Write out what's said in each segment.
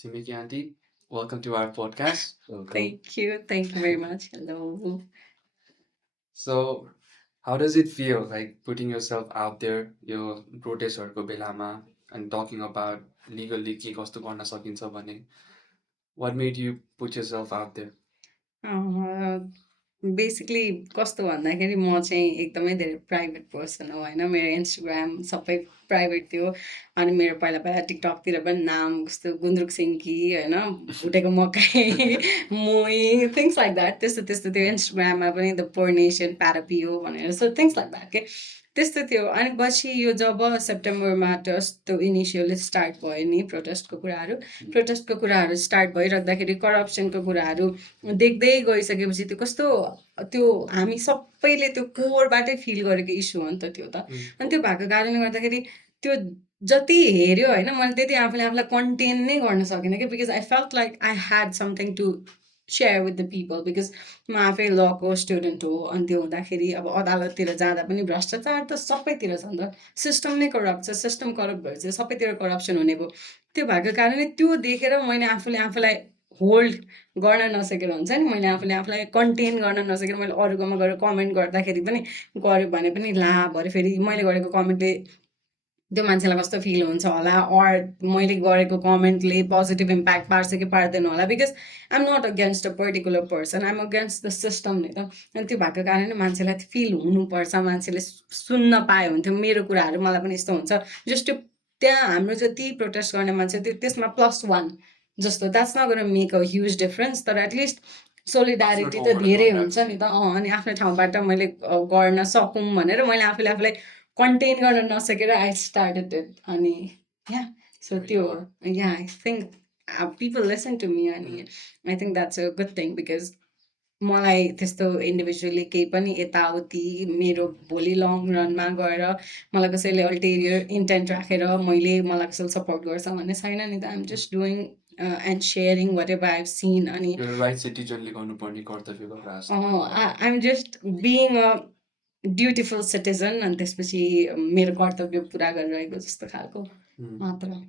Simiki Auntie. Welcome to our podcast. Welcome. Thank you. Thank you very much. Hello. So, how does it feel like putting yourself out there, यो प्रोटेस्टहरूको बेलामा and talking about legally के कस्तो गर्न सकिन्छ भन्ने? What made you put yourself out there? Basically कस्तो भन्दाखेरि म चाहिँ एकदमै धेरै प्राइभेट पर्सन हो होइन। मेरो इन्स्टाग्राम सबै प्राइभेट थियो। अनि मेरो पहिला पहिला टिकटकतिर पनि नाम कस्तो गुन्द्रुक सिङ्की होइन, भुटेको मकै मोही थिङ्स लाइक द्याट, त्यस्तो त्यस्तो थियो। इन्स्टाग्राममा पनि द पोर नेसन प्यारापियो भनेर, सो थिङ्स लाइक द्याट के त्यस्तो थियो। अनि पछि यो जब सेप्टेम्बरमा त्यो इनिसियली स्टार्ट भयो नि प्रोटेस्टको कुराहरू स्टार्ट भइराख्दाखेरि करप्सनको कुराहरू देख्दै गइसकेपछि त्यो कस्तो त्यो हामी सबैले त्यो कोरबाटै फिल गरेको इस्यु हो नि त त्यो त। अनि त्यो भएको कारणले गर्दाखेरि त्यो जति हेऱ्यो होइन, मैले त्यति आफूले आफूलाई कन्टेन नै गर्न सकिनँ कि, because I felt like I had something to share with the people, because म आफै लको स्टुडेन्ट हो। अनि त्यो हुँदाखेरि अब अदालततिर जाँदा पनि भ्रष्टाचार त सबैतिर छ नि त, सिस्टम नै करप्ट छ, सिस्टम करप्ट भएपछि सबैतिर करप्सन हुने भयो। त्यो भएको कारणले त्यो देखेर मैले आफूले आफूलाई होल्ड गर्न नसकेर हुन्छ नि, मैले आफूले आफूलाई कन्टेन गर्न नसकेर मैले अरूकोमा गएर कमेन्ट गर्दाखेरि पनि गऱ्यो भने पनि ला भरे फेरि मैले गरेको कमेन्टले त्यो मान्छेलाई कस्तो फिल हुन्छ होला, अर मैले गरेको कमेन्टले पोजिटिभ इम्प्याक्ट पार्छ कि पार्दैन होला, because I'm not against a particular person, I'm against the system नि त। अनि त्यो भएको कारणले मान्छेलाई फिल हुनुपर्छ, मान्छेले सुन्न पाए हुन्थ्यो मेरो कुराहरू। मलाई पनि यस्तो हुन्छ जस्ट त्यहाँ हाम्रो जति प्रोटेस्ट गर्ने मान्छे त्यो त्यसमा +1 जस्तो, that's not gonna make a huge difference, तर एटलिस्ट सोलिडारिटी त धेरै हुन्छ नि त। अनि आफ्नो ठाउँबाट मैले गर्न सकौँ भनेर मैले आफूले आफूलाई कन्टेन गर्न नसकेर आई स्टार्टेड इट। अनि या सो त्यो yeah I think people listen to me, अनि I think that's a good thing, because मलाई त्यस्तो इन्डिभिजुअली केही पनि यताउति मेरो भोलि लङ रनमा गएर मलाई कसैले अल्टेरियर इन्टेन्ट राखेर मलाई कसैले सपोर्ट गर्छ भन्ने छैन नि त। I'm just doing and sharing whatever I have seen. अनि राइट सिटिजनले गर्नुपर्ने कर्तव्य गरेर I'm just being a beautiful citizen, अनि त्यसपछि मेरो कर्तव्य पुरा गरिरहेको जस्तो खालको मात्र।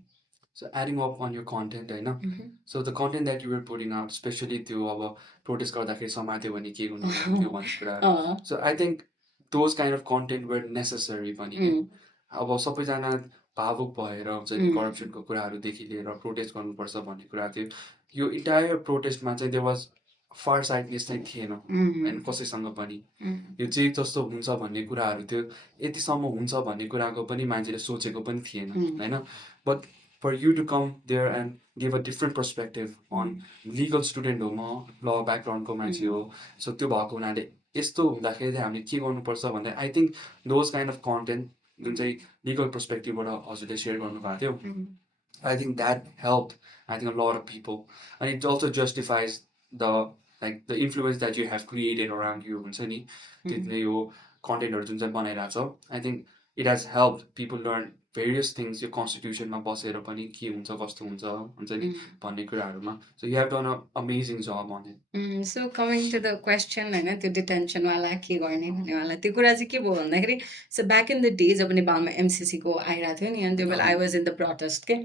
So adding up on your content, होइन? So the content that you were putting out, especially त्यो अब प्रोटेस्ट गर्दाखेरि समात्यो भने के हुनु त्यो भन्ने कुराहरू, so I think those kind of content were necessary पनि के। अब सबैजना भावुक भएर हुन्छ नि करप्सनको कुराहरूदेखि लिएर प्रोटेस्ट गर्नुपर्छ भन्ने कुरा थियो। यो इन्टायर प्रोटेस्टमा चाहिँ देयर वाज फार साइडनेस चाहिँ थिएन होइन कसैसँग पनि। यो चाहिँ जस्तो हुन्छ भन्ने कुराहरू थियो, यतिसम्म हुन्छ भन्ने कुराको पनि मान्छेले सोचेको पनि थिएन होइन। But for you to come there and give a different perspective on legal student हो, म ल ब्याकग्राउन्डको मान्छे हो, सो त्यो भएको हुनाले यस्तो हुँदाखेरि चाहिँ हामीले के गर्नुपर्छ भन्दा I think those kind of content जुन चाहिँ लिगल पर्सपेक्टिभबाट हजुरले सेयर गर्नुभएको थियो, I think that help I think a lot of people. अनि it also justifies the like the influence that you have created around you हुन्छ नि, त्यसले यो कन्टेन्टहरू जुन चाहिँ बनाइरहेको छ। I think it has help people learn various things, यो कन्स्टिट्युसनमा बसेर पनि के हुन्छ कस्तो हुन्छ नि भन्ने कुराहरूमा। So you have done a amazing job on it. So coming to the question होइन, त्यो डिटेन्सनवाला के गर्ने भन्नेवाला त्यो कुरा चाहिँ के भयो भन्दाखेरि, so back in the day जब नेपालमा एमसिसीको आइरहेको थियो नि, अनि त्यो बेला I was in the protest के,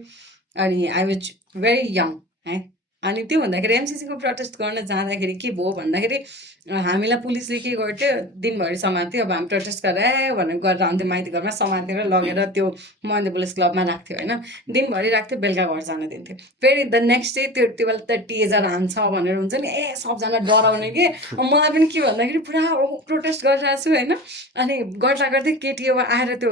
अनि आई वाज भेरी यङ है। अनि त्यो भन्दाखेरि एमसिसीको प्रोटेस्ट गर्न जाँदाखेरि के भयो भन्दाखेरि हामीलाई पुलिसले के गर्थ्यो, दिनभरि समात्थ्यो। अब हामी प्रोटेस्ट गरेर भनेर गरेर आउँथ्यो माइती घरमा, समातेर लगेर त्यो महेन्द्र पुलिस क्लबमा राख्थ्यो होइन, दिनभरि राख्थ्यो, बेलुका घर जान दिन्थ्यो। फेरि द नेक्स्ट डे त्यो बेला त टेजर हान्छ भनेर हुन्छ नि, सबजना डराउने कि। मलाई पनि के भन्दाखेरि पुरा प्रोटेस्ट गरिरहेको छु होइन, अनि गर्दा गर्दै केटी अब आएर त्यो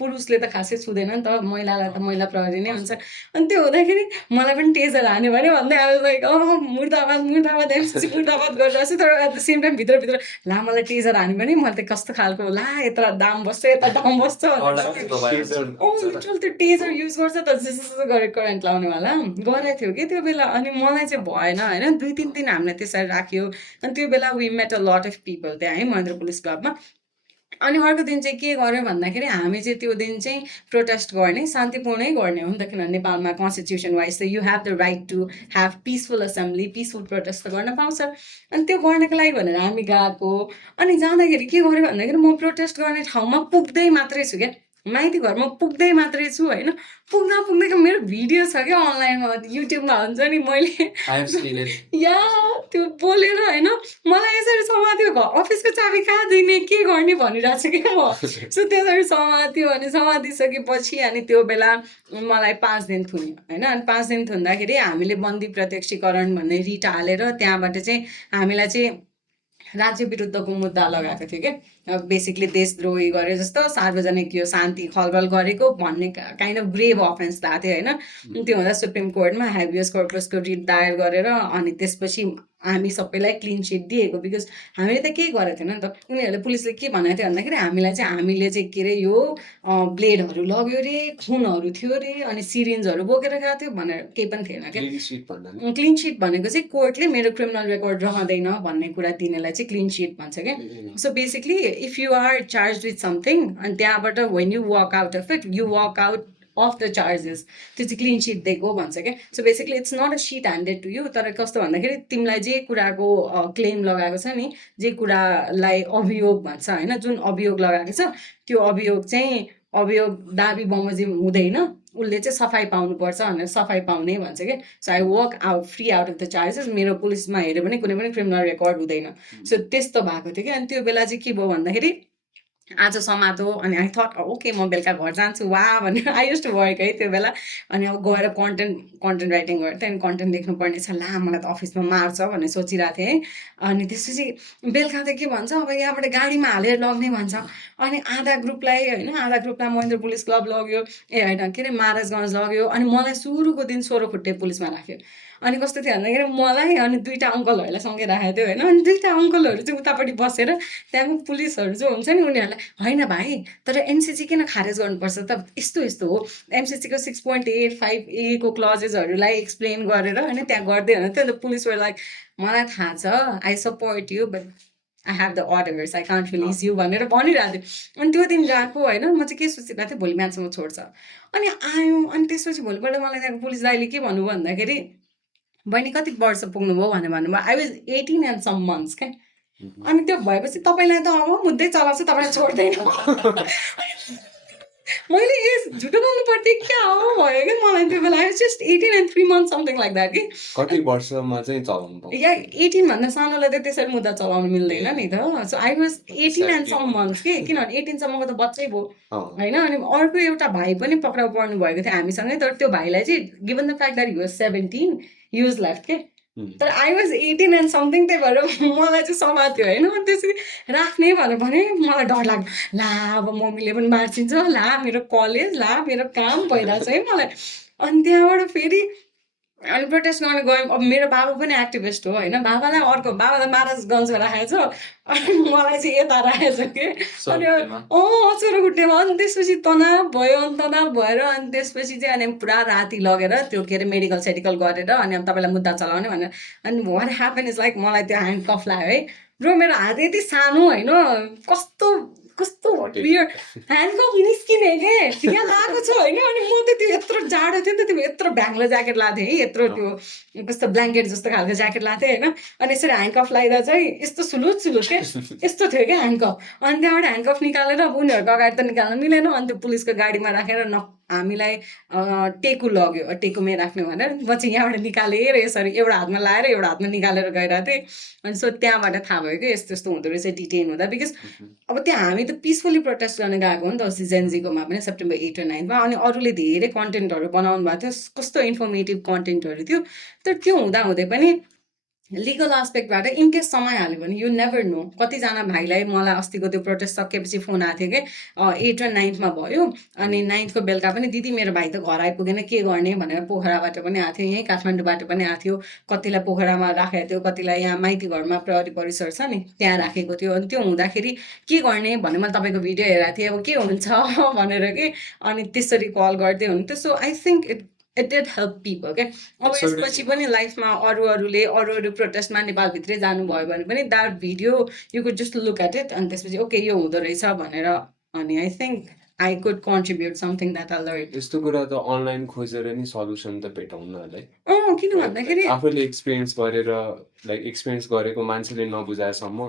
पुरुषले त खासै छुँदैन नि त, महिलालाई त महिला प्रहरी नै हुन्छ। अनि त्यो हुँदाखेरि मलाई पनि टेजर हान्यो भने भन्दै अब लाइक मुर्दाबाद मुर्दाबाद एमसिसी मुर्दाबाद गरिरहेको छु, तर एट द सेम टाइम भित्रभित्र ला मलाई टेजर हान्यो भने मैले त कस्तो खालको ला यता दाम बस्छ यता दाम बस्छ लिटरल त्यो टेजर युज गर्छ त जस्तो गरेर करेन्ट लाउनेवाला गरेको थियो कि त्यो बेला। अनि मलाई चाहिँ भएन होइन, 2-3 दिन हामीलाई त्यसरी राख्यो। अनि त्यो बेला we met a lot of people त्यहाँ है महेन्द्र पुलिस क्लबमा। अनि अर्को दिन चाहिँ के गर्यो भन्दाखेरि हामी चाहिँ त्यो दिन चाहिँ प्रोटेस्ट गर्ने शान्तिपूर्णै गर्ने हो नि त, किनभने नेपालमा कन्स्टिट्युसन वाइज त you have the right to have peaceful assembly, peaceful protest त गर्न पाउँछ। अनि त्यो गर्नको लागि भनेर हामी गएको। अनि जाँदाखेरि के गर्यो भन्दाखेरि म प्रोटेस्ट गर्ने ठाउँमा पुग्दै मात्रै छु क्या, माइती घरमा पुग्दै मात्रै छु होइन पुग्दा पुग्दैको मेरो भिडियो छ क्या अनलाइनमा युट्युबमा हुन्छ नि मैले I have seen it. या त्यो बोलेर होइन मलाई यसरी समात्यो अफिसको चाबी कहाँ दिने के गर्ने भनिरहेको छु क्या म सो त्यसरी समात्यो अनि समातिसकेपछि अनि त्यो बेला मलाई 5 दिन थुन्यो होइन अनि 5 दिन थुन्दाखेरि हामीले बन्दी प्रत्यक्षीकरण भन्ने रिट हालेर त्यहाँबाट चाहिँ हामीलाई चाहिँ राज्य विरुद्धको मुद्दा लगाएको थियो क्या बेसिकली देशद्रोही गरे जस्तो सार्वजनिक यो शान्ति खलबल गरेको भन्ने काइन्ड अफ ग्रेभ अफेन्स भएको थियो होइन त्यो हुँदा सुप्रिम कोर्टमा हेबियस कर्पसको रिट दायर गरेर अनि त्यसपछि हामी सबैलाई क्लिन सिट दिएको बिकज हामीले त केही गरेको थिएन नि त उनीहरूले पुलिसले के भनेको थियो भन्दाखेरि हामीले चाहिँ के अरे यो ब्लेडहरू लग्यो रे खुनहरू थियो रे अनि सिरिन्जहरू बोकेर गएको थियो भनेर केही पनि थिएन क्या क्लिन सिट भनेको चाहिँ कोर्टले मेरो क्रिमिनल रेकर्ड रहँदैन भन्ने कुरा दिनेलाई चाहिँ क्लिन सिट भन्छ क्या so basically if you are charge with something अनि त्यहाँबाट when you work out of it you work out of the charges त्यो चाहिँ क्लिन सिट दिएको भन्छ क्या so basically it's not a sheet handed to you तर कस्तो भन्दाखेरि तिमीलाई जे कुराको क्लेम लगाएको छ नि जे कुरालाई अभियोग भन्छ होइन जुन अभियोग लगाएको छ त्यो अभियोग दाबी बमोजिम हुँदैन उसले चाहिँ सफाइ पाउनुपर्छ भनेर सफाइ पाउने भन्छ क्या so I work out free out of the charges मेरो पुलिसमा हेऱ्यो भने कुनै पनि क्रिमिनल रेकर्ड हुँदैन सो त्यस्तो भएको थियो कि अनि त्यो बेला चाहिँ के भयो भन्दाखेरि आज समातो अनि आई थट ओके म बेलुका घर जान्छु वा भनेर आई युज टु वर्क है त्यो बेला अनि अब गएर कन्टेन्ट राइटिङ गर्थेँ अनि कन्टेन्ट लेख्नुपर्ने छ ला मलाई त अफिसमा मार्छ भनेर सोचिरहेको थिएँ है अनि त्यसपछि बेलुका त के भन्छ अब यहाँबाट गाडीमा हालेर लग्ने भन्छ अनि आधा ग्रुपलाई महेन्द्र पुलिस क्लब लग्यो होइन के अरे महाराजगञ्ज लग्यो अनि मलाई सुरुको दिन 16 खुट्टे पुलिसमा राख्यो अनि कस्तो थियो भन्दाखेरि मलाई अनि 2टा अङ्कलहरूलाई सँगै राखेको थियो होइन अनि 2टा अङ्कलहरू चाहिँ उतापट्टि बसेर त्यहाँको पुलिसहरू चाहिँ हुन्छ नि उनीहरूलाई होइन भाइ तर एमसिसी किन खारेज गर्नुपर्छ त यस्तो हो एमसिसीको 6.85A को क्लजेसहरूलाई एक्सप्लेन गरेर होइन त्यहाँ गर्दै होइन त्यो पुलिसहरू लाइक मलाई थाहा छ I support you but I have the orders I can't release you भनेर भनिरहेको थियो अनि त्यो दिन गएको होइन म चाहिँ के सोचिरहेको थिएँ भोलि बिहानसम्म छोड्छ अनि आयो अनि त्यसपछि भोलिपल्ट मलाई त्यहाँको पुलिस दाइले के भन्नुभयो भन्दाखेरि बहिनी कति वर्ष पुग्नुभयो भनेर भन्नुभयो I was 18 and some months क्या अनि त्यो भएपछि तपाईँलाई त अब मुद्दै चलाउँछ तपाईँलाई छोड्दैन मैले झुटो बोल्नु पर्थ्यो क्या हो भयो क्या मलाई त्यो बेला I was just 18 and 3 months something like that कि कति वर्षमा चाहिँ चलाउनु पाउँछ या 18 भन्दा सानोलाई त त्यसरी मुद्दा चलाउनु मिल्दैन नि त so I was 18 and some months कि किनभने 18 सम्मको त बच्चै भयो होइन अनि अर्को एउटा भाइ पनि पक्राउ पर्नु भएको थियो हामीसँगै तर त्यो भाइलाई चाहिँ given the fact that he was 17 he was left के तर आई वाज 18 and something त्यही भएर मलाई चाहिँ समात्यो होइन अनि त्यसरी राख्ने भनेर भने मलाई डर लाग्यो ला अब मम्मीले पनि मार्चिन्छ ला मेरो कलेज ला मेरो काम भइरहेछ है मलाई अनि त्यहाँबाट फेरि अनि प्रोटेस्ट गर्न गयौँ अब मेरो बाबा पनि एक्टिभिस्ट हो होइन बाबालाई बाबालाई महाराजगञ्जमा राखेको छ अनि मलाई चाहिँ यता राखेको छ कि अनि अचुरो खुट्टेमा अनि त्यसपछि तनाव भयो अनि तनाव भएर अनि त्यसपछि चाहिँ अनि पुरा राति लगेर त्यो के अरे मेडिकल सेडिकल गरेर अनि अब तपाईँलाई मुद्दा चलाउने भनेर अनि वाट ह्यापन इज लाइक मलाई त्यो ह्यान्ड कफ लाग्यो है र मेरो हात यति सानो होइन कस्तो वियर ह्यान्डकफ निस्किने के यहाँ लगाएको छ होइन अनि म त त्यो यत्रो जाडो थियो नि त त्यो यत्रो भ्याङ्लो ज्याकेट लाएको थिएँ है यत्रो त्यो कस्तो ब्ल्याङ्केट जस्तो खालको ज्याकेट लाएको थिएँ होइन अनि यसरी ह्यान्डकफ लगाइदा चाहिँ यस्तो सुलुत के यस्तो थियो क्या ह्यान्डकफ अनि त्यहाँबाट ह्यान्डकफ निकालेर अब उनीहरूको अगाडि त निकाल्न मिलेन अनि त्यो पुलिसको गाडीमा राखेर हामीलाई टेकु लग्यो टेकुमै राख्ने भनेर म चाहिँ यहाँबाट निकालेर यसरी एउटा हातमा लाएर एउटा हातमा निकालेर गइरहेको थिएँ अनि सो त्यहाँबाट थाहा भयो कि यस्तो यस्तो हुँदो रहेछ डिटेन हुँदा बिकज अब त्यहाँ हामी त पिसफुल्ली प्रोटेस्ट गर्न गएको हो नि त अस्ति जेनजीकोमा पनि सेप्टेम्बर 8 र 9 अनि अरूले धेरै कन्टेन्टहरू बनाउनु भएको थियो कस्तो इन्फर्मेटिभ कन्टेन्टहरू थियो तर त्यो हुँदै पनि लिगल एस्पेक्टबाट इनकेस समय हाल्यो भने यु नेभर नो कतिजना भाइलाई मलाई अस्तिको त्यो प्रोटेस्ट सकेपछि फोन आएको थियो कि 8 र 9 भयो अनि 9 को बेलुका पनि दिदी मेरो भाइ त घर आइपुगेन के गर्ने भनेर पोखराबाट पनि आएको थियो यहीँ काठमाडौँबाट पनि आएको थियो कतिलाई पोखरामा राखेको थियो कतिलाई यहाँ माइती घरमा प्रहरी परिसर छ नि त्यहाँ राखेको थियो अनि त्यो हुँदाखेरि के गर्ने भने मैले तपाईँको भिडियो हेरेको थिएँ अब के हुन्छ भनेर कि अनि त्यसरी कल गर्दै हुनुहुन्थ्यो so I think it did help people क्या अब यसपछि पनि लाइफमा अरू प्रोटेस्टमा नेपालभित्रै जानुभयो भने पनि that video you could just look at it अनि त्यसपछि ओके यो हुँदो रहेछ भनेर अनि I think I could contribute something that I learn यस्तो कुरा त अनलाइन खोजेर नि सल्युसन त भेटाउनलाई किन भन्दाखेरि आफूले एक्सपिरियन्स गरेर लाइक एक्सपिरियन्स गरेको मान्छेले नबुझाएसम्म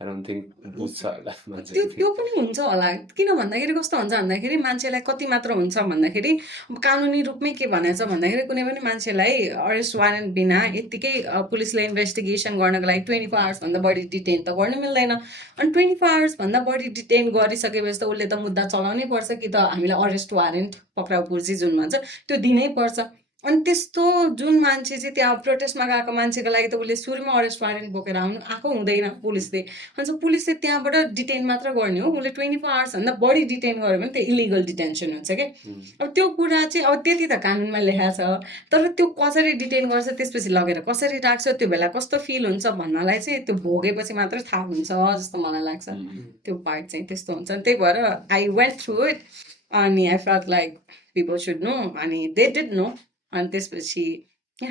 आई डोन्ट थिङ्क बुझ्छ होला त्यो मान्छेले त्यो पनि हुन्छ होला किन भन्दाखेरि कस्तो हुन्छ भन्दाखेरि मान्छेलाई कति मात्र हुन्छ भन्दाखेरि अब कानुनी रूपमै के भनेको छ भन्दाखेरि कुनै पनि मान्छेलाई अरेस्ट वारेन्ट बिना यत्तिकै पुलिसले इन्भेस्टिगेसन गर्नको लागि 24 आवर्सभन्दा बढी डिटेन त गर्नु मिल्दैन अनि 24 आवर्सभन्दा बढी डिटेन गरिसकेपछि त उसले त मुद्दा चलाउनै पर्छ कि त हामीलाई अरेस्ट वारेन्ट पक्राउ पुर्जी जुन भन्छ त्यो दिनै पर्छ अनि त्यस्तो जुन मान्छे चाहिँ त्यहाँ प्रोटेस्टमा गएको मान्छेको लागि त उसले सुरुमा अरेस्ट वारेन्ट बोकेर आएको हुँदैन पुलिसले अनि पुलिसले त्यहाँबाट डिटेन मात्र गर्ने हो उसले 24 आवर्सभन्दा बढी डिटेन गर्यो भने त्यो इलिगल डिटेन्सन हुन्छ कि अब त्यो कुरा चाहिँ अब त्यति त कानुनमा लेखाएको छ तर त्यो कसरी डिटेन गर्छ त्यसपछि लगेर कसरी राख्छ त्यो बेला कस्तो फिल हुन्छ भन्नलाई चाहिँ त्यो भोगेपछि मात्रै थाहा हुन्छ जस्तो मलाई लाग्छ त्यो पार्ट चाहिँ त्यस्तो हुन्छ त्यही भएर आई वेन्ट थ्रु इट अनि I felt like people should know अनि दे डिड नो अनि त्यसपछि या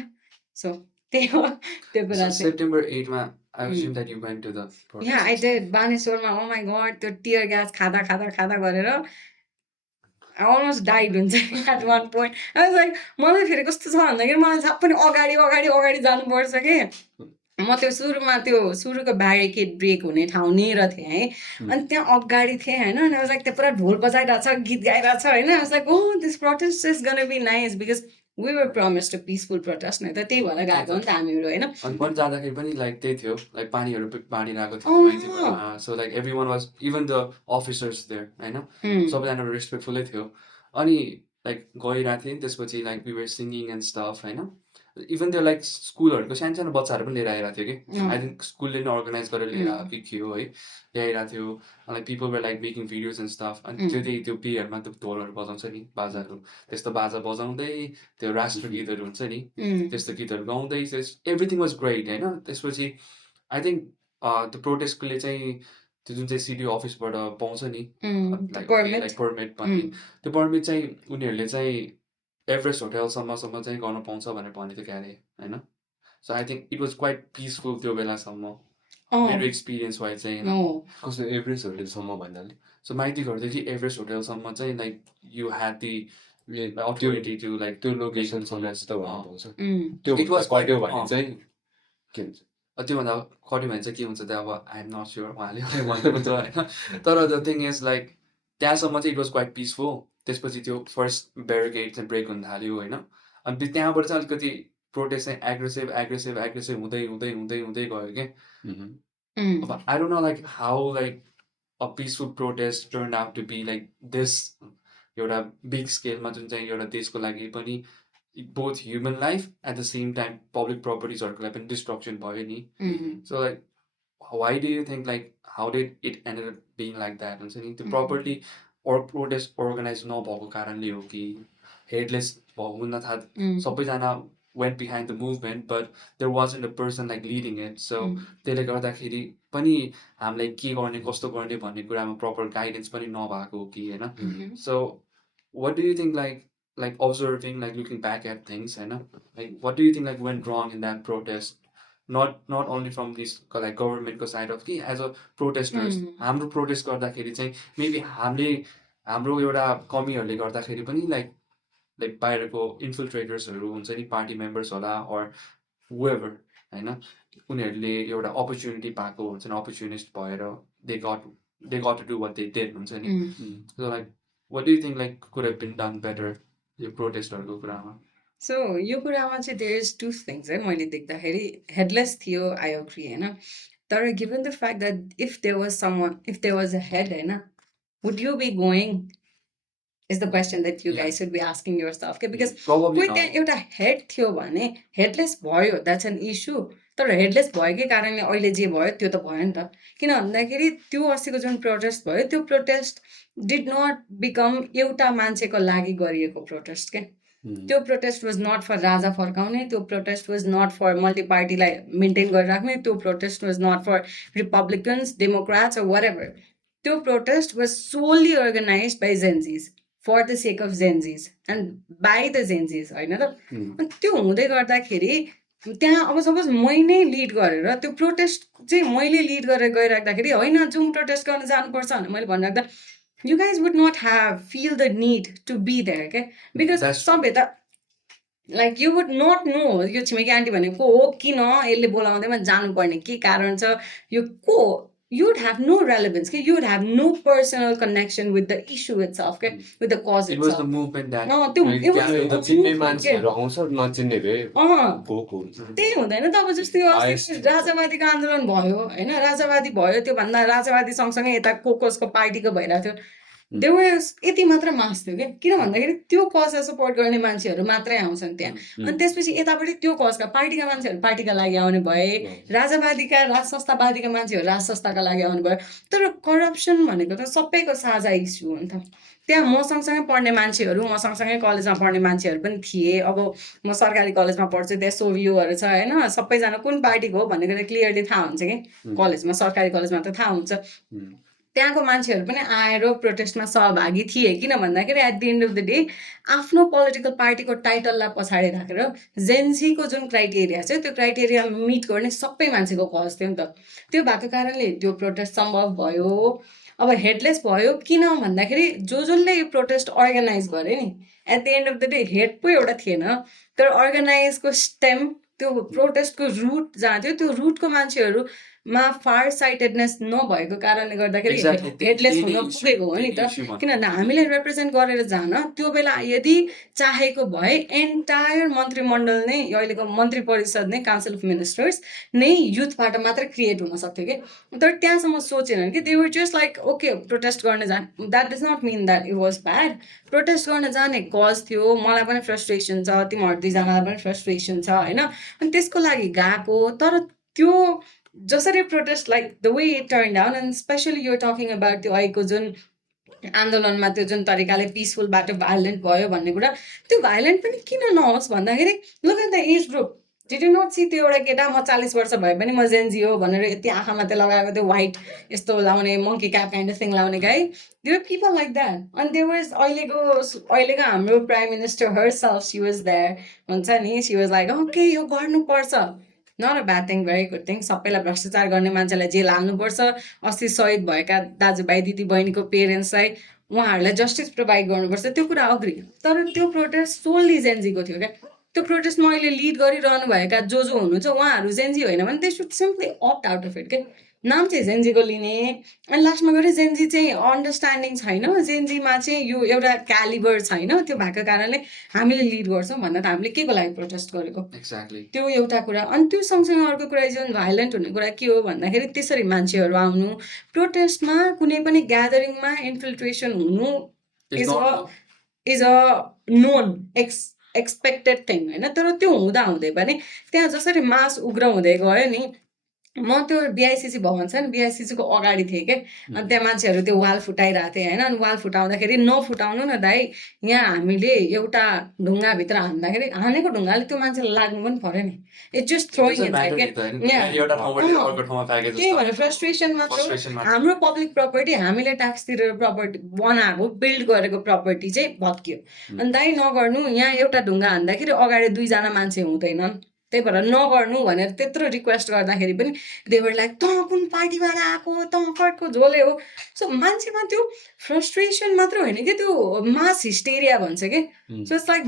सो त्यही हो त्यो कुरा चाहिँ September 8 मा I assume that you went to the yeah I protest. Did बानेश्वरमा ओ माई गड त्यो टियर ग्यास खाँदा खाँदा खाँदा गरेर आई अलमोस्ट डाइड हुन्छ at one point I was like मलाई फेरि कस्तो छ भन्दाखेरि मलाई सब पनि अगाडि अगाडि अगाडि जानुपर्छ कि म त्यो सुरुको ब्यारिकेड ब्रेक हुने ठाउँ निर थिएँ है अनि त्यहाँ अगाडि थिएँ होइन अनि वाज लाइक त्यहाँ पुरा ढोल बजाइरहेको छ गीत गाइरहेको छ होइन was like oh this protest is gonna be nice because we were promised a peaceful protest नै त त्यही भएर गएको हो नि त हामीहरू होइन अनि पनि जाँदाखेरि पनि लाइक त्यही थियो लाइक पानीहरू बाँडिरहेको थियो Oh. मान्छेको so like every one was even the officers there होइन Hmm. सबैजना रेस्पेक्टफुलै थियो अनि लाइक गइरहेको थिएँ त्यसपछि like we were singing and stuff होइन इभन त्यो लाइक स्कुलहरूको सानो सानो बच्चाहरू पनि लिएर आइरहेको थियो कि आई थिङ्क स्कुलले नै अर्गनाइज गरेर लिएर आएको कि हो है ल्याइरहेको थियो like people were like making videos and stuff अनि त्यो पेहरूमा त्यो ढोलहरू बजाउँछ नि बाजाहरू त्यस्तो बाजा बजाउँदै त्यो राष्ट्र गीतहरू हुन्छ नि त्यस्तो गीतहरू गाउँदै एभ्रिथिङ वाज ग्रेट होइन त्यसपछि आई थिङ्क त्यो प्रोटेस्टले चाहिँ त्यो जुन चाहिँ सिडी अफिसबाट पाउँछ नि लाइक पर्मिट भन्ने त्यो पर्मिट चाहिँ उनीहरूले चाहिँ एभरेस्ट होटलसम्म चाहिँ गर्न पाउँछ भनेर भनेको थियो क्यारे होइन so I think it was quite peaceful त्यो बेलासम्म मेरो एक्सपिरियन्स वाइज चाहिँ होइन कस्तो एभरेस्ट होटलसम्म भन्नाले सो माइती घरदेखि एभरेस्ट होटलसम्म चाहिँ लाइक यु ह्याड दि त्यो अथोरिटी टु लाइक त्यो लोकेसनसम्म चाहिँ त भन्न पाउँछ It त्यो was कट्यो quite- भने चाहिँ के हुन्छ त्योभन्दा कट्यो भने चाहिँ के हुन्छ त्यो अब आई एम नट स्योर उहाँले भन्नुहुन्छ होइन तर द थिङ इज लाइक त्यहाँसम्म चाहिँ इट वाज क्वाइट पिसफुल त्यसपछि त्यो फर्स्ट ब्यारिकेड चाहिँ ब्रेक हुन थाल्यो होइन अनि त्यहाँबाट चाहिँ अलिकति प्रोटेस्ट चाहिँ एग्रेसिभ हुँदै हुँदै हुँदै हुँदै गयो क्या अब I don't know like how like a peaceful protest turn out to be like this एउटा बिग स्केलमा जुन चाहिँ एउटा देशको लागि पनि both human life at the same time public प्रपर्टिजहरूको लागि पनि डिस्ट्रक्सन भयो नि so like why do you think like how did it ended up being like that हुन्छ नि त्यो प्रपरली प्रोटेस्ट अर्गनाइज नभएको कारणले हो कि हेडलेस हुन थाहा सबैजना went behind the movement but there wasn't a person like leading it so त्यसले गर्दाखेरि पनि हामीलाई के गर्ने कस्तो गर्ने भन्ने कुरामा प्रपर गाइडेन्स पनि नभएको हो कि होइन so what do you think like observing like looking back at things होइन like what do you think like went wrong in that protest not only from this like government को side of कि as a protesters हाम्रो protest गर्दाखेरि चाहिँ maybe हाम्रो एउटा कमीहरूले गर्दाखेरि पनि लाइक बाहिरको इन्फिल्ट्रेटर्सहरू हुन्छ नि पार्टी मेम्बर्स होला अर whoever होइन उनीहरूले एउटा अपर्च्युनिटी पाएको हुन्छ नि अपर्च्युनिस्ट भएर they got to do what they did हुन्छ नि so like what do you think like could have been done better यो प्रोटेस्टहरूको कुरामा सो यो कुरामा चाहिँ देयर इज टु थिङ्स है मैले देख्दाखेरि हेडलेस थियो आई अग्री होइन तर given the fact that if there was a head होइन would you be going is the question that you guys should be asking yourself के because कोही त्यहाँ एउटा हेड थियो भने हेडलेस भयो द्याट्स एन इस्यु तर हेडलेस भएकै कारणले अहिले जे भयो त्यो त भयो नि त किन भन्दाखेरि त्यो अस्तिको जुन प्रोटेस्ट भयो त्यो प्रोटेस्ट डिड नट बिकम एउटा मान्छेको लागि गरिएको प्रोटेस्ट के त्यो प्रोटेस्ट वाज नट फर राजा फर्काउने त्यो protest was not for multi पार्टीलाई मेन्टेन गरिराख्ने त्यो protest was not for Republicans Democrats or whatever त्यो protest was solely organize by Gen Zs for the sake of Gen Zs and by the Gen Zs होइन त अनि त्यो हुँदै गर्दाखेरि त्यहाँ अब सपोज मै नै लिड गरेर त्यो प्रोटेस्ट चाहिँ मैले लिड गरेर गइराख्दाखेरि होइन जुन प्रोटेस्ट गर्न जानुपर्छ भनेर मैले भनिराख्दा you guys would not feel the need to be there, okay? Because सबै त like you would not know यो छिमेकी आन्टी भनेको हो किन यसले बोलाउँदैमा जानुपर्ने के कारण छ यो को you would have no relevance, okay? You would have no personal connection with the issue itself, okay? With the cause It was the itself. movement that No, त्यो like, it was gathered the the चिन्ने movement, okay? मान्छेहरू आउँछ नचिन्ने भए गएको हुन्छ त्यही हुँदैन त अब जस्तो यो अस्ति राजावादीको आन्दोलन भयो होइन राजावादी भयो त्योभन्दा राजावादी सँगसँगै यता कसको पार्टीको भइरहेको थियो त्यो यति मात्र मास थियो कि किन भन्दाखेरि त्यो कजलाई सपोर्ट गर्ने मान्छेहरू मात्रै आउँछन् त्यहाँ अनि त्यसपछि यतापट्टि त्यो कजका पार्टीका मान्छेहरू पार्टीका लागि आउने भए राजावादीका राज संस्थावादीका मान्छेहरू राज संस्थाका लागि आउने भयो तर करप्सन भनेको त सबैको साझा इस्यु हो नि त त्यहाँ म सँगसँगै पढ्ने मान्छेहरू म सँगसँगै कलेजमा पढ्ने मान्छेहरू पनि थिए अब म सरकारी कलेजमा पढ्छु त्यहाँ सोभियोहरू छ होइन सबैजना कुन पार्टीको हो भन्ने कुरा क्लियरली थाहा हुन्छ कि कलेजमा सरकारी कलेजमा त थाहा हुन्छ त्यहाँको मान्छेहरू पनि आएर प्रोटेस्टमा सहभागी थिए किन भन्दाखेरि at the end of the day आफ्नो पोलिटिकल पार्टीको टाइटललाई पछाडि राखेर जेन्सीको जुन क्राइटेरिया छ त्यो क्राइटेरिया मिट गर्ने सबै मान्छेको कज थियो नि त त्यो भएको कारणले त्यो प्रोटेस्ट सम्भव भयो अब हेडलेस भयो किन भन्दाखेरि जसले यो प्रोटेस्ट अर्गनाइज गरे नि at the end of the day head पो एउटा थिएन तर अर्गनाइजको स्टेम त्यो प्रोटेस्टको रुट जहाँ थियो त्यो रुटको मान्छेहरूमा फार साइटेडनेस नभएको कारणले गर्दाखेरि हेडलेस हुन पुगेको हो नि त किनभने हामीले रिप्रेजेन्ट गरेर जान त्यो बेला यदि चाहेको भए एन्टायर मन्त्रीमण्डल नै अहिलेको मन्त्री परिषद नै काउन्सिल अफ मिनिस्टर्स नै युथबाट मात्र क्रिएट हुन सक्थ्यो कि तर त्यहाँसम्म सोचेन कि they were just like okay protest गर्न जाने that does not mean that it was bad protest गर्न जाने कज थियो मलाई पनि फ्रस्ट्रेसन छ तिमीहरू दुईजनालाई पनि फ्रस्ट्रेसन छ होइन अनि त्यसको लागि गएको तर त्यो जसरी protest like the way it turn down and specially यो टकिङ अबाउट त्यो अहिलेको जुन आन्दोलनमा त्यो जुन तरिकाले पिसफुलबाट भाइलेन्ट भयो भन्ने कुरा त्यो भाइलेन्ट पनि किन नहोस् भन्दाखेरि look at the age group did you not see त्यो एउटा केटा म 40 वर्ष भए पनि म जेन्जी हो भनेर यति आँखामा त्यो लगाएको त्यो व्हाइट यस्तो लाउने monkey cap kind of thing लाउने guy there people like that अनि देयर वाज अहिलेको हाम्रो prime minister herself she was there हुन्छ नि सी वाज लाइक ओके यो गर्नुपर्छ not a bad thing very good thing सबैलाई भ्रष्टाचार गर्ने मान्छेलाई जेल हाल्नुपर्छ अस्ति सहिद भएका दाजुभाइ दिदीबहिनीको पेरेन्ट्सलाई उहाँहरूलाई जस्टिस प्रोभाइड गर्नुपर्छ त्यो कुरा अग्री तर त्यो प्रोटेस्ट सोल्ली जेन्जीको थियो क्या त्यो प्रोटेस्टमा अहिले लिड गरिरहनु भएका जो हुनुहुन्छ उहाँहरू जेन्जी होइन भने they should simply अप्ट out of it के नाम चाहिँ जेन्जीको लिने अनि लास्टमा गएर जेन्जी चाहिँ अन्डरस्ट्यान्डिङ छैन जेन्जीमा चाहिँ यो एउटा क्यालिबर छैन त्यो भएको कारणले हामीले लिड गर्छौँ भन्दा त हामीले के को लागि प्रोटेस्ट गरेको एक्ज्याक्टली त्यो एउटा कुरा अनि त्यो सँगसँगै अर्को कुरा जुन भाइलेन्ट हुने कुरा के हो भन्दाखेरि त्यसरी मान्छेहरू आउनु प्रोटेस्टमा कुनै पनि ग्यादरिङमा इन्फिल्ट्रेसन हुनु is a known expected thing होइन तर त्यो हुँदा हुँदै पनि त्यहाँ जसरी मास उग्र हुँदै गयो नि म त्यो बिआइसिसी भवन छ नि बिआइसिसीको अगाडि थिएँ क्या अनि त्यहाँ मान्छेहरू त्यो वाल फुटाइरहेको थिएँ होइन अनि वाल फुटाउँदाखेरि नफुटाउनु न दाइ यहाँ हामीले एउटा ढुङ्गाभित्र हान्दाखेरि हानेको ढुङ्गाले त्यो मान्छेलाई लाग्नु पनि पऱ्यो नि इट्स जस्ट थ्रोइङ त्यही भएर फ्रस्ट्रेसन मात्र हाम्रो पब्लिक प्रपर्टी हामीले ट्याक्स तिरेर प्रपर्टी बनाएको बिल्ड गरेको प्रपर्टी चाहिँ भत्कियो अनि दाइ नगर्नु यहाँ एउटा ढुङ्गा हान्दाखेरि अगाडि 2 जना मान्छे हुँदैनन् त्यही भएर नगर्नु भनेर त्यत्रो रिक्वेस्ट गर्दाखेरि पनि देवर लाइक तँ कुन पार्टीबाट आएको तँ कटको झोले हो सो मान्छेमा त्यो फ्रस्ट्रेसन मात्र होइन कि त्यो मास हिस्टेरिया भन्छ कि सो इट्स लाइक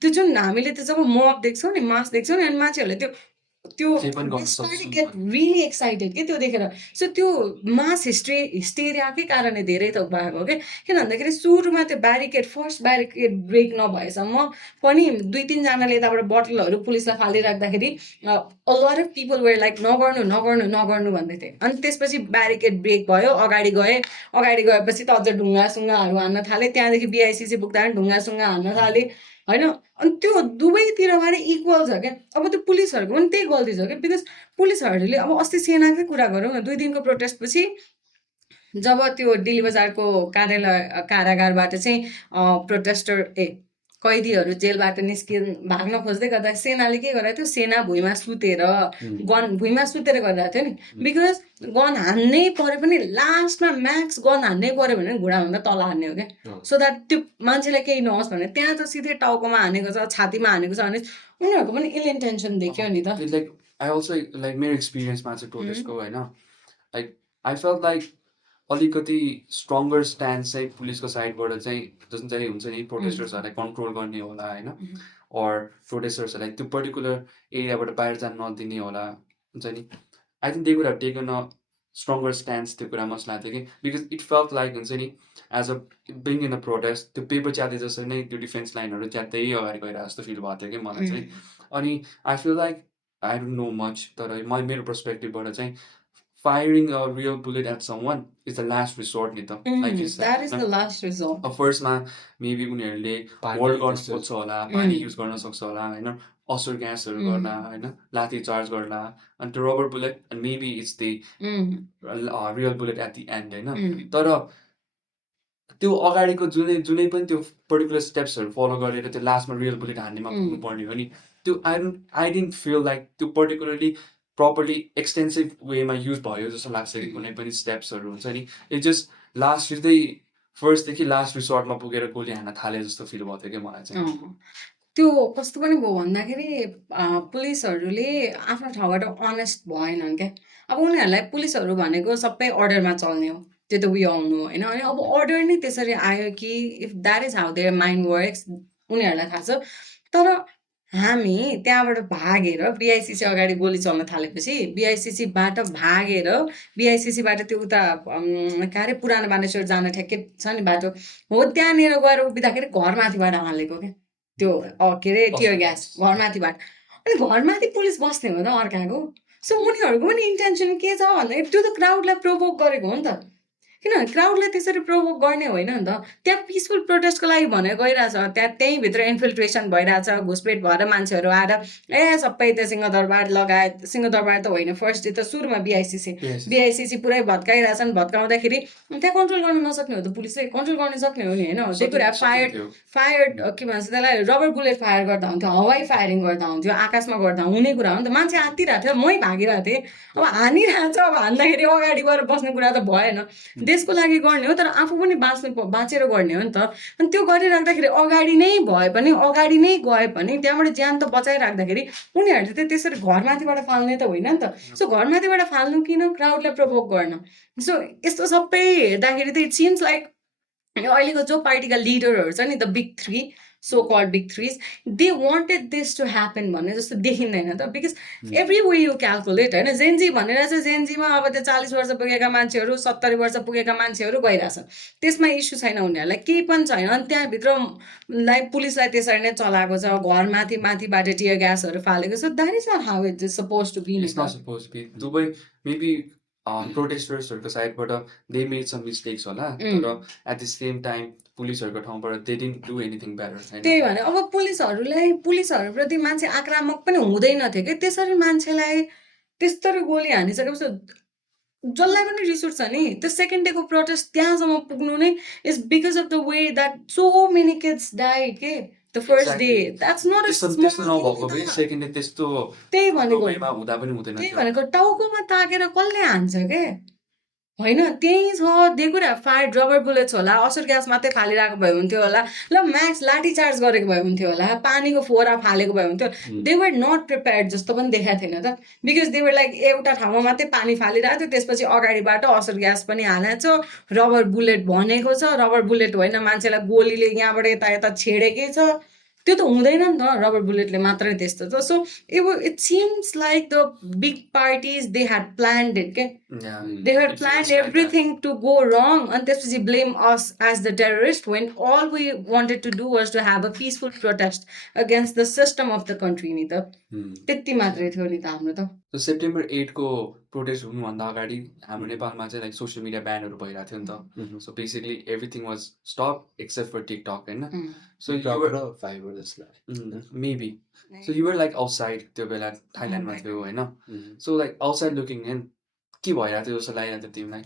त्यो जुन हामीले त्यो जब मब देख्छौँ नि मास देख्छौँ नि अनि मान्छेहरूले त्यो गेट रियली एक्साइटेड के त्यो देखेर सो त्यो मास हिस्टेरियाकै कारणले धेरै त भएको के किन भन्दाखेरि सुरुमा त्यो फर्स्ट ब्यारिकेड ब्रेक नभएसम्म पनि 2-3 जनाले यताबाट बटलहरू पुलिसलाई फालिराख्दाखेरि a lot of people were like नगर्नु भन्दै थिए अनि त्यसपछि ब्यारिकेड ब्रेक भयो अगाडि गएपछि त अझ ढुङ्गासुङ्गाहरू हान्न थाले त्यहाँदेखि बिआइसिसी पुग्दा पनि ढुङ्गासुङ्गा हान्न थाले होइन अनि त्यो दुवैतिरबाट इक्वल छ क्या अब त्यो पुलिसहरूको पनि त्यही गल्ती छ क्या बिकज पुलिसहरूले अब अस्ति सेनाकै कुरा गरौँ न 2 दिनको प्रोटेस्टपछि जब त्यो दिल्ली बजारको कारागारबाट चाहिँ प्रोटेस्टर कैदीहरू जेलबाट भाग्न खोज्दै गर्दा सेनाले के गरेको थियो सेना भुइँमा सुतेर भुइँमा सुतेर गरिरहेको थियो नि बिकज गन हान्नै पऱ्यो पनि लास्टमा म्याक्स गन हान्नै पऱ्यो भने घुँडाभन्दा तल हान्ने हो क्या सो द्याट त्यो मान्छेलाई केही नहोस् भने त्यहाँ त सिधै टाउकोमा हानेको छ छातीमा हानेको छ भने उनीहरूको पनि इल इन्टेन्सन देख्यो नि त लाइक आई अल्सो लाइक मेरो एक्सपिरियन्समा चाहिँ प्रोटेस्टको होइन लाइक आई फेल्ट लाइक अलिकति स्ट्रङ्गर स्ट्यान्ड चाहिँ पुलिसको साइडबाट चाहिँ जुन चाहिँ हुन्छ नि प्रोटेस्टर्सहरूलाई कन्ट्रोल गर्ने होला होइन अर प्रोटेस्टर्सहरूलाई त्यो पर्टिकुलर एरियाबाट बाहिर जान नदिने होला हुन्छ नि I think they could have taken a stronger stance त्यो कुरा मस्ट लाग्थ्यो कि बिकज इट फेल्ट लाइक हुन्छ नि as a being in a protest त्यो पेपर च्याते जस्तो नै त्यो डिफेन्स लाइनहरू च्यात्दै अगाडि गइरहेको जस्तो फिल भएको थियो कि मलाई चाहिँ अनि I feel like I don't know much तर मेरो पर्सपेक्टिभबाट चाहिँ firing a real bullet at someone is the last resort नि त like you said that is the last resort. फर्स्टमा मेबी उनीहरूले होल्ड गर्न सक्छ होला पानी युज गर्न सक्छ होला होइन असर ग्यासहरू गर्ला होइन लाठी चार्ज गर्ला अनि त्यो rubber bullet and maybe it's the real bullet at the end होइन तर त्यो अगाडिको जुनै पनि त्यो पर्टिकुलर स्टेप्सहरू फलो गरेर त्यो लास्टमा रियल बुलेट हान्नेमा पुग्नु पर्ने हो नि त्यो आई डिन्ट फिल लाइक त्यो पर्टिकुलरली प्रपरली एक्सटेन्सिभ वेमा युज भयो जस्तो लाग्छ कि कुनै पनि स्टेप्सहरू हुन्छ नि इट जस्ट लास्ट सिधै फर्स्टदेखि लास्ट रिसोर्टमा पुगेर गोली हान्न थाले जस्तो फिल भएको थियो कि मलाई चाहिँ त्यो कस्तो पनि भयो भन्दाखेरि पुलिसहरूले आफ्नो ठाउँबाट अनेस्ट भएनन् क्या अब उनीहरूलाई पुलिसहरू भनेको सबै अर्डरमा चल्ने हो त्यो त उयो आउनु होइन अनि अब अर्डर नै त्यसरी आयो कि if that is how their mind works उनीहरूलाई थाहा छ तर हामी त्यहाँबाट भागेर बिआइसिसी अगाडि गोली चल्न थालेपछि बिआइसिसीबाट भागेर बिआइसिसीबाट त्यो उता के अरे पुरानो बानेश्वर जान ठ्याक्कै छ नि बाटो हो त्यहाँनिर गएर उभिँदाखेरि घरमाथिबाट हालेको क्या त्यो के अरे टियर ग्यास घरमाथिबाट अनि घरमाथि पुलिस बस्ने हो त अर्काको सो उनीहरूको पनि इन्टेन्सन के छ भन्दाखेरि त्यो त क्राउडलाई प्रोभोक गरेको हो नि त किनभने क्राउडलाई त्यसरी प्रोभोक गर्ने होइन नि त त्यहाँ पिसफुल प्रोटेस्टको लागि भनेर गइरहेछ त्यहीँभित्र इन्फिल्ट्रेसन भइरहेछ घुसपेट भएर मान्छेहरू आएर सबै त्यो सिंहदरबार लगायत सिंहदरबार त होइन फर्स्ट डे त सुरुमा बिआइसिसी पुरै भत्काइरहेछन् भत्काउँदाखेरि त्यहाँ कन्ट्रोल गर्न नसक्ने हो त पुलिसले कन्ट्रोल गर्न सक्ने हो नि होइन त्यही कुरा फायर के भन्छ त्यसलाई रबर बुलेट फायर गर्दा हुन्थ्यो हवाई फायरिङ गर्दा हुन्थ्यो आकाशमा गर्दा हुने कुरा हो नि त मान्छे आत्तिरहेको थियो मै भागिरहेको थिएँ अब हानिरहेको छ अब हान्दाखेरि अगाडि गएर बस्ने कुरा त भएन देशको लागि गर्ने हो तर आफू पनि बाँचेर गर्ने हो नि त अनि त्यो गरिराख्दाखेरि अगाडि नै भए पनि अगाडि नै गए पनि त्यहाँबाट ज्यान त बचाइराख्दाखेरि उनीहरूले त त्यसरी घरमाथिबाट फाल्ने त होइन नि त सो घरमाथिबाट फाल्नु किन क्राउडलाई प्रोभोक गर्न सो यस्तो सबै हेर्दाखेरि त इट सिम्स लाइक अहिलेको जो पार्टीका लिडरहरू छ नि the big three so called big threes they wanted this to happen भन्ने जस्तो देखिँदैन त because every way you calculate होइन जेन्जी भनेर चाहिँ जेन्जीमा अब त्यो 40 वर्ष पुगेका मान्छेहरू 70 वर्ष पुगेका मान्छेहरू गइरहेछन् त्यसमा इस्यु छैन उनीहरूलाई केही पनि छैन अनि त्यहाँभित्र पुलिसलाई त्यसरी नै चलाएको छ घरमाथि माथिबाट टियर ग्यासहरू फालेको छ that is not how it is suppose to be Dubai maybe प्रोटेस्टर्सहरूको साइडबाट दे मेड सम मिस्टेक्स होला तर एट द सेम टाइम पुलिसहरूको ठाउँबाट they didn't do anything better त्यही भने अब पुलिसहरूप्रति मान्छे आक्रामक पनि हुँदैन थियो कि त्यसरी मान्छेलाई त्यस्तरी गोली हानिसकेपछि जसलाई पनि रिस उठ्छ नि त्यो सेकेन्ड डेको प्रोटेस्ट त्यहाँसम्म पुग्नु नै is because of the way that so many kids died के the first day that's not a small त्यही भनेको टाउकोमा ताकेर कसले हान्छ के होइन त्यही छ देखुरा फायर रबर बुलेट्स होला असर ग्यास मात्रै फालिरहेको भए हुन्थ्यो होला ल म्याक्स लाठी चार्ज गरेको भए हुन्थ्यो होला पानीको फोरा फालेको भए हुन्थ्यो दे वर नट प्रिपेयर्ड जस्तो पनि देखाएको थिएन त बिकज दे वर लाइक एउटा ठाउँमा मात्रै पानी फालिरहेको थियो त्यसपछि अगाडिबाट असर ग्यास पनि हालेको छ रबर बुलेट भनेको छ रबर बुलेट होइन मान्छेलाई गोलीले यहाँबाट यता छेडेकै छ त्यो त हुँदैन नि त रबर बुलेटले मात्रै त्यस्तो त so it seems like the big parties they had planned it के they had planned everything to go wrong अनि त्यसपछि blame us as the terrorist when all we wanted to do was to have a peaceful protest against the system of the country नि त त्यति मात्रै थियो नि त हाम्रो त सेप्टेम्बर 8 को प्रोटेस्ट हुनुभन्दा अगाडि हाम्रो नेपालमा चाहिँ लाइक सोसियल मिडिया ब्यानहरू भइरहेको थियो नि त so basically everything was stop except for TikTok होइन so maybe so you were like outside त्यो बेला थाइल्यान्डमा थियो होइन so like outside looking in के भइरहेको थियो जस्तो लागिरहेको थियो तिमीलाई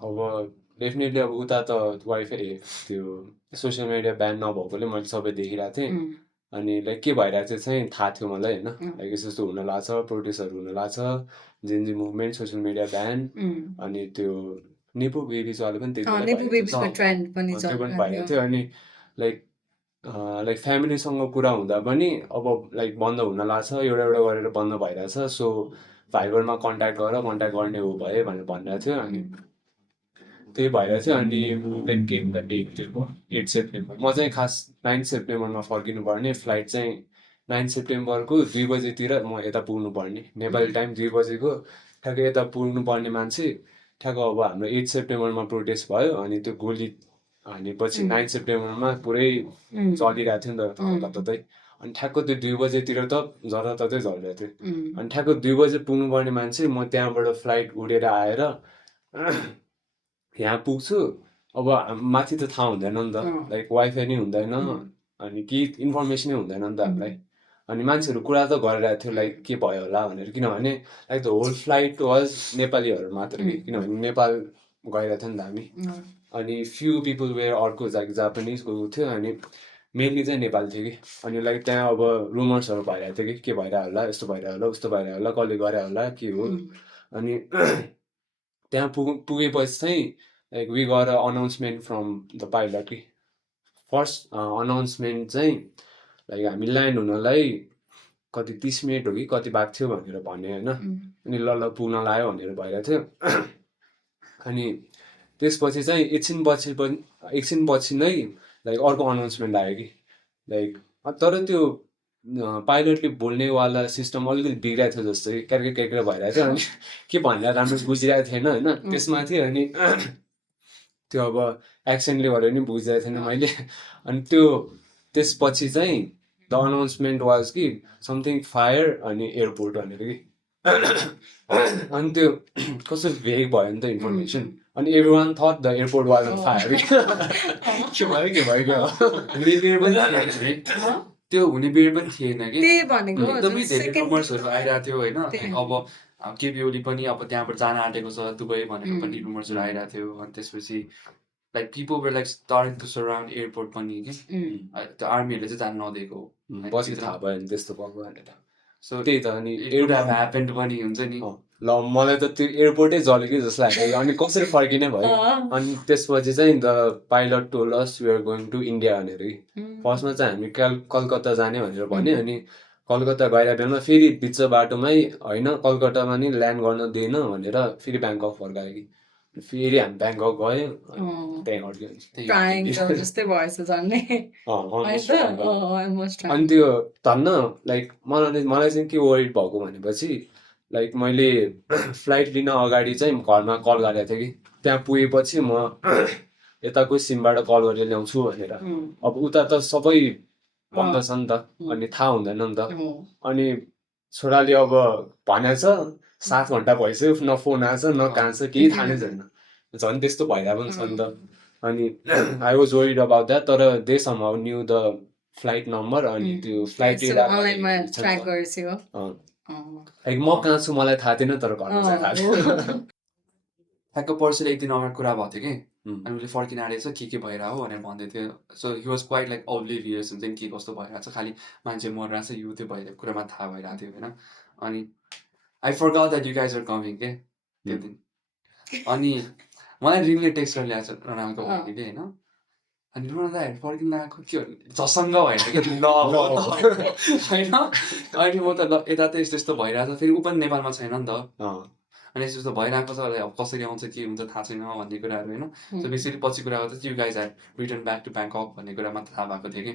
अब डेफिनेटली अब उता त वाइफाई त्यो सोसियल मिडिया ब्यान नभएकोले मैले सबै देखिरहेको थिएँ अनि लाइक के भइरहेको चाहिँ थाहा थियो मलाई होइन लाइक यस्तो हुन लाग्छ प्रोटेस्टहरू हुन लाग्छ जेन्जी मुभमेन्ट सोसियल मिडिया ब्यान अनि त्यो नेपो बेबिजवाले पनि त्यो पनि भइरहेको थियो अनि लाइक फ्यामिलीसँग कुरा हुँदा पनि अब लाइक बन्द हुन लाग्छ एउटा गरेर बन्द भइरहेछ सो भाइबरमा कन्ट्याक्ट गर्ने हो भए भनेर भनिरहेको थियो अनि त्यही भइरहेको थियो अनि लाइक गेम द डेट थियो 8 सेप्टेम्बर म चाहिँ खास 9 सेप्टेम्बरमा फर्किनु पर्ने फ्लाइट चाहिँ 9 सेप्टेम्बरको 2 बजीतिर म यता पुग्नु पर्ने नेपाली टाइम 2 बजीको ठ्याक्कै यता पुग्नुपर्ने मान्छे ठ्याक्क अब हाम्रो 8 सेप्टेम्बरमा प्रोटेस्ट भयो अनि त्यो गोली हानेपछि 9 सेप्टेम्बरमा पुरै चलिरहेको थियो नि त हताततै अनि ठ्याक्क त्यो 2 बजेतिर त जताततै झलिरहेको थियो अनि ठ्याक्क 2 बजे पुग्नुपर्ने मान्छे म त्यहाँबाट फ्लाइट उडेर आएर यहाँ पुग्छु अब माथि त थाहा हुँदैन नि त लाइक वाइफाई नै हुँदैन अनि केही इन्फर्मेसनै हुँदैन नि त हामीलाई अनि मान्छेहरू कुरा त गरिरहेको थियो लाइक के भयो होला भनेर किनभने like the whole flight was नेपालीहरू मात्र कि किनभने नेपाल गइरहेको थियो नि त हामी अनि फ्यु पिपल वेयर अर्को जापानिज गएको थियो अनि मेनली चाहिँ नेपाली थियो कि अनि लाइक त्यहाँ अब रुमर्सहरू भइरहेको थियो कि के भइरहेको होला यस्तो भइरहेको होला उस्तो भइरहेको होला कसले गरे होला के हो अनि त्यहाँ पुगेपछि चाहिँ like we got a announcement from the pilot कि फर्स्ट अनाउन्समेन्ट चाहिँ लाइक हामी ल्यान्ड हुनलाई कति 30 मिनट हो कि कति भएको थियो भनेर भन्यो होइन अनि ल पुग्न लाग्यो भनेर भइरहेको थियो अनि त्यसपछि चाहिँ एकछिन पछि नै लाइक अर्को अनाउन्समेन्ट आयो कि लाइक तर त्यो पाइलटले बोल्नेवाला सिस्टम अलिकति बिग्रेको थियो जस्तो कि क्यारकेर भइरहेको थियो अनि के भनेर राम्रो बुझिरहेको थिएन होइन त्यसमा थियो अनि त्यो अब एक्सेन्टले गरेर नि बुझिरहेको थिएन मैले अनि त्यसपछि चाहिँ द अनाउन्समेन्ट वाज कि समथिङ फायर अनि एयरपोर्ट भनेर कि अनि त्यो कस्तो भेग भयो नि त इन्फर्मेसन अनि everyone thought the airport was on fire के भयो त्यो हुने बेर पनि थिएन कि त्यही भनेको एकदमै धेरै रुमर्सहरू आइरहेको थियो होइन अब केपी ओली पनि अब त्यहाँबाट जान आँटेको छ दुबई भनेर पनि रुमर्सहरू आइरहेको थियो अनि त्यसपछि like people were like starting to surround airport पनि कि त्यो आर्मीहरूले चाहिँ जान नदिएको पछि थाहा भयो नि त्यस्तो भएको भनेर सो त्यही त अनि ह्यापेन्ड पनि हुन्छ नि ल मलाई त त्यो एयरपोर्टै जल्यो कि जस्तो लाग्यो अनि कसरी फर्किने भयो अनि त्यसपछि चाहिँ the pilot told us we are going to India भनेर कि फर्स्टमा चाहिँ हामी कलकत्ता जाने भनेर भन्यो अनि कलकत्ता गइरहेको फेरि बिच बाटोमै होइन कलकत्तामा नि ल्यान्ड गर्न दिएन भनेर फेरि ब्याङ्कक फर्कायो कि फेरि हामी ब्याङ्कक गयो त्यहीँ अनि त्यो धन्न लाइक मलाई चाहिँ के वरिड भएको भनेपछि लाइक मैले फ्लाइट लिन अगाडि चाहिँ घरमा कल गरेको थिएँ कि त्यहाँ पुगेपछि म यताको सिमबाट कल गरेर ल्याउँछु भनेर अब उता त सबै बन्द छ नि त अनि थाहा हुँदैन नि त अनि छोराले अब भनेको छ 7 घन्टा भइसक्यो न फोन आएछ न कहाँ छ केही थाहा नै छैन झन् त्यस्तो भइरहेको पनि छ नि त अनि I was worried about that तर they somehow knew the flight number अनि त्यो फ्लाइट लाइक म कहाँ छु मलाई थाहा थिएन तर घरमा चाहिँ थाहा थियो ठ्याक्क पर्सिले एक दिन अगाडि कुरा भएको थियो कि अनि उसले फर्किन आँटेछ के भइरहेको भनेर भन्दै थियो so he was quite like oblivious हुन्छ नि के कस्तो भइरहेको छ खालि मान्छे मरिरहेको छ यो त्यो भइरहेको कुरामा थाहा भइरहेको थियो होइन अनि I forgot that you guys are coming के त्यो दिन अनि मलाई रिनले टेक्स्ट गरेर ल्याएको छ रोनाल्डो भन्ने कि होइन अनि रोनाल्डो फर्किन आएको के भन्ने झसङ्ग भएर कि ल होइन अनि म त ल यता त यस्तो यस्तो भइरहेको छ फेरि ऊ पनि नेपालमा छैन नि त अनि यस्तो यस्तो भइरहेको छ अब कसरी आउँछ के हुन्छ थाहा छैन भन्ने कुराहरू होइन सो बेसिकली पछि कुरा गर्दा you guys are return back to Bangkok भन्ने कुरा मात्र थाहा भएको थियो कि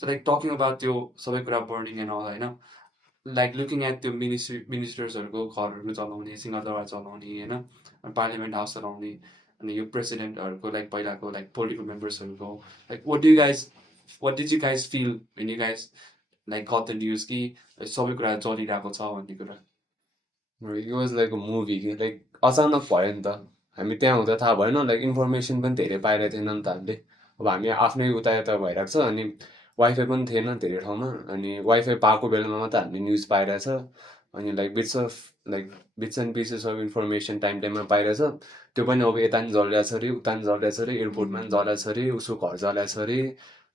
सो लाइक टकिङ अबाउट त्यो सबै कुरा बर्निङ एन्ड अल होइन लाइक लुकिङ एट त्यो मिनिस्टर्सहरूको घरहरू चलाउने सिंहदरबार चलाउने होइन पार्लियामेन्ट हाउस चलाउने अनि यो प्रेसिडेन्टहरूको लाइक पहिलाको लाइक पोलिटिकल मेम्बर्सहरूको like what did you guys feel when you guys like got the news कि सबै कुरा चलिरहेको छ भन्ने कुरा it was like a movie कि लाइक अचानक भयो नि त हामी त्यहाँ हुँदा थाहा भएन लाइक इन्फर्मेसन पनि धेरै पाइरहेको थिएन नि त हामीले अब हामी आफ्नै उता यता भइरहेको छ अनि वाइफाई पनि थिएन धेरै ठाउँमा अनि वाइफाई पाएको बेलामा मात्रै हामीले न्युज पाइरहेछ अनि like bits and pieces of information टाइममा पाइरहेछ त्यो पनि अब यता पनि जलिरहेछ अरे उता पनि जलिरहेछ अरे एयरपोर्टमा पनि जलिरहेछ अरे उसको घर जलिरहेछ अरे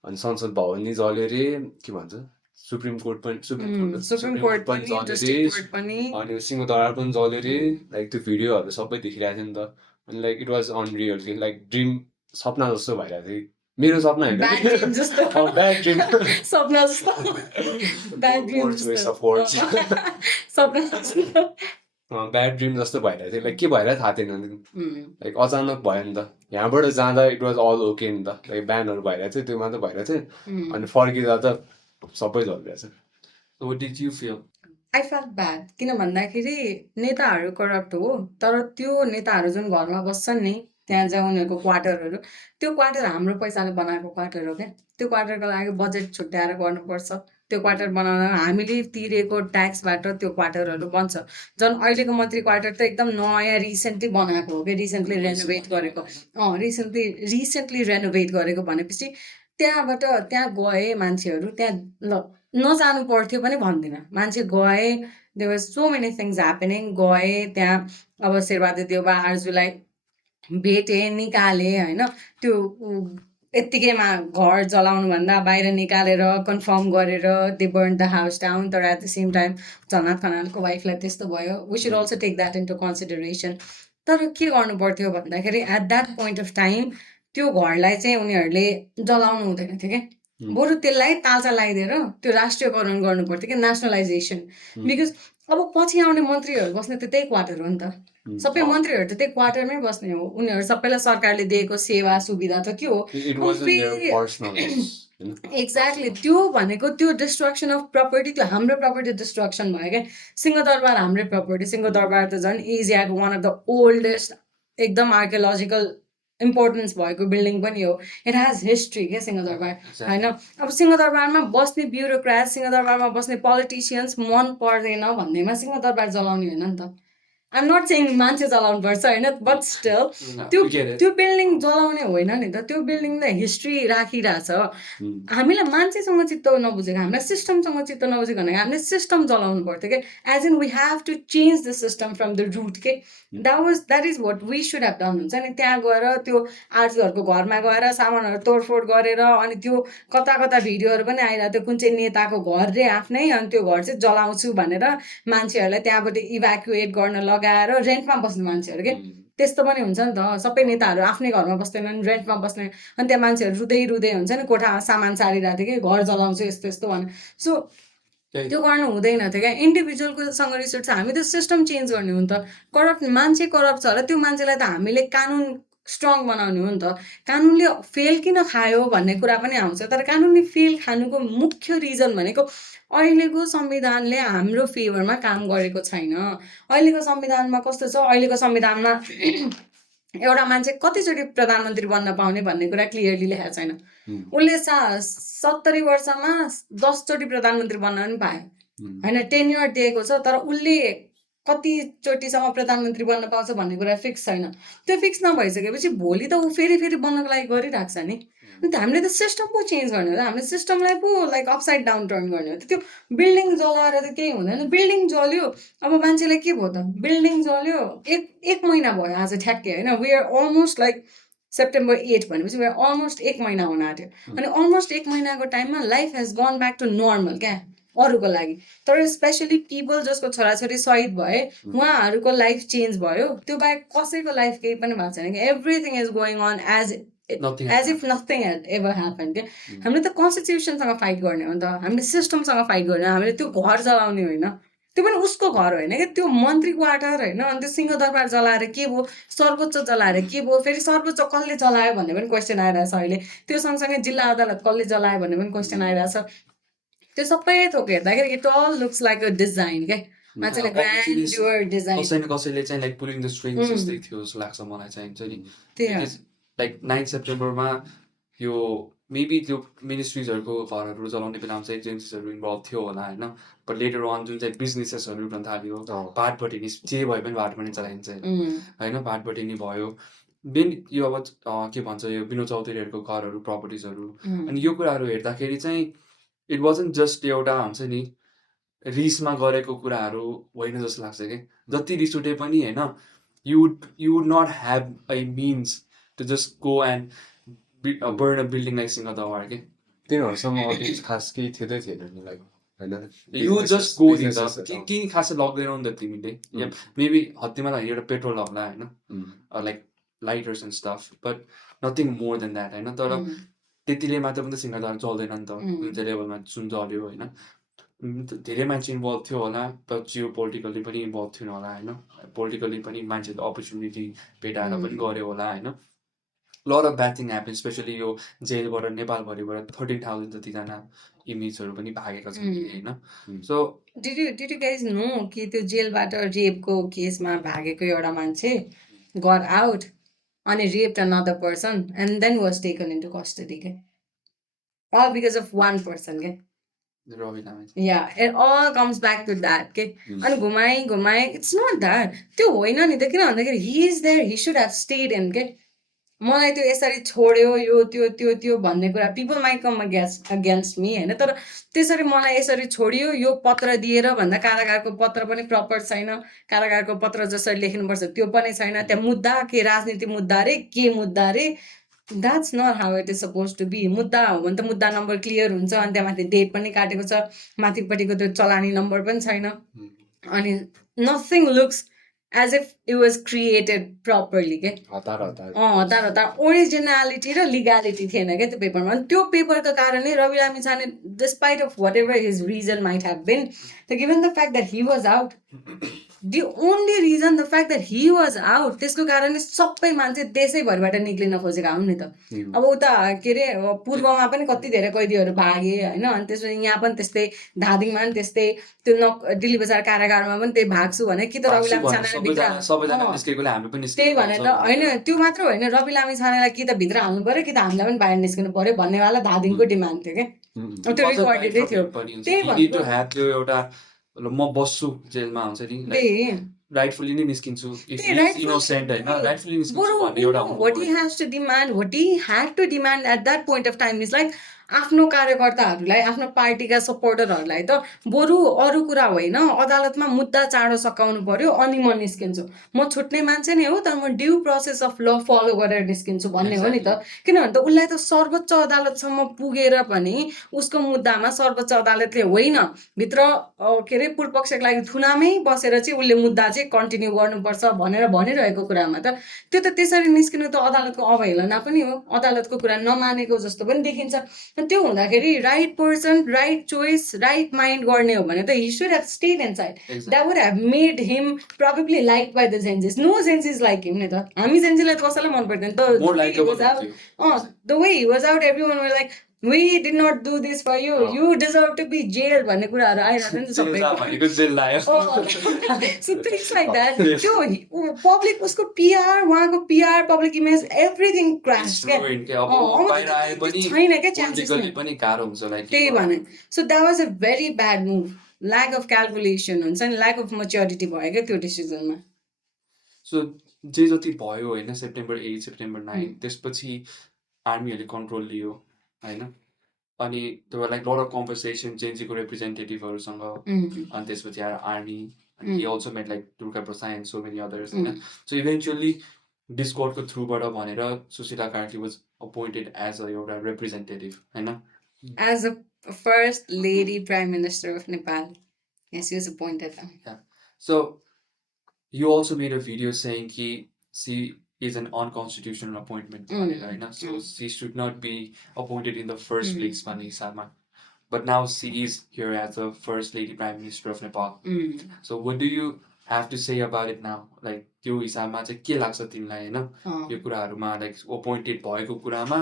अनि संसद भवन नि जल्यो अरे के भन्छ सुप्रिम कोर्ट पनि अनि सिंहदरबार पनि जल्यो अरे लाइक त्यो भिडियोहरू सबै देखिरहेको थियो नि त अनि लाइक इट वाज अनरियल कि लाइक ड्रिम सपना जस्तो भइरहेको थियो मेरो सपना होइन ब्याड ड्रिम जस्तो भइरहेको थियो लाइक के भएर थाहा थिएन लाइक अचानक भयो नि त यहाँबाट जाँदा इट वाज अल ओके नि त लाइक बिहानहरू भइरहेको थियो त्यो मात्रै भइरहेको थियो अनि फर्किँदा त सबै झलिरहेछ What did you feel? I felt bad किन भन्दाखेरि नेताहरू करप्ट हो तर त्यो नेताहरू जुन घरमा बस्छन् नि त्यहाँ चाहिँ उनीहरूको क्वार्टरहरू त्यो क्वार्टर हाम्रो पैसाले बनाएको क्वार्टर हो क्या त्यो क्वार्टरको लागि बजेट छुट्याएर गर्नुपर्छ त्यो क्वार्टर बनाउन हामीले तिरेको ट्याक्सबाट त्यो क्वार्टरहरू बन्छ झन् अहिलेको मन्त्री क्वार्टर त एकदम नयाँ रिसेन्टली बनाएको हो कि रिसेन्टली रेनोभेट गरेको रिसेन्टली रेनोभेट गरेको भनेपछि त्यहाँबाट त्यहाँ गए मान्छेहरू त्यहाँ नजानु पर्थ्यो पनि भन्दिनँ मान्छे गए there was so many things happening गए त्यहाँ अब शेरबहादुर देउवा आर्जुलाई भेटे निकाले होइन त्यो यत्तिकैमा घर जलाउनुभन्दा बाहिर निकालेर कन्फर्म गरेर they burn the house down तर at the same time Jannat खनालको वाइफलाई त्यस्तो भयो we should also take that into consideration तर के गर्नु पर्थ्यो भन्दाखेरि at that point of time त्यो घरलाई चाहिँ उनीहरूले जलाउनु हुँदैन थियो क्या बरु त्यसलाई ताजा लगाइदिएर त्यो राष्ट्रियकरण गर्नु पर्थ्यो कि नेसनलाइजेसन बिकज अब पछि आउने मन्त्रीहरू बस्ने त त्यही क्वार्टर हो नि त सबै मन्त्रीहरू त त्यही क्वार्टरमै बस्ने हो उनीहरू सबैलाई सरकारले दिएको सेवा सुविधा त के हो एक्ज्याक्टली त्यो भनेको त्यो डिस्ट्रक्सन अफ प्रपर्टी त्यो हाम्रो प्रपर्टी डिस्ट्रक्सन भयो क्या सिंहदरबार हाम्रै प्रपर्टी सिंहदरबार त झन् एसियाको वान अफ द ओल्डेस्ट एकदम आर्कियोलोजिकल इम्पोर्टेन्स भएको बिल्डिङ पनि हो इट हेज हिस्ट्री क्या सिंहदरबार होइन अब सिंहदरबारमा बस्ने ब्युरोक्राट सिंहदरबारमा बस्ने पोलिटिसियन्स मन पर्दैन भन्नेमा सिंहदरबार जलाउने होइन नि त आइम नट सेङ मान्छे जलाउनु पर्छ होइन बट स्टिल त्यो बिल्डिङ जलाउने होइन नि त त्यो बिल्डिङ त हिस्ट्री राखिरहेछ हामीलाई मान्छेसँग चित्त नबुझेको हामीलाई सिस्टमसँग चित्त नबुझेको भनेको हामीले सिस्टम जलाउनु पर्थ्यो क्या as in we have to change the system from the root के that is what we should have done हुन्छ नि त्यहाँ गएर त्यो आर्जुहरूको घरमा गएर सामानहरू तोडफोड गरेर अनि त्यो कता कता भिडियोहरू पनि आइरहेको थियो कुन चाहिँ नेताको घर रे आफ्नै अनि त्यो घर चाहिँ जलाउँछु भनेर मान्छेहरूलाई त्यहाँबाट इभ्याकुएट गर्न लगाएर रेन्टमा बस्ने मान्छेहरू के त्यस्तो पनि हुन्छ नि त सबै नेताहरू आफ्नै घरमा बस्दैनन् रेन्टमा बस्ने अनि त्यहाँ मान्छेहरू रुँदै रुँदै हुन्छ नि कोठामा सामान सारिरहेको थियो कि घर जलाउँछु यस्तो यस्तो भने सो त्यो गर्नु हुँदैन थियो क्या इन्डिभिजुअलकोसँग रिस उठ्छ हामी त सिस्टम चेन्ज गर्ने हो नि त करप्ट मान्छे करप्ट छ होला त्यो मान्छेलाई त हामीले कानुन स्ट्रङ बनाउने हो नि त कानुनले फेल किन खायो भन्ने कुरा पनि आउँछ तर कानुनले फेल खानुको मुख्य रिजन भनेको अहिलेको संविधानले हाम्रो फेभरमा काम गरेको छैन अहिलेको संविधानमा कस्तो छ अहिलेको संविधानमा एउटा मान्छे कतिचोटि प्रधानमन्त्री बन्न पाउने भन्ने कुरा क्लियरली लेखेको छैन उसले 70 वर्षमा 10 चोटि प्रधानमन्त्री बन्न पनि पायो होइन टेन्युर दिएको छ तर उसले कतिचोटिसम्म प्रधानमन्त्री बन्न पाउँछ भन्ने कुरा फिक्स छैन त्यो फिक्स नभइसकेपछि भोलि त ऊ फेरि बन्नको लागि गरिरहेको छ नि अन्त हामीले त सिस्टम पो चेन्ज गर्ने हो हामीले सिस्टमलाई पो लाइक अपसाइड डाउन टर्न गर्ने हो त्यो बिल्डिङ जलाएर त केही हुँदैन बिल्डिङ जल्यो अब मान्छेलाई के भयो त बिल्डिङ जल्यो एक महिना भयो आज ठ्याक्कै होइन we are almost like September 8 भनेपछि वी आर अलमोस्ट 1 महिना हुन आँट्यो अनि अलमोस्ट 1 महिनाको टाइममा life has gone back to normal क्या अरूको लागि तर स्पेसली पिपल जसको छोराछोरी सहिद भए उहाँहरूको लाइफ चेन्ज भयो त्यो बाहेक कसैको लाइफ केही पनि भएको छैन कि everything is going on as if nothing had ever happen क्या हामीले त कन्स्टिट्युसनसँग फाइट गर्ने हो नि त हामीले सिस्टमसँग फाइट गर्ने हो हामीले त्यो घर जलाउने होइन त्यो पनि उसको घर होइन क्या त्यो मन्त्री क्वार्टर होइन अनि त्यो सिंहदरबार जलाएर के भयो सर्वोच्च जलाएर के भयो फेरि सर्वोच्च कसले जलायो भन्ने पनि क्वेसन आइरहेछ अहिले त्यो सँगसँगै जिल्ला अदालत कसले जलायो भन्ने पनि क्वेसन आइरहेछ त्यो सबै थोक हेर्दाखेरि it all looks like a design क्या मान्छेले ग्रान्ड्युअर डिजाइन कसैले चाहिँ लाइक पुलिङ द स्ट्रिङ्स जस्तै थियो जस्तो लाग्छ मलाई चाहिँ हुन्छ नि लाइक 9 सेप्टेम्बरमा यो मेबी त्यो मिनिस्ट्रिजहरूको घरहरू जलाउने बेलामा चाहिँ एजेन्सिजहरू इन्भल्भ थियो होला होइन बट लेटर अन जुन चाहिँ बिजनेसेसहरू उठ्न थाल्यो भाटभटी नि जे भए पनि भाटभटी चलाइन्छ होइन भाटभटी नि भयो मेन यो अब के भन्छ यो विनोद चौधरीहरूको घरहरू प्रपर्टिजहरू अनि यो कुराहरू हेर्दाखेरि चाहिँ इट वाजन्ट जस्ट एउटा हुन्छ नि रिसमा गरेको कुराहरू होइन जस्तो लाग्छ कि जति रिस उठे पनि होइन you would not have a means to just go and burn a building like Singha Durbar के तिनीहरूसँग अडियन्स खास केही थिएन नि लाइक होइन यु जस्ट गो नि त केही खासै लग्दैनौ नि त तिमीले मेबी हत्तीमा त एउटा पेट्रोल लग्ला होइन like lighters and stuff but nothing more than that होइन तर त्यतिले मात्र पनि त सिंहदरबार चल्दैन नि त जुन चाहिँ लेभलमा जुन चल्यो होइन धेरै मान्छे इन्भल्भ थियो होला तर जियो पोलिटिकल्ली पनि इन्भल्भ थिएन होला होइन पोलिटिकल्ली पनि मान्छेले अपर्च्युनिटी भेटाएर पनि गऱ्यो होला होइन lot of bad thing happen specially यो जेलबाट नेपालभरिबाट 13,000 जतिजना इमेजहरू पनि भागेका छन् होइन so Did you guys know कि त्यो जेलबाट रेपको केसमा भागेको एउटा मान्छे got out अनि raped another person and then was taken into custody के all because of one person के रवि लामा Yeah, it all comes back to that के अनि घुमाइ it's not that त्यो होइन नि त किन भन्दाखेरि he is there he should have stayed in के मलाई त्यो यसरी छोड्यो यो त्यो त्यो त्यो भन्ने कुरा people might come against me हैन तर त्यसरी मलाई यसरी छोड्यो यो पत्र दिएर भन्दा कारागारको पत्र पनि प्रपर छैन कारागारको पत्र जसरी लेख्नुपर्छ त्यो पनि छैन त्यहाँ मुद्दा के राजनीति मुद्दा रे के मुद्दा रे that's not how it is supposed to be मुद्दा हो भने त मुद्दा नम्बर क्लियर हुन्छ अनि त्यहाँमाथि डेट पनि काटेको छ माथिपट्टिको त्यो चलानी नम्बर पनि छैन अनि nothing looks as if it was created properly के हतार ओरिजिनालिटी र लिगालिटी थिएन क्या त्यो पेपरमा अनि त्यो पेपरको कारणले Rabi Lamichhane despite of whatever his reason might have been given the fact that he was out the only reason the fact that he was out त्यसको कारणले सबै मान्छे देशैभरिबाट निक्लिन खोजेका हुन् नि त अब उता के अरे पूर्वमा पनि कति धेरै कैदीहरू भागे होइन अनि त्यसपछि यहाँ पनि त्यस्तै धादिङमा पनि त्यस्तै त्यो दिल्ली बजार कारागारमा पनि त्यही भाग्छु भने कि त रवि लामिछानेलाई त्यही भने त होइन त्यो मात्र होइन रवि लामिछानेलाई कि त भित्र हाल्नु पर्यो कि त हामीलाई पनि बाहिर निस्किनु पर्यो भन्नेवाला धादिङको डिमान्ड थियो क्या त्यो रिकर्डेडै थियो त्यही भन्नु एउटा म बस्छु जेलमा हुन्छ नि राइटफुली नै निस्किन्छु इनोसेन्ट हैन राइटफुली निस्किन्छु भन्ने एउटा what he has to demand what he had to demand at that point of time is like आफ्नो कार्यकर्ताहरूलाई आफ्नो पार्टीका सपोर्टरहरूलाई त बरु अरू कुरा होइन अदालतमा मुद्दा चाँडो सकाउनु पर्यो अनि म निस्किन्छु म छुट्ने मान्छे नै हो तर म ड्यू प्रोसेस अफ ल फलो गरेर निस्किन्छु भन्ने हो नि त किनभने त उसलाई त सर्वोच्च अदालतसम्म पुगेर पनि उसको मुद्दामा सर्वोच्च अदालतले होइन भित्र के अरे पूर्वपक्षको लागि थुनामै बसेर चाहिँ उसले मुद्दा चाहिँ कन्टिन्यू गर्नुपर्छ भनेर भनिरहेको कुरामा त त्यो त त्यसरी निस्किनु त अदालतको अवहेलना पनि हो अदालतको कुरा नमानेको जस्तो पनि देखिन्छ त्यो हुँदाखेरि right person right choice right mind गर्ने हो भने त he should have stayed inside that would have made him probably liked by the Zenzis no Zenzis like him नि त हामी Zenzisलाई त कसैलाई मन पर्दैन त the way he was out everyone were like we did not do this for you you deserve to be jailed भन्ने कुराहरू आइरहेको नि त सबैको so things like that त्यो पब्लिक उसको पिआर उहाँको PR public image everything crash छैन क्या चान्सेस त्यही भने so that was a very bad move lack of calculation हुन्छ नि ल्याक अफ मेच्योरिटी भयो क्या त्यो डिसिजनमा सो जे जति भयो होइन सेप्टेम्बर 8 सेप्टेम्बर 9 त्यसपछि आर्मीहरूले कन्ट्रोल लियो होइन अनि त्यो लाइक लट अफ कन्भर्सेसन जेन्जीको रिप्रेजेन्टेटिभहरूसँग अनि त्यसपछि आएर army and he also met like Durga Prasad and so many others so eventually Discord through भनेर Sushila Karki was appointed as a representative हैन as a first lady prime minister of Nepal yes she was appointed yeah so you also made a video saying she is an unconstitutional appointment हैन so she should not be appointed in the first place भन्ने हिसाबमा but now she is here as the first lady prime minister of Nepal so what do you have to say about it now like त्यो हिसाबमा चाहिँ के लाग्छ तिमीलाई हैन यो कुराहरुमा लाइक appointed भएको कुरामा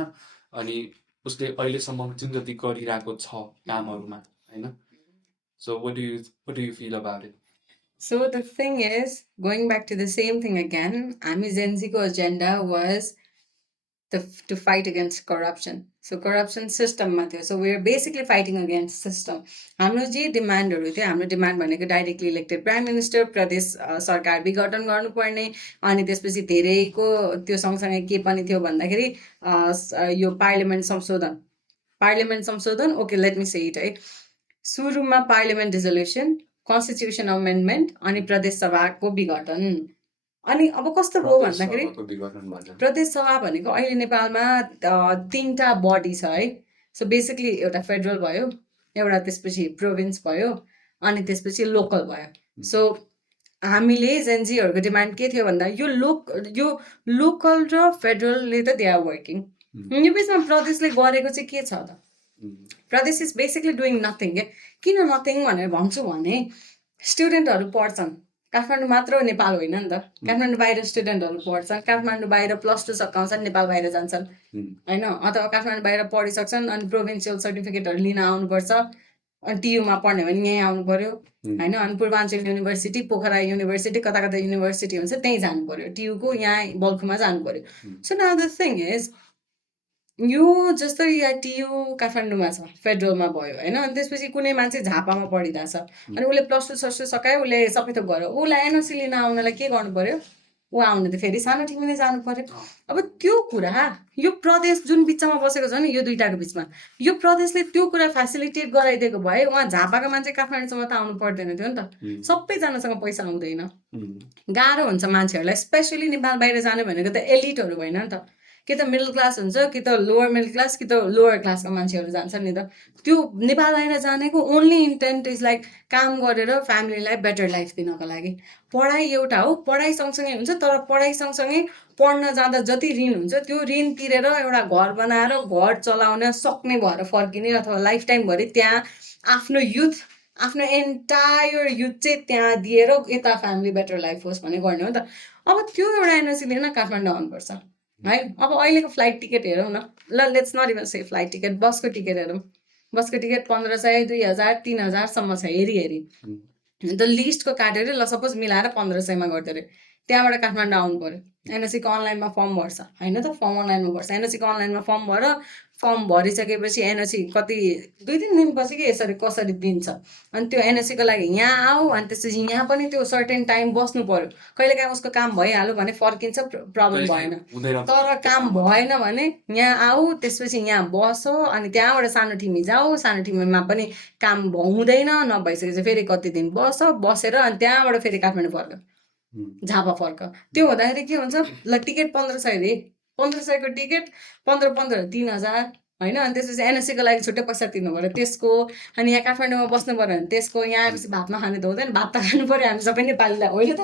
अनि उसले अहिलेसम्म जुन जति गरिरहेको छ कामहरुमा हैन so what do you feel about it so the thing is going back to the same thing again हामी जेन्जीको agenda was to fight against corruption so corruption system मा थियो so we are basically fighting against system हाम्रो जे डिमान्डहरु थियो हाम्रो demand भनेको directly elected prime minister प्रदेश सरकार विघटन गर्नुपर्ने अनि त्यसपछि धेरैको त्यो सँगसँगै के पनि थियो भन्दाखेरि यो पार्लियामेन्ट संशोधन okay let me say it है सुरुमा पार्लियामेन्ट डिसोल्युसन कन्स्टिट्युसन अमेन्डमेन्ट अनि प्रदेश सभाको विघटन अनि अब कस्तो भयो भन्दाखेरि प्रदेश सभा भनेको अहिले नेपालमा 3टा बडी छ है सो बेसिकली एउटा फेडरल भयो एउटा त्यसपछि प्रोभिन्स भयो अनि त्यसपछि लोकल भयो सो हामीले जेन्जीहरुको डिमान्ड के थियो भन्दा यो लोकल र फेडरलले त दे आर वर्किङ यो बिचमा प्रदेशले गरेको चाहिँ के छ त प्रदेश इज बेसिकली डुइङ नथिङ के किन नथिङ भनेर भन्छु भने स्टुडेन्टहरु पढ्छन् काठमाडौँ मात्र हो, नेपाल होइन नि त। काठमाडौँ बाहिर स्टुडेन्टहरू पढ्छन्, काठमाडौँ बाहिर +2 सकाउँछन्, नेपाल बाहिर जान्छन् होइन, अथवा काठमाडौँ बाहिर पढिसक्छन् अनि प्रोभिन्सियल सर्टिफिकेटहरू लिन आउनुपर्छ, अनि टियुमा पढ्ने भने यहीँ आउनु पर्यो होइन, अनि पूर्वाञ्चल युनिभर्सिटी, पोखरा युनिभर्सिटी, कता कता युनिभर्सिटी हुन्छ त्यहीँ जानु पर्यो, टियुको यहाँ बल्खुमा जानु पर्यो। So now the thing is यो जस्तो यहाँ टियु काठमाडौँमा छ, फेडरलमा भयो होइन, अनि त्यसपछि कुनै मान्छे झापामा पढिरहेछ अनि उसले +2 सस्टो सकायो, उसले सबै थोक गर्यो, उसलाई एनओसी लिन आउनलाई के गर्नु पर्यो, ऊ आउनु त फेरि सानो टिमुले जानु पर्यो। अब त्यो कुरा यो प्रदेश जुन बिचमा बसेको छ नि, यो दुइटाको बिचमा, यो प्रदेशले त्यो कुरा फेसिलिटेट गराइदिएको भए उहाँ झापाको मान्छे काठमाडौँसम्म त आउनु पर्दैन थियो नि त। सबैजनासँग पैसा आउँदैन, गाह्रो हुन्छ मान्छेहरूलाई, स्पेसली नेपाल बाहिर जाने भनेको त एलिटहरू होइन नि त, कि त मिडल क्लास हुन्छ, कि त लोवर मिडल क्लास, कि त लोवर क्लासका मान्छेहरू जान्छन् नि त। त्यो नेपाल बाहिर जानेको ओन्ली इन्टेन्ट इज लाइक काम गरेर फ्यामिलीलाई बेटर लाइफ दिनको लागि। पढाइ एउटा हो, पढाइ सँगसँगै हुन्छ, तर पढाइ सँगसँगै पढ्न जाँदा जति ऋण हुन्छ त्यो ऋण तिरेर एउटा घर बनाएर घर चलाउन सक्ने भएर फर्किने, अथवा लाइफ टाइमभरि त्यहाँ आफ्नो युथ, आफ्नो एन्टायर युथ चाहिँ त्यहाँ दिएर यता फ्यामिली बेटर लाइफ होस् भन्ने गर्ने हो नि त। अब त्यो एउटा एनओसी लिन काठमाडौँ आउनुपर्छ है। अब अहिलेको फ्लाइट टिकट हेरौँ न, ल let's not even say flight ticket, बसको टिकट हेरौँ, बसको टिकट 1500, 2000, 3000सम्म छ, हेरी द लिस्टको काटेर ल सपोज मिलाएर 1500मा गर्दो अरे, त्यहाँबाट काठमाडौँ आउनु पर्यो, एनओसीको अनलाइनमा फर्म भर्छ होइन त, फर्म अनलाइनमा भर्छ, एनओसीको अनलाइनमा फर्म भर, फर्म भरिसकेपछि एनओसी कति 2-3 दिनपछि कि यसरी कसरी दिन्छ, अनि त्यो एनओसीको लागि यहाँ आऊ, अनि त्यसपछि यहाँ पनि त्यो सर्टेन टाइम बस्नु पर्यो, कहिलेकाहीँ उसको काम भइहाल्यो भने फर्किन्छ, प्रब्लम भएन, तर काम भएन भने यहाँ आऊ, त्यसपछि यहाँ बसो, अनि त्यहाँबाट सानो टिमी जाऊ, सानो टिमीमा पनि काम हुँदैन, नभइसकेपछि फेरि कति दिन बसेर अनि त्यहाँबाट फेरि काठमाडौँ फर्क, झापा फर्क। त्यो हुँदाखेरि के हुन्छ, ल टिकट 1500 अरे, 1500को टिकट 15 3000 होइन, अनि त्यसपछि एनओसीको लागि छुट्टै पैसा तिर्नु पऱ्यो त्यसको, अनि यहाँ काठमाडौँमा बस्नु पऱ्यो भने त्यसको, यहाँ आएपछि भात नखाने त हुँदैन, भात त खानु पऱ्यो, हामी सबै नेपालीलाई होइन त,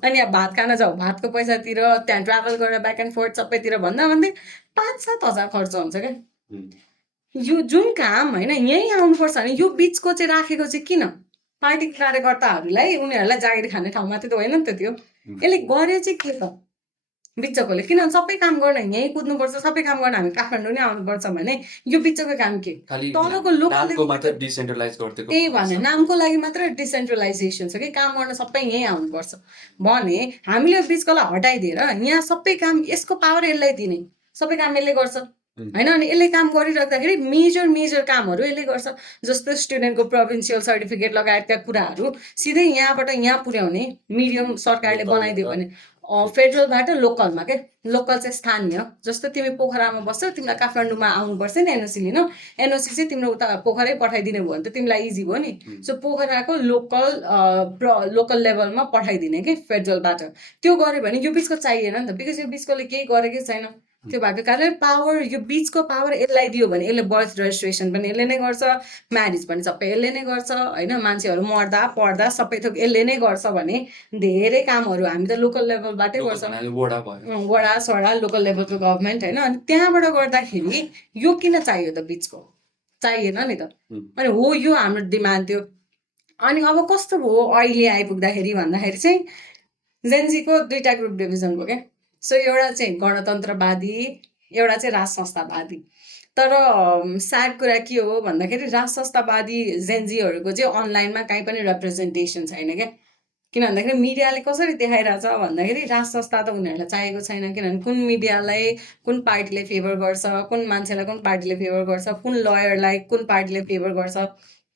अनि यहाँ भात खान जाऊ, भातको पैसा तिर, त्यहाँ ट्राभल गरेर ब्याक एन्ड फोर्थ सबैतिर भन्दा भन्दै 5-7 हजार खर्च हुन्छ क्या। यो जुन काम होइन यहीँ आउनुपर्छ भने यो बिचको चाहिँ राखेको चाहिँ किन, पार्टी कार्यकर्ताहरूलाई उनीहरूलाई जागिर खाने ठाउँ मात्रै त होइन नि त त्यो, यसले गरे चाहिँ के त बिचकोले, किनभने सबै काम गर्न यहीँ कुद्नुपर्छ, सबै काम गर्न हामी काठमाडौँ नै आउनुपर्छ भने यो बिचको काम के, तलको लोकल डिसेन्ट्रलाइज गर्दै, त्यही भने नामको लागि मात्र डिसेन्ट्रलाइजेसन छ कि, काम गर्न सबै यहीँ आउनुपर्छ भने हामीले बिचकोलाई हटाइदिएर यहाँ सबै काम यसको पावर यसलाई दिने, सबै काम यसले गर्छ होइन, अनि यसले काम गरिराख्दाखेरि मेजर कामहरू यसले गर्छ, जस्तो स्टुडेन्टको प्रोभिन्सियल सर्टिफिकेट लगायतका कुराहरू सिधै यहाँबाट यहाँ पुर्याउने मिडियम सरकारले बनाइदियो भने, फेडरलबाट लोकलमा के, लोकल चाहिँ स्थानीय, जस्तो तिमी पोखरामा बस्छौ, तिमीलाई काठमाडौँमा आउनुपर्छ नि एनओसी लिन, एनओसी चाहिँ तिम्रो उता पोखरै पठाइदिने भयो भने त तिमीलाई इजी भयो नि। सो पोखराको लोकल लेभलमा पठाइदिने कि फेडरलबाट, त्यो गऱ्यो भने यो बिचको चाहिएन नि त, बिकज यो बिचकोले केही गरेकै छैन, त्यो भएको कारणले पावर, यो बिचको पावर यसलाई दियो भने यसले बर्थ रेजिस्ट्रेसन पनि यसले नै गर्छ, म्यारिज पनि सबै यसले नै गर्छ होइन, मान्छेहरू मर्दा पढ्दा सबै थोक यसले नै गर्छ भने धेरै कामहरू हामी त लोकल लेभलबाटै गर्छौँ, वडा सडा लोकल लेभलको गभर्मेन्ट होइन, अनि त्यहाँबाट गर्दाखेरि यो किन चाहियो त, बिचको चाहिएन नि त, अनि हो यो हाम्रो डिमान्ड थियो। अनि अब कस्तो भयो अहिले आइपुग्दाखेरि भन्दाखेरि चाहिँ जेन्जीको दुईवटा ग्रुप डिभिजन भयो क्या। सो एउटा चाहिँ गणतन्त्रवादी, एउटा चाहिँ राज संस्थावादी, तर स्याड कुरा के हो भन्दाखेरि राज संस्थावादी जेन्जीहरूको चाहिँ अनलाइनमा कहीँ पनि रिप्रेजेन्टेसन छैन क्या, किन भन्दाखेरि मिडियाले कसरी देखाइरहेछ भन्दाखेरि राज संस्था त उनीहरूलाई चाहिएको छैन, किनभने कुन मिडियालाई कुन पार्टीले फेभर गर्छ, कुन मान्छेलाई कुन पार्टीले फेभर गर्छ, कुन लयरलाई कुन पार्टीले फेभर गर्छ,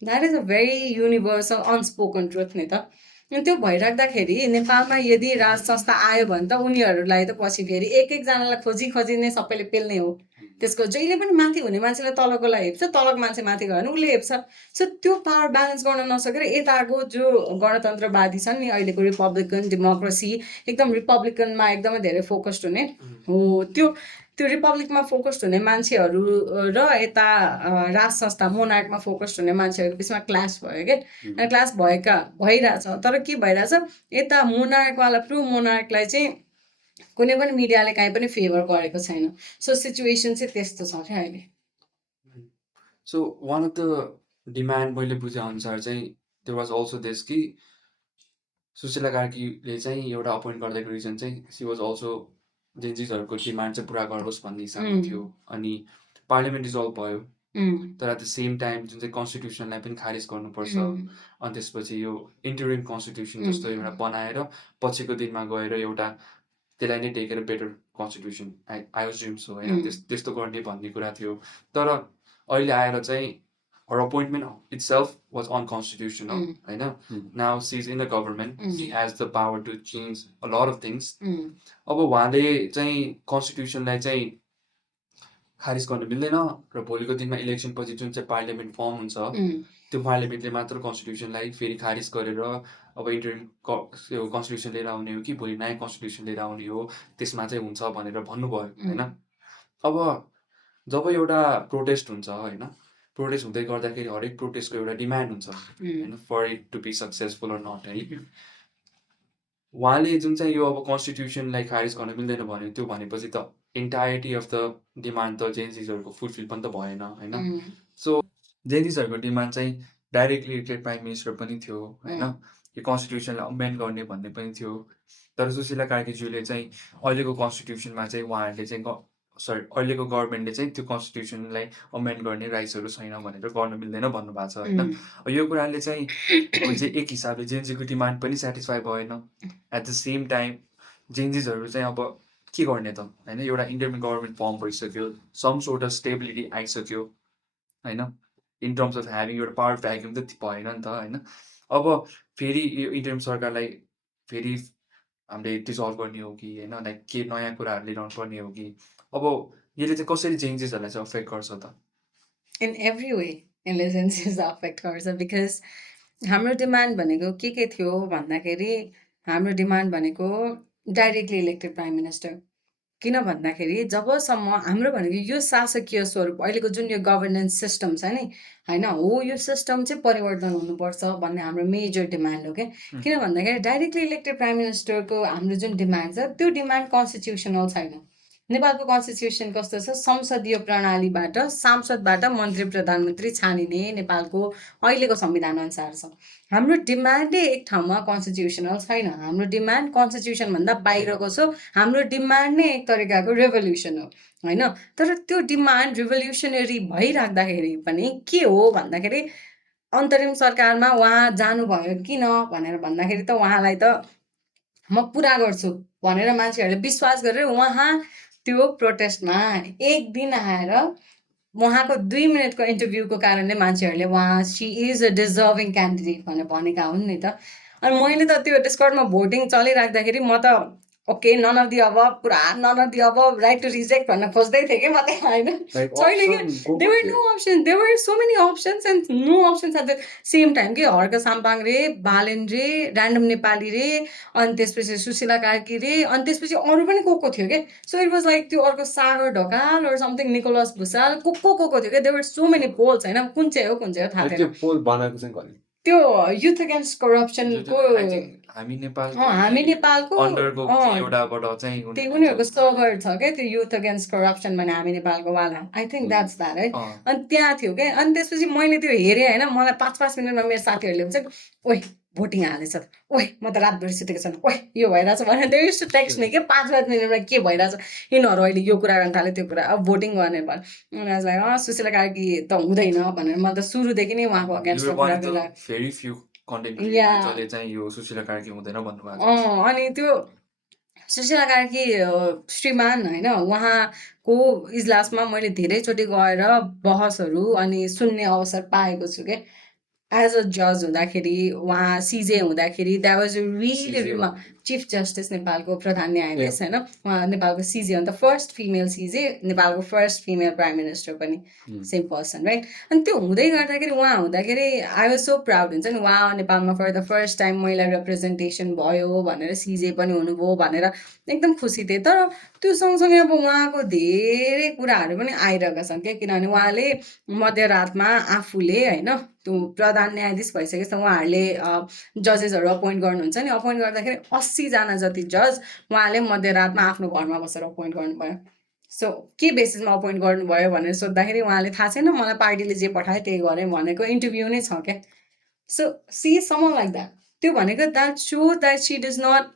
that is a very universal unspoken truth नि त। अनि त्यो भइराख्दाखेरि नेपालमा यदि राज संस्था आयो भने त उनीहरूलाई त पछि फेरि एकजनालाई खोजी नै सबैले पेल्ने हो, त्यसको जहिले पनि माथि हुने मान्छेलाई तलकोलाई हेप्छ, तलको मान्छे माथि गयो भने उसले हेप्छ। सो त्यो पावर ब्यालेन्स गर्न नसकेर यताको जो गणतन्त्रवादी छन् नि, अहिलेको रिपब्लिकन डेमोक्रेसी, एकदम रिपब्लिकनमा एकदमै धेरै फोकस्ड हुने हो, त्यो रिपब्लिकमा फोकस्ड हुने मान्छेहरू र यता राज संस्था मोनार्कमा फोकस्ड हुने मान्छेहरूको बिचमा क्लास भयो क्या, अनि क्लास भइरहेछ। तर के भइरहेछ, यता मोनार्कवाला प्रो मोनार्कलाई चाहिँ कुनै पनि मिडियाले काहीँ पनि फेभर गरेको छैन। सो सिचुएसन चाहिँ त्यस्तो छ क्या अहिले। So one of the demand मैले बुझे अनुसार चाहिँ देयर वाज अल्सो दिस कि सुशीला कार्कीले चाहिँ एउटा अपोइन्ट गर्दाको रिजन चाहिँ सी वाज अल्सो जेन्जिसहरूको डिमान्ड चाहिँ पुरा गरोस् भन्ने हिसाबमा थियो। अनि पार्लियामेन्ट रिजल्भ भयो, तर एट द सेम टाइम जुन चाहिँ कन्स्टिट्युसनलाई पनि खारिज गर्नुपर्छ, अनि त्यसपछि यो इन्टरिम कन्स्टिट्युसन जस्तो एउटा बनाएर पछिको दिनमा गएर एउटा त्यसलाई नै टेकेर better constitution I assume so होइन, त्यस्तो गर्ने भन्ने कुरा थियो। तर अहिले आएर चाहिँ her appointment itself was unconstitutional. होइन, now she's in the government, she has the power to change a lot of things. अब उहाँले चाहिँ कन्स्टिट्युसनलाई चाहिँ खारिज गर्न मिल्दैन र भोलिको दिनमा इलेक्सन पछि जुन चाहिँ पार्लियामेन्ट फर्म हुन्छ त्यो पार्लियामेन्टले मात्र कन्स्टिट्युसनलाई फेरि खारिज गरेर अब इन्टरिम कन्स्टिट्युसन लिएर आउने हो कि भोलि नयाँ कन्स्टिट्युसन लिएर आउने हो त्यसमा चाहिँ हुन्छ भनेर भन्नुभयो होइन। अब जब एउटा प्रोटेस्ट हुन्छ होइन, प्रोटेस्ट हुँदै गर्दाखेरि हरेक प्रोटेस्टको एउटा डिमान्ड हुन्छ होइन, for it to be successful or not है। उहाँले जुन चाहिँ यो अब कन्स्टिट्युसनलाई खारिज गर्न मिल्दैन भन्यो, त्यो भनेपछि त इन्टायरिटी अफ द डिमान्ड त जेन्जिसहरूको फुलफिल पनि त भएन होइन। सो जेन्जिसहरूको डिमान्ड चाहिँ डाइरेक्टली इलेक्टेड प्राइम मिनिस्टर पनि थियो होइन, यो कन्स्टिट्युसनलाई अमेन्ड गर्ने भन्ने पनि थियो। तर सुशीला कार्कीज्यूले चाहिँ अहिलेको कन्स्टिट्युसनमा चाहिँ उहाँहरूले चाहिँ अहिलेको गभर्मेन्टले चाहिँ त्यो कन्स्टिट्युसनलाई अमेन्ड गर्ने राइट्सहरू छैन भनेर गर्न मिल्दैन भन्नुभएको छ होइन। यो कुराले चाहिँ एक हिसाबले जेन्जीको डिमान्ड पनि सेटिस्फाई भएन। एट द सेम टाइम जेन्जिसहरू चाहिँ अब के गर्ने त होइन, एउटा इन्डियन गभर्मेन्ट फर्म भइसक्यो, सम सोर्ट अफ स्टेबिलिटी आइसक्यो होइन, इन टर्म्स अफ ह्याभिङ एउटा पावर भ्याक्युम त भएन नि त होइन। अब फेरि यो इन्डियन सरकारलाई फेरि हामीले डिजल्भ गर्ने हो कि होइन, लाइक के नयाँ कुराहरू लिएर आउनु पर्ने हो कि, अब यसले चाहिँ कसरी चेन्जेसहरूलाई चाहिँ अफेक्ट गर्छ त? इन एभ्री वे यसले चेन्जेस अफेक्ट गर्छ। बिकज हाम्रो डिमान्ड भनेको के थियो भन्दाखेरि हाम्रो डिमान्ड भनेको डाइरेक्टली इलेक्टेड प्राइम मिनिस्टर। किन भन्दाखेरि जबसम्म हाम्रो भनेको यो शासकीय स्वरूप अहिलेको जुन यो गभर्नेन्स सिस्टम छ नि होइन, हो यो सिस्टम चाहिँ परिवर्तन हुनुपर्छ भन्ने हाम्रो मेजर डिमान्ड हो क्या। किन भन्दाखेरि डाइरेक्टली इलेक्टेड प्राइम मिनिस्टरको हाम्रो जुन डिमान्ड छ त्यो डिमान्ड कन्स्टिट्युसनल छैन। नेपालको कन्स्टिट्युसन कस्तो छ, संसदीय प्रणालीबाट सांसदबाट मन्त्री प्रधानमन्त्री छानिने नेपालको अहिलेको संविधान अनुसार छ। हाम्रो डिमान्डै एक ठाउँमा कन्स्टिट्युसनल छैन, हाम्रो डिमान्ड कन्स्टिट्युसनभन्दा बाहिरको छ। हाम्रो डिमान्ड नै एक तरिकाको रेभोल्युसन हो होइन। तर त्यो डिमान्ड रिभोल्युसनरी भइराख्दाखेरि पनि के हो भन्दाखेरि अन्तरिम सरकारमा उहाँ जानुभयो किन भनेर भन्दाखेरि त उहाँलाई त म पुरा गर्छु भनेर मान्छेहरूले विश्वास गरेर उहाँ त्यो प्रोटेस्टमा एक दिन आएर उहाँको 2 मिनटको इन्टरभ्यूको कारणले मान्छेहरूले उहाँ she is a deserving candidate भनेर भनेका हुन् नि त। अनि मैले त त्यो डिस्कर्डमा भोटिङ चलिराख्दाखेरि म त okay none of the above, पुरा none of the above, right to reject भन्न खोज्दै थिएँ कि म त होइन, छैन कि there no option, there were so many options and no options at the same time कि हर्क साम्पाङ रे, बालेन रे, ऱ्यान्डम नेपाली रे, अनि त्यसपछि सुशीला कार्की रे, अनि त्यसपछि अरू पनि को थियो क्या। सो इट वाज लाइक त्यो अर्को सागर ढकाल और समथिङ निकोलस भुसाल को थियो क्या। There were so many polls होइन, कुन चाहिँ हो थाहा थिएन। त्यो पोल बनाएको चाहिँ कसले? त्यो युथ अगेन्स्ट करप्सनको हामी नेपालको अन्डरको एउटाबाट चाहिँ त्यो उनीहरूको सर्भर छ क्या, त्यो युथ अगेन्स्ट करप्सन भने हामी नेपालको वाला, आई थिङ्क द्याट्स द्याट है। अनि त्यहाँ थियो क्या। अनि त्यसपछि मैले त्यो हेरेँ होइन, मलाई 5-5 मिनटमा मेरो साथीहरूले हुन्छ ओइ भोटिङ हालेछ, ओइ म त रातभरि सुतेको छैन, ओइ यो भइरहेछ भनेर they used to text me के 5-5 मिनटमा के भइरहेछ, यिनीहरू अहिले यो कुरा गर्न थाल्यो त्यो कुरा, अब भोटिङ गर्ने भयो। उनीहरूलाई सुशीला कार्की त हुँदैन भनेर म त सुरुदेखि नै उहाँको अगेन्स्टमा कुरा फेरि जसले चाहिँ यो सुशीला कार्की हुँदैन भन्नुभएको। अनि त्यो सुशीला कार्की श्रीमान होइन, उहाँको इजलासमा मैले धेरैचोटि गएर बहसहरू अनि सुन्ने अवसर पाएको छु क्या। एज अ जज हुँदाखेरि, उहाँ सिजे हुँदाखेरि, that was a really chief justice नेपालको प्रधान न्यायाधीश होइन, उहाँ नेपालको सिजे हो नि त, फर्स्ट फिमेल सिजे, नेपालको फर्स्ट फिमेल प्राइम मिनिस्टर पनि सेम पर्सन राइट। अनि त्यो हुँदै गर्दाखेरि उहाँ हुँदाखेरि आई वाज सो प्राउड हुन्छ नि, उहाँ नेपालमा फर द फर्स्ट टाइम महिला रिप्रेजेन्टेसन भयो भनेर, सिजे पनि हुनुभयो भनेर एकदम खुसी थिएँ। तर त्यो सँगसँगै अब उहाँको धेरै कुराहरू पनि आइरहेका छन् क्या, किनभने उहाँले मध्यरातमा आफूले होइन त्यो प्रधान न्यायाधीश भइसकेपछि उहाँहरूले जजेसहरू अपोइन्ट गर्नुहुन्छ नि, अपोइन्ट गर्दाखेरि 80 जना जति जज उहाँले मध्यरातमा आफ्नो घरमा बसेर अपोइन्ट गर्नुभयो। सो के बेसिसमा अपोइन्ट गर्नुभयो भनेर सोद्धाखेरि उहाँले थाहा छैन, मलाई पार्टीले जे पठायो त्यही गरेँ भनेको इन्टरभ्यू नै छ क्या। So she summon like that त्यो भनेको that so that she does not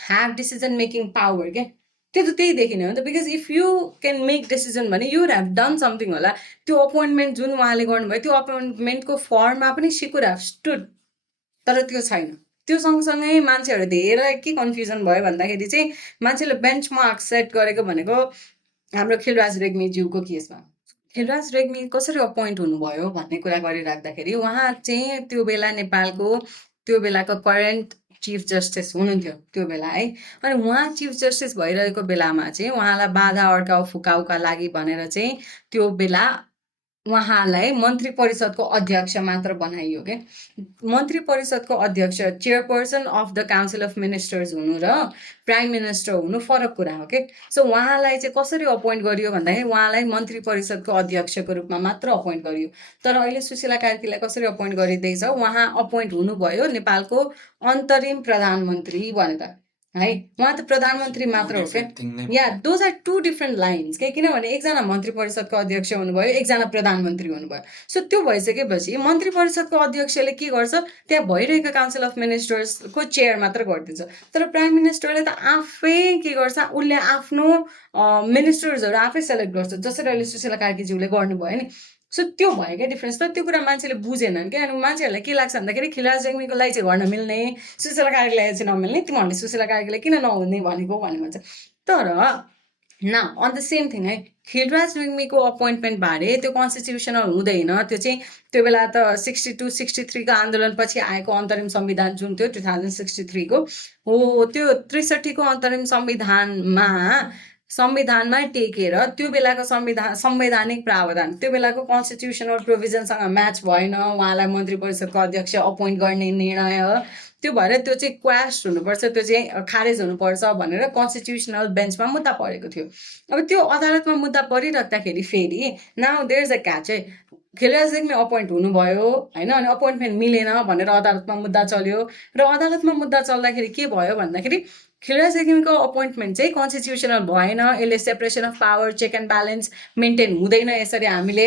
have decision making power क्या त्यो त त्यही देखिने हो नि त because if you can make decision भने यु ह्याभ डन समथिङ होला त्यो अपोइन्टमेन्ट जुन उहाँले गर्नुभयो त्यो अपोइन्टमेन्टको फर्ममा पनि सी कुड ह्याभ स्टुड तर त्यो छैन त्यो सँगसँगै मान्छेहरू धेरै के कन्फ्युजन भयो भन्दाखेरि चाहिँ मान्छेले बेन्चमार्क सेट गरेको भनेको हाम्रो खिलराज रेग्मीज्यूको केसमा खिलराज रेग्मी कसरी अपोइन्ट हुनुभयो भन्ने कुरा गरिराख्दाखेरि उहाँ चाहिँ त्यो बेला नेपालको त्यो बेलाको करेन्ट चिफ जस्टिस हुनुहुन्थ्यो त्यो बेला है अनि उहाँ चिफ जस्टिस भइरहेको बेलामा चाहिँ उहाँलाई बाधा अड्काउ फुकाउका लागि भनेर चाहिँ त्यो बेला उहाँलाई मन्त्री परिषदको अध्यक्ष मात्र बनाइयो क्या मन्त्री परिषदको अध्यक्ष chairperson of the council of ministers हुनु र प्राइम मिनिस्टर हुनु फरक कुरा हो कि सो उहाँलाई चाहिँ कसरी अपोइन्ट गरियो भन्दाखेरि उहाँलाई मन्त्री परिषदको अध्यक्षको रूपमा मात्र अपोइन्ट गरियो तर अहिले सुशीला कार्कीलाई कसरी अपोइन्ट गरिँदैछ उहाँ अपोइन्ट हुनुभयो नेपालको अन्तरिम प्रधानमन्त्री भनेर है उहाँ त प्रधानमन्त्री मात्र हो क्या yeah those are two different lines क्या किनभने एकजना मन्त्री परिषदको अध्यक्ष हुनुभयो एकजना प्रधानमन्त्री हुनुभयो सो त्यो भइसकेपछि मन्त्री परिषदको अध्यक्षले के गर्छ त्यहाँ भइरहेको काउन्सिल अफ मिनिस्टर्सको चेयर मात्र गरिदिन्छ तर प्राइम मिनिस्टरले त आफै के गर्छ उसले आफ्नो मिनिस्टर्सहरू आफै सेलेक्ट गर्छ जसरी अहिले सुशीला कार्कीज्यूले गर्नुभयो नि सो त्यो भयो क्या डिफ्रेन्स त त्यो कुरा मान्छेले बुझेनन् क्या अनि मान्छेहरूलाई के लाग्छ भन्दाखेरि खिलराज रेग्मीको लागि चाहिँ गर्न मिल्ने सुशीला कार्कीलाई चाहिँ नमिल्ने तिमीहरूले सुशीला कार्कीलाई किन नहुने भनेको भन्ने भन्छ तर न अन द सेम थिङ है खिलराज रेग्मीको अपोइन्टमेन्ट बारे त्यो कन्स्टिट्युसनल हुँदैन त्यो चाहिँ त्यो बेला त 62 63 को आन्दोलनपछि आएको अन्तरिम संविधान जुन थियो 2063 को हो त्यो 63 को अन्तरिम संविधानमा टेकेर त्यो बेलाको संवैधानिक प्रावधान त्यो बेलाको कन्स्टिट्युसनल प्रोभिजनसँग म्याच भएन उहाँलाई मन्त्री परिषदको अध्यक्ष अपोइन्ट गर्ने निर्णय त्यो भएर त्यो चाहिँ क्वास हुनुपर्छ त्यो चाहिँ खारेज हुनुपर्छ भनेर कन्स्टिट्युसनल बेन्चमा मुद्दा परेको थियो अब त्यो अदालतमा मुद्दा परिराख्दाखेरि फेरि now there is a catch है खिलराज रेग्मी अपोइन्ट हुनुभयो होइन अनि अपोइन्टमेन्ट मिलेन भनेर अदालतमा मुद्दा चल्यो र अदालतमा मुद्दा चल्दाखेरि के भयो भन्दाखेरि खिलराज रेग्मीको अपोइन्टमेन्ट चाहिँ कन्स्टिट्युसनल भएन यसले separation of power check and balance maintain हुँदैन यसरी हामीले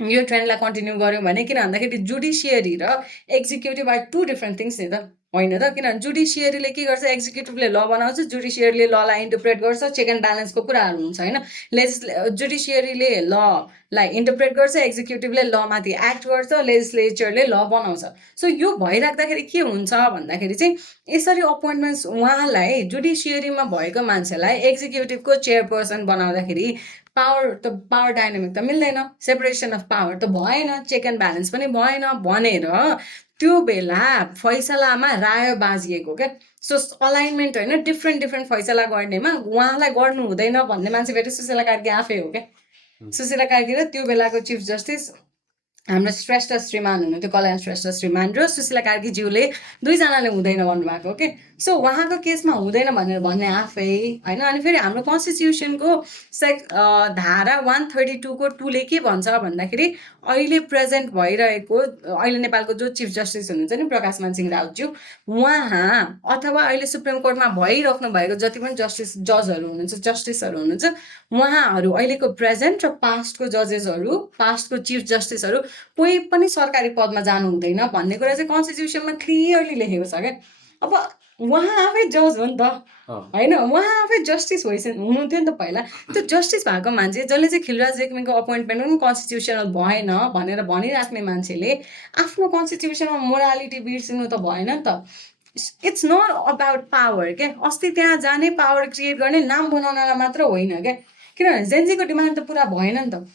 यो ट्रेन्डलाई कन्टिन्यू गऱ्यौँ भने किन भन्दाखेरि जुडिसियरी र executive are two different things नि त होइन त किनभने जुडिसियरीले के गर्छ एक्जिक्युटिभले ल बनाउँछ जुडिसियरीले ललाई इन्टरप्रेट गर्छ चेक एन्ड ब्यालेन्सको कुराहरू हुन्छ होइन जुडिसियरीले ललाई इन्टरप्रेट गर्छ एक्जिक्युटिभले लमाथि एक्ट गर्छ लेजिस्लेचरले ल बनाउँछ सो यो भइराख्दाखेरि के हुन्छ भन्दाखेरि चाहिँ यसरी अपोइन्टमेन्ट्स उहाँलाई जुडिसियरीमा भएको मान्छेलाई एक्जिक्युटिभको चेयरपर्सन बनाउँदाखेरि पावर डाइनामिक त मिल्दैन सेपरेसन अफ पावर त भएन चेक एन्ड ब्यालेन्स पनि भएन भनेर त्यो बेला फैसलामा राय बाजिएको क्या सो अलाइनमेन्ट होइन डिफ्रेन्ट फैसला गर्नेमा उहाँलाई गर्नु हुँदैन भन्ने मान्छे फेरि सुशीला कार्की आफै हो क्या सुशीला कार्की र त्यो बेलाको चिफ जस्टिस हाम्रो श्रेष्ठ श्रीमान हुनुहुन्थ्यो कल्याण श्रेष्ठ श्रीमान र सुशीला कार्कीज्यूले दुईजनाले हुँदैन भन्नुभएको के सो उहाँको केसमा हुँदैन भनेर भन्ने आफै होइन अनि फेरि हाम्रो कन्स्टिट्युसनको धारा 132 को 2 ले के भन्छ भन्दाखेरि अहिले प्रेजेन्ट भइरहेको अहिले नेपालको जो चिफ जस्टिस हुनुहुन्छ नि प्रकाशमान सिंह राउतज्यू उहाँ अथवा अहिले सुप्रिम कोर्टमा भइराख्नु भएको जति पनि जजहरू हुनुहुन्छ जस्टिसहरू हुनुहुन्छ उहाँहरू अहिलेको प्रेजेन्ट र पास्टको जजेसहरू पास्टको चिफ जस्टिसहरू कोही पनि सरकारी पदमा जानु हुँदैन भन्ने कुरा चाहिँ कन्स्टिट्युसनमा क्लियरली लेखेको छ क्या अब उहाँ आफै जज हो नि त होइन उहाँ आफै जस्टिस हुनुहुन्थ्यो नि त पहिला त्यो जस्टिस भएको मान्छे जसले चाहिँ खिलराज रेग्मीको अपोइन्टमेन्ट पनि कन्स्टिट्युसनल भएन भनेर भनिराख्ने मान्छेले आफ्नो कन्स्टिट्युसनमा मोरालिटी बिर्सिनु त भएन नि त इट्स नट अबाउट पावर क्या अस्ति त्यहाँ जाने पावर क्रिएट गर्ने नाम बनाउनलाई मात्र होइन क्या किनभने जेनजीको डिमान्ड त पुरा भएन नि त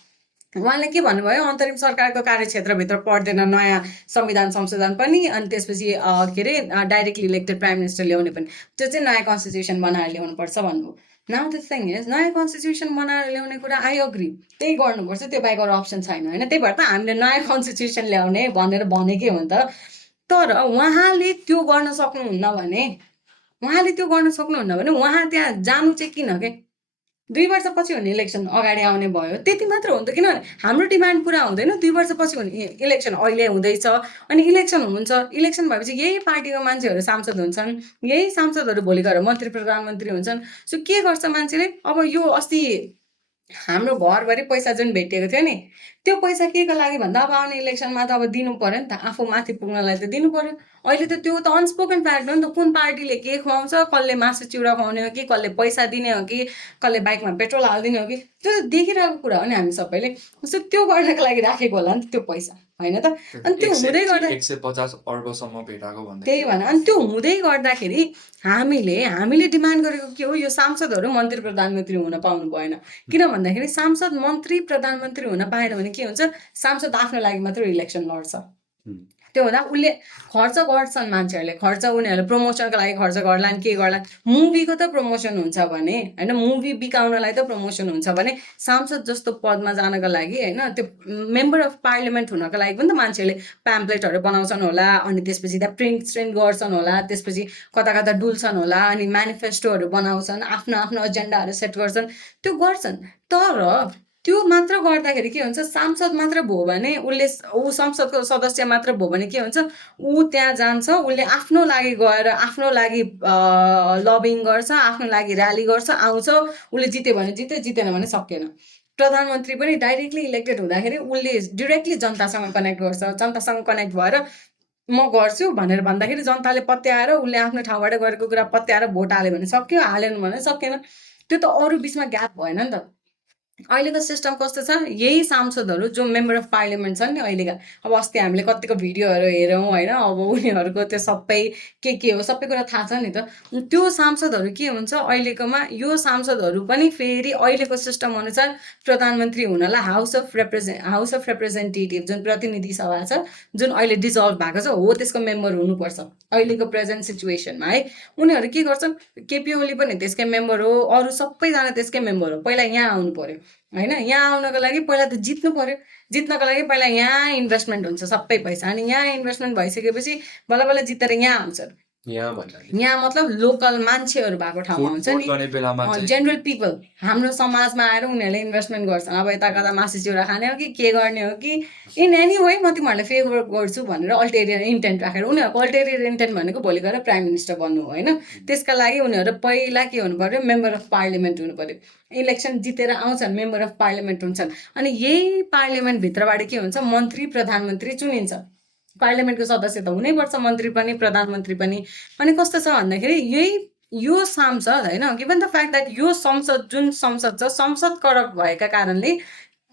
उहाँले के भन्नुभयो अन्तरिम सरकारको कार्यक्षेत्रभित्र पर्दैन नयाँ संविधान संशोधन पनि अनि त्यसपछि के अरे डाइरेक्टली इलेक्टेड प्राइम मिनिस्टर ल्याउने पनि त्यो चाहिँ नयाँ कन्स्टिट्युसन बनाएर ल्याउनुपर्छ भन्नुभयो नाउ द थिङ इज नयाँ कन्स्टिट्युसन बनाएर ल्याउने कुरा आई अग्री त्यही गर्नुपर्छ त्यो बाहेक अरू अप्सन छैन होइन त्यही भएर त हामीले नयाँ कन्स्टिट्युसन ल्याउने भनेर भनेकै हो नि त तर उहाँले त्यो गर्न सक्नुहुन्न भने उहाँ त्यहाँ जानु चाहिँ किन के 2 वर्षपछि हुने इलेक्सन अगाडि आउने भयो त्यति मात्र हो नि त किनभने हाम्रो डिमान्ड पुरा हुँदैन 2 वर्षपछि हुने इलेक्सन अहिले हुँदैछ अनि इलेक्सन हुन्छ इलेक्सन भएपछि यही पार्टीको मान्छेहरू सांसद हुन्छन् यही सांसदहरू भोलि गएर मन्त्री प्रधानमन्त्री हुन्छन् सो के गर्छ मान्छेले अब यो अस्ति हाम्रो घरभरि पैसा जुन भेटिएको थियो नि त्यो पैसा केको लागि भन्दा अब आउने इलेक्सनमा त अब दिनु पर्यो नि त आफू माथि पुग्नलाई त दिनु पर्यो अहिले त त्यो त अनस्पोकन फ्याक्ट हो नि त कुन पार्टीले के खुवाउँछ कसले मासु चिउरा खुवाउने हो कि कसले पैसा दिने हो कि कसले बाइकमा पेट्रोल हालिदिने हो कि त्यो त देखिरहेको कुरा हो नि हामी सबैले सो त्यो गर्नको लागि राखेको होला नि त त्यो पैसा होइन त अनि त्यो हुँदै गर्दा 150 अर्बसम्म भेटाएको भन्दै त्यही भन अनि त्यो हुँदै गर्दाखेरि हामीले डिमान्ड गरेको के हो यो सांसदहरू मन्त्री प्रधानमन्त्री हुन पाउनु भएन किन भन्दाखेरि सांसद मन्त्री प्रधानमन्त्री हुन पाएन भने के हुन्छ सांसद आफ्नो लागि मात्र इलेक्सन लड्छ त्यो हुँदा उसले खर्च गर्छन् मान्छेहरूले खर्च उनीहरूले प्रमोसनको लागि खर्च गर्लान् के गर्लान् मुभीको त प्रमोसन हुन्छ भने होइन मुभी बिकाउनलाई त प्रमोसन हुन्छ भने सांसद जस्तो पदमा जानको लागि होइन त्यो मेम्बर अफ पार्लियामेन्ट हुनको लागि पनि त मान्छेहरूले प्याम्पलेटहरू बनाउँछन् होला अनि त्यसपछि त्यहाँ प्रिन्ट गर्छन् होला त्यसपछि कता कता डुल्छन् होला अनि म्यानिफेस्टोहरू बनाउँछन् आफ्नो आफ्नो एजेन्डाहरू सेट गर्छन् त्यो गर्छन् तर त्यो मात्र गर्दाखेरि के हुन्छ सांसद मात्र भयो भने उसले ऊ संसदको सदस्य मात्र भयो भने के हुन्छ ऊ त्यहाँ जान्छ उसले आफ्नो लागि गएर आफ्नो लागि लबिङ गर्छ आफ्नो लागि र्याली गर्छ आउँछ उसले जित्यो भने जित्यो जितेन भने सकेन प्रधानमन्त्री पनि डाइरेक्टली इलेक्टेड हुँदाखेरि उसले डिरेक्टली जनतासँग कनेक्ट गर्छ जनतासँग कनेक्ट भएर म गर्छु भनेर भन्दाखेरि जनताले पत्याएर उसले आफ्नो ठाउँबाट गरेको कुरा पत्याएर भोट हाल्यो भने सक्यो हालेन भने सकेन त्यो त अरू बिचमा ग्याप भएन नि त अहिलेको सिस्टम कस्तो छ यही सांसदहरू जो मेम्बर अफ पार्लियामेन्ट छन् नि अहिलेका अब अस्ति हामीले कतिको भिडियोहरू हेरौँ होइन अब उनीहरूको त्यो सबै के हो सबै कुरा थाहा छ नि त त्यो सांसदहरू के हुन्छ अहिलेकोमा यो सांसदहरू पनि फेरि अहिलेको सिस्टम अनुसार प्रधानमन्त्री हुनलाई हाउस अफ रिप्रेजेन्टेटिभ जुन प्रतिनिधि सभा छ जुन अहिले डिजल्भ भएको छ हो त्यसको मेम्बर हुनुपर्छ अहिलेको प्रेजेन्ट सिचुएसनमा है उनीहरू के गर्छन् केपी ओली पनि त्यसकै मेम्बर हो अरू सबैजना त्यसकै मेम्बर हो पहिला यहाँ आउनु पर्यो होइन यहाँ आउनको लागि पहिला त जित्नु पर्यो जित्नको लागि पहिला यहाँ इन्भेस्टमेन्ट हुन्छ सबै पैसा अनि यहाँ इन्भेस्टमेन्ट भइसकेपछि बल्ल बल्ल जितेर यहाँ आउँछन् यहाँ मतलब लोकल मान्छेहरू भएको ठाउँमा हुन्छ नि जेनरल पिपल हाम्रो समाजमा आएर उनीहरूले इन्भेस्टमेन्ट गर्छन् अब यता कता मासु चिउरा खाने हो कि के गर्ने हो कि इन एनी वे म तिमीहरूलाई फेभर गर्छु भनेर अल्टेरियर इन्टेन्ट राखेर उनीहरूको अल्टेरियर इन्टेन्ट भनेको भोलि गएर प्राइम मिनिस्टर बन्नु हो होइन त्यसका लागि उनीहरू पहिला के हुनु पर्यो मेम्बर अफ पार्लियामेन्ट हुनु पर्यो इलेक्सन जितेर आउँछन् मेम्बर अफ पार्लियामेन्ट हुन्छन् अनि यही पार्लियामेन्टभित्रबाट के हुन्छ मन्त्री प्रधानमन्त्री चुनिन्छ पार्लियामेन्टको सदस्य त हुनैपर्छ मन्त्री पनि प्रधानमन्त्री पनि अनि कस्तो छ भन्दाखेरि यो सांसद होइन गिभन द फ्याक्ट द्याट यो संसद जुन संसद छ संसद करप्ट भएका कारणले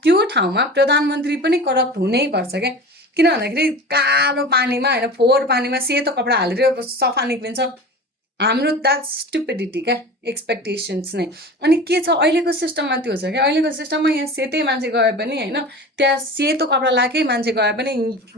त्यो ठाउँमा प्रधानमन्त्री पनि करप्ट हुनैपर्छ क्या किन भन्दाखेरि कालो पानीमा होइन फोहोर पानीमा सेतो कपडा हालेर सफा निक्लिन्छ हाम्रो द्याट स्टुपिडिटी क्या एक्सपेक्टेसन्स नै अनि के छ अहिलेको सिस्टममा त्यो छ क्या अहिलेको सिस्टममा यहाँ सेतै मान्छे गए पनि होइन त्यहाँ सेतो कपडा लाएकै मान्छे गए पनि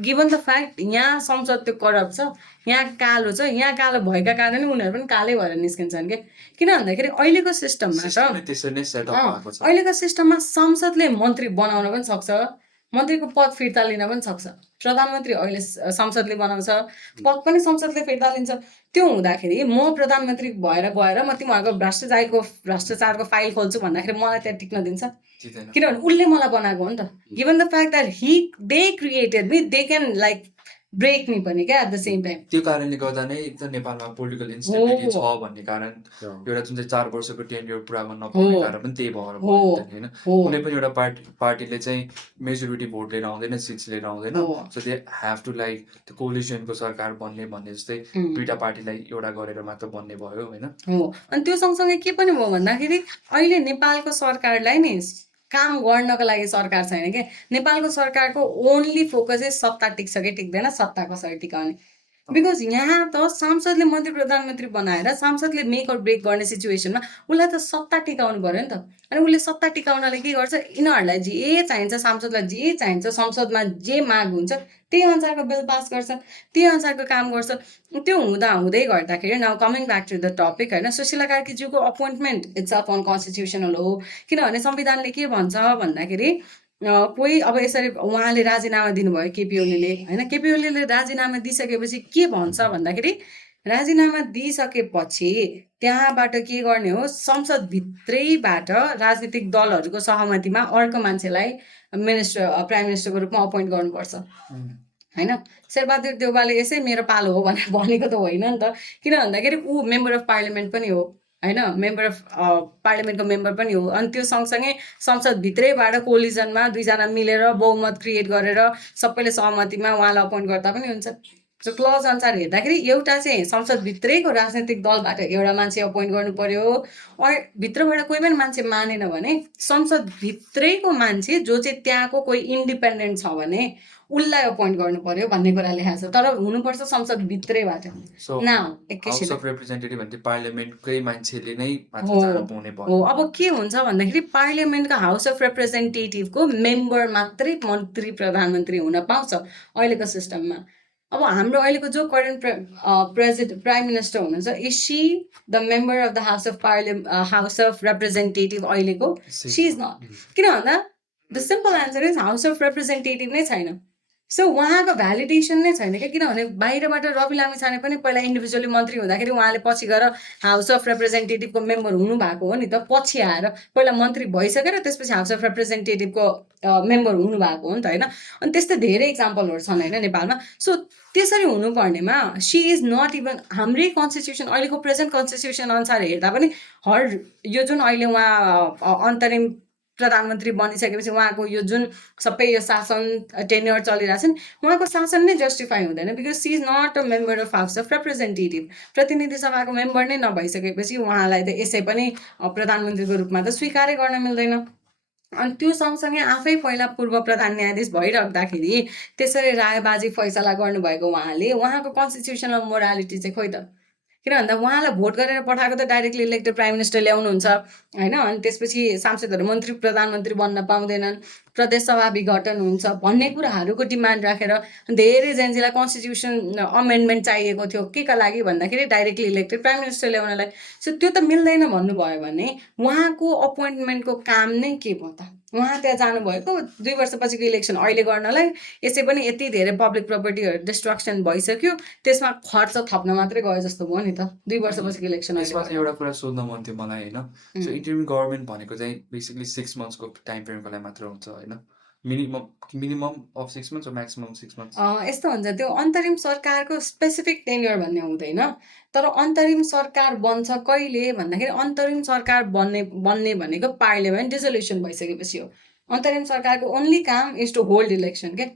गिभन द फ्याक्ट यहाँ संसद त्यो करप्ट छ यहाँ कालो छ यहाँ कालो भएका कारण उनीहरू पनि कालै भएर निस्किन्छन् क्या किन भन्दाखेरि अहिलेको सिस्टममा त अहिलेको सिस्टममा संसदले मन्त्री बनाउन पनि सक्छ मन्त्रीको पद फिर्ता लिन पनि सक्छ प्रधानमन्त्री अहिले संसदले बनाउँछ पद पनि संसदले फिर्ता लिन्छ त्यो हुँदाखेरि म प्रधानमन्त्री भएर गएर म तिमीहरूको भ्रष्टाचारको फाइल खोल्छु भन्दाखेरि मलाई त्यहाँ टिक्न दिन्छ किनभने उसले मलाई बनाएको हो नि त given the fact that they created me they can like break me पनि क्या एट द सेम टाइम त्यो कारणले गर्दा नै एकदम नेपालमा पोलिटिकल इन्स्टेबिलिटी छ भन्ने कारण एउटा जुन चाहिँ 4 वर्षको टेन्योर पुरा गर्न नपाउने कारण पनि त्यही भएर भयो होइन कुनै पनि एउटा पार्टीले चाहिँ मेजोरिटी भोट लिएर आउँदैन सिट्स लिएर आउँदैन so they have to like त्यो कोलिसनको सरकार बन्ने भन्ने जस्तै दुईटा पार्टीलाई एउटा गरेर मात्र बन्ने भयो होइन हो अनि त्यो सँगसँगै के पनि भयो भन्दाखेरि अहिले नेपालको सरकारलाई नि काम गर्नको लागि सरकार छैन क्या नेपालको सरकारको ओन्ली फोकस चाहिँ सत्ता टिक्छ कि टिक्दैन सत्ता कसरी टिकाउने बिकज यहाँ त सांसदले मन्त्री प्रधानमन्त्री बनाएर सांसदले मेक अर ब्रेक गर्ने सिचुएसनमा उसलाई त सत्ता टिकाउनु पर्यो नि त अनि उसले सत्ता टिकाउनले के गर्छ यिनीहरूलाई जे चाहिन्छ सांसदलाई जे चाहिन्छ संसदमा जे माग हुन्छ त्यही अनुसारको बिल पास गर्छ त्यही अनुसारको काम गर्छ त्यो हुँदै गर्दाखेरि now coming back to the topic होइन सुशीला कार्कीज्यूको अपोइन्टमेन्ट इट्स अफ अनकन्स्टिट्युसनल हो किनभने संविधानले के भन्छ भन्दाखेरि कोही अब यसरी उहाँले राजीनामा दिनुभयो केपी ओलीले होइन केपी ओलीले राजीनामा दिइसकेपछि के भन्छ भन्दाखेरि राजीनामा दिइसकेपछि त्यहाँबाट के गर्ने हो संसदभित्रैबाट राजनीतिक दलहरूको सहमतिमा अर्को मान्छेलाई प्राइम मिनिस्टरको रूपमा अपोइन्ट गर्नुपर्छ होइन शेरबहादुर देउवाले यसै मेरो पालो हो भनेर भनेको त होइन नि त किन भन्दाखेरि ऊ मेम्बर अफ पार्लियामेन्ट पनि हो होइन, मेम्बर अफ पार्लियामेन्टको मेम्बर पनि हो। अनि त्यो सँगसँगै संसदभित्रैबाट कोलिजनमा दुईजना मिलेर बहुमत क्रिएट गरेर सबैले सहमतिमा उहाँलाई अपोइन्ट गर्दा पनि हुन्छ। सो क्लज अनुसार हेर्दाखेरि एउटा चाहिँ संसदभित्रैको राजनैतिक दलबाट एउटा मान्छे अपोइन्ट गर्नु पर्यो, भित्रबाट कोही पनि मान्छे मानेन भने संसदभित्रैको मान्छे जो चाहिँ त्यहाँको कोही इन्डिपेन्डेन्ट छ भने उसलाई अपोइन्ट गर्नु पर्यो भन्ने कुरा लेखाएको छ। तर हुनुपर्छ संसदभित्रैबाट। सो न हाउस एकैछिन अफ रिप्रेजेन्टेटिभ भने पार्लियामेन्टकै मान्छेले नै मात्र हो जान पाउने हो भयो। अब के हुन्छ भन्दाखेरि पार्लियामेन्टको हाउस अफ रिप्रेजेन्टेटिभको मेम्बर मात्रै मन्त्री प्रधानमन्त्री हुन पाउँछ अहिलेको सिस्टममा। अब हाम्रो अहिलेको जो करेन्ट प्राइम मिनिस्टर हुनुहुन्छ, is she the member of the house of representative अहिलेको? She is not. किन भन्दा the simple answer is house of representative नै छैन। सो उहाँको भ्यालिडेसन नै छैन क्या। किनभने बाहिरबाट रवि लामिछाने पनि पहिला इन्डिभिजुअली मन्त्री हुँदाखेरि उहाँले पछि गएर हाउस अफ रिप्रेजेन्टेटिभको मेम्बर हुनुभएको हो नि त। पछि आएर पहिला मन्त्री भइसकेर त्यसपछि हाउस अफ रिप्रेजेन्टेटिभको मेम्बर हुनुभएको हो नि त, होइन? अनि त्यस्तै धेरै इक्जाम्पलहरू छन् होइन नेपालमा। सो त्यसरी हुनुपर्नेमा सी इज नट इभन। हाम्रै कन्स्टिट्युसन अहिलेको प्रेजेन्ट कन्स्टिट्युसन अनुसार हेर्दा पनि यो जुन अहिले उहाँ अन्तरिम प्रधानमन्त्री बनिसकेपछि उहाँको यो जुन सबै यो शासन टेन्योर चलिरहेको छ नि, उहाँको शासन नै जस्टिफाई हुँदैन, because she is not a member of house of representative. प्रतिनिधि सभाको मेम्बर नै नभइसकेपछि उहाँलाई त यसै पनि प्रधानमन्त्रीको रूपमा त स्वीकारै गर्न मिल्दैन। अनि त्यो सँगसँगै आफै पहिला पूर्व प्रधान न्यायाधीश भइराख्दाखेरि त्यसरी रायबाजी फैसला गर्नुभएको उहाँले उहाँको कन्स्टिट्युसनल मोरालिटी चाहिँ खोइ त। किन भन्दा उहाँलाई भोट गरेर पठाएको त डाइरेक्टली इलेक्टेड प्राइम मिनिस्टर ल्याउनुहुन्छ होइन। अनि त्यसपछि सांसदहरू मन्त्री प्रधानमन्त्री बन्न पाउँदैनन्, प्रदेश सभा विघटन हुन्छ भन्ने कुराहरूको डिमान्ड राखेर धेरै जेन्जीलाई कन्स्टिट्युसन अमेन्डमेन्ट चाहिएको थियो। के का लागि भन्दाखेरि डाइरेक्टली इलेक्टेड प्राइम मिनिस्टर ल्याउनलाई। सो त्यो त मिल्दैन भन्नुभयो भने उहाँको अपोइन्टमेन्टको काम नै के भयो त? उहाँ त्यहाँ जानुभएको 2 वर्षपछिको इलेक्सन अहिले गर्नलाई, यसै पनि यति धेरै पब्लिक प्रपर्टीहरू डिस्ट्रक्सन भइसक्यो, त्यसमा खर्च थप्न मात्रै गयो जस्तो भयो नि त 2 वर्षपछिको इलेक्सन अहिले यसमा चाहिँ गर्न। एउटा कुरा सोध्न मन थियो मलाई होइन। सो इन्टरिम गभर्मेन्ट भनेको चाहिँ बेसिकली 6 मन्थ्सको टाइम फ्रेमको लागि मात्र हुन्छ होइन? Minimum of 6 months maximum 6 months? यस्तो हुन्छ, त्यो अन्तरिम सरकारको स्पेसिफिक टेन्योर भन्ने हुँदैन। तर अन्तरिम सरकार बन्छ कहिले भन्दाखेरि अन्तरिम सरकार बन्ने भनेको पार्लियामेन्ट डिसोल्युसन भइसकेपछि हो। अन्तरिम सरकारको ओन्ली काम इज टु होल्ड इलेक्सन के।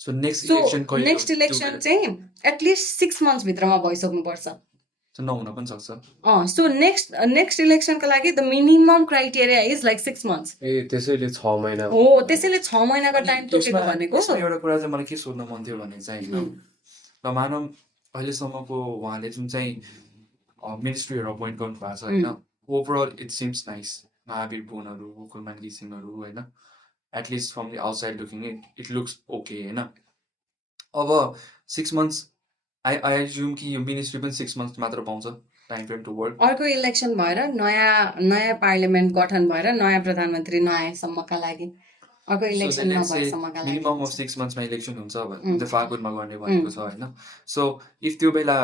सो नेक्स्ट सो इलेक्सन कहिले नेक्स्ट इलेक्सन चाहिँ एटलिस्ट 6 मन्थ्स भित्रमा भइसक्नुपर्छ। सो नहुन पनि सक्छ। सो नेक्स्ट इलेक्सनको लागि the minimum criteria is like 6 months त्यसैले 6 महिना हो। त्यसैले 6 महिनाको टाइम तोकेको भनेको। यसमा एउटा कुरा चाहिँ मलाई के सोध्न मन थियो भने चाहिँ होइन, र मानव अहिलेसम्मको उहाँले जुन चाहिँ मिनिस्ट्रीहरू अपोइन्ट गर्नु भएको छ होइन, overall it seems nice. Mahabir पुनहरू, कुलमान घिसिङहरू होइन, at least from the outside looking it looks okay होइन। अब 6 मन्थ्स आई एज्युम कि यो मिनिस्ट्री पनि 6 मन्थ्स मात्र पाउँछ टाइम फ्रेम टु वर्क। अर्को इलेक्सन भएर नयाँ पार्लियामेन्ट गठन भएर नयाँ प्रधानमन्त्री नआएसम्मका लागि, अर्को इलेक्सन नभएसम्मका लागि मिनिमम अफ 6 मन्थ्समा इलेक्सन हुन्छ भने फागुनमा गर्ने भनेको छ होइन। सो इफ त्यो बेला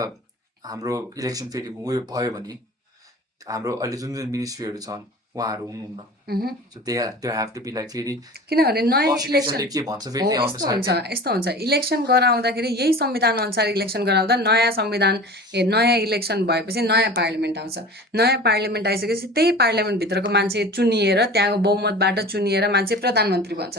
हाम्रो इलेक्सन फेरि उयो भयो भने हाम्रो अहिले जुन जुन मिनिस्ट्रीहरू छन् उहाँहरू हुनुहुन्न। So they have to be like फेरि किनभने नयाँ इलेक्सन के भन्छ फेरि यस्तो हुन्छ इलेक्सन गराउँदाखेरि यही संविधान अनुसार इलेक्सन गराउँदा नयाँ इलेक्सन भएपछि नयाँ पार्लियामेन्ट आउँछ। नयाँ पार्लियामेन्ट आइसकेपछि त्यही पार्लियामेन्टभित्रको मान्छे चुनिएर त्यहाँको बहुमतबाट चुनिएर मान्छे प्रधानमन्त्री बन्छ।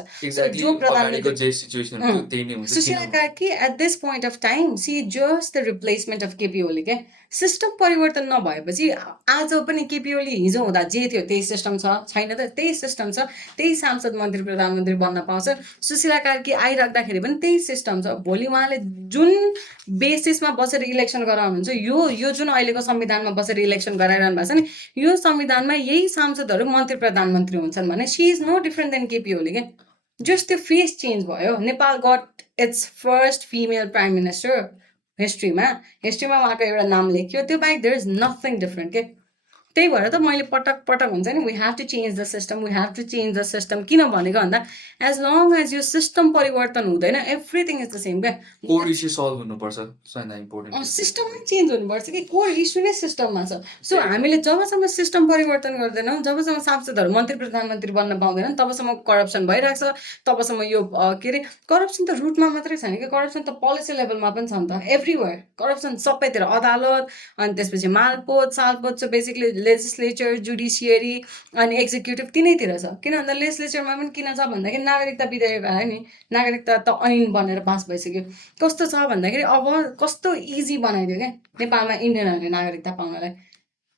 जो प्रधानमन्त्री Sushila Karki at this point of time she just the replacement of KP Oli के। सिस्टम परिवर्तन नभएपछि आज पनि केपी ओली हिजो हुँदा जे थियो त्यही सिस्टम छैन त, त्यही सिस्टम छ, त्यही सांसद मन्त्री प्रधानमन्त्री बन्न पाउँछ। सुशीला कार्की आइराख्दाखेरि पनि त्यही सिस्टम छ। भोलि उहाँले जुन बेसिसमा बसेर इलेक्सन गराउनुहुन्छ, यो जुन अहिलेको संविधानमा बसेर इलेक्सन गराइरहनु भएको छ नि, यो संविधानमा यही सांसदहरू मन्त्री प्रधानमन्त्री हुन्छन् भने she is no different than KP Oli के। जस्ट त्यो फेस चेन्ज भयो। Nepal got its first female prime minister हिस्ट्रीमा उहाँको एउटा नाम लेख्यो, त्यो बाहेक देयर इज नथिङ डिफरेन्ट के। त्यही भएर त मैले पटक पटक हुन्छ नि we have to change the system, we have to change the system. किन भनेको भन्दा एज लङ एज यो सिस्टम परिवर्तन हुँदैन एभ्रिथिङ इज द सेम क्या। कोर इस्यु सल्भ हुनुपर्छ, इम्पोर्टेन्ट सिस्टममै चेन्ज हुनुपर्छ कि कोर इस्यु नै सिस्टममा छ। सो हामीले जबसम्म सिस्टम परिवर्तन गर्दैनौँ, जबसम्म सांसदहरू मन्त्री प्रधानमन्त्री बन्न पाउँदैनन्, तबसम्म करप्सन भइरहेको छ। तबसम्म यो के अरे करप्सन त रुटमा मात्रै छैन कि, करप्सन त पोलिसी लेभलमा पनि छ नि त, एभ्रिवेयर करप्सन सबैतिर, अदालत अनि त्यसपछि मालपोत सालपोत। सो बेसिकली लेजिस्लेचर, जुडिसियरी अनि एक्जिक्युटिभ तिनैतिर छ। किन भन्दा लेजिस्लेचरमा पनि किन छ भन्दाखेरि नागरिकता विधेयक आयो नि, नागरिकता त ऐन बनेर पास भइसक्यो। कस्तो छ भन्दाखेरि अब कस्तो इजी बनाइदियो क्या नेपालमा इन्डियनहरूले नागरिकता पाउनलाई।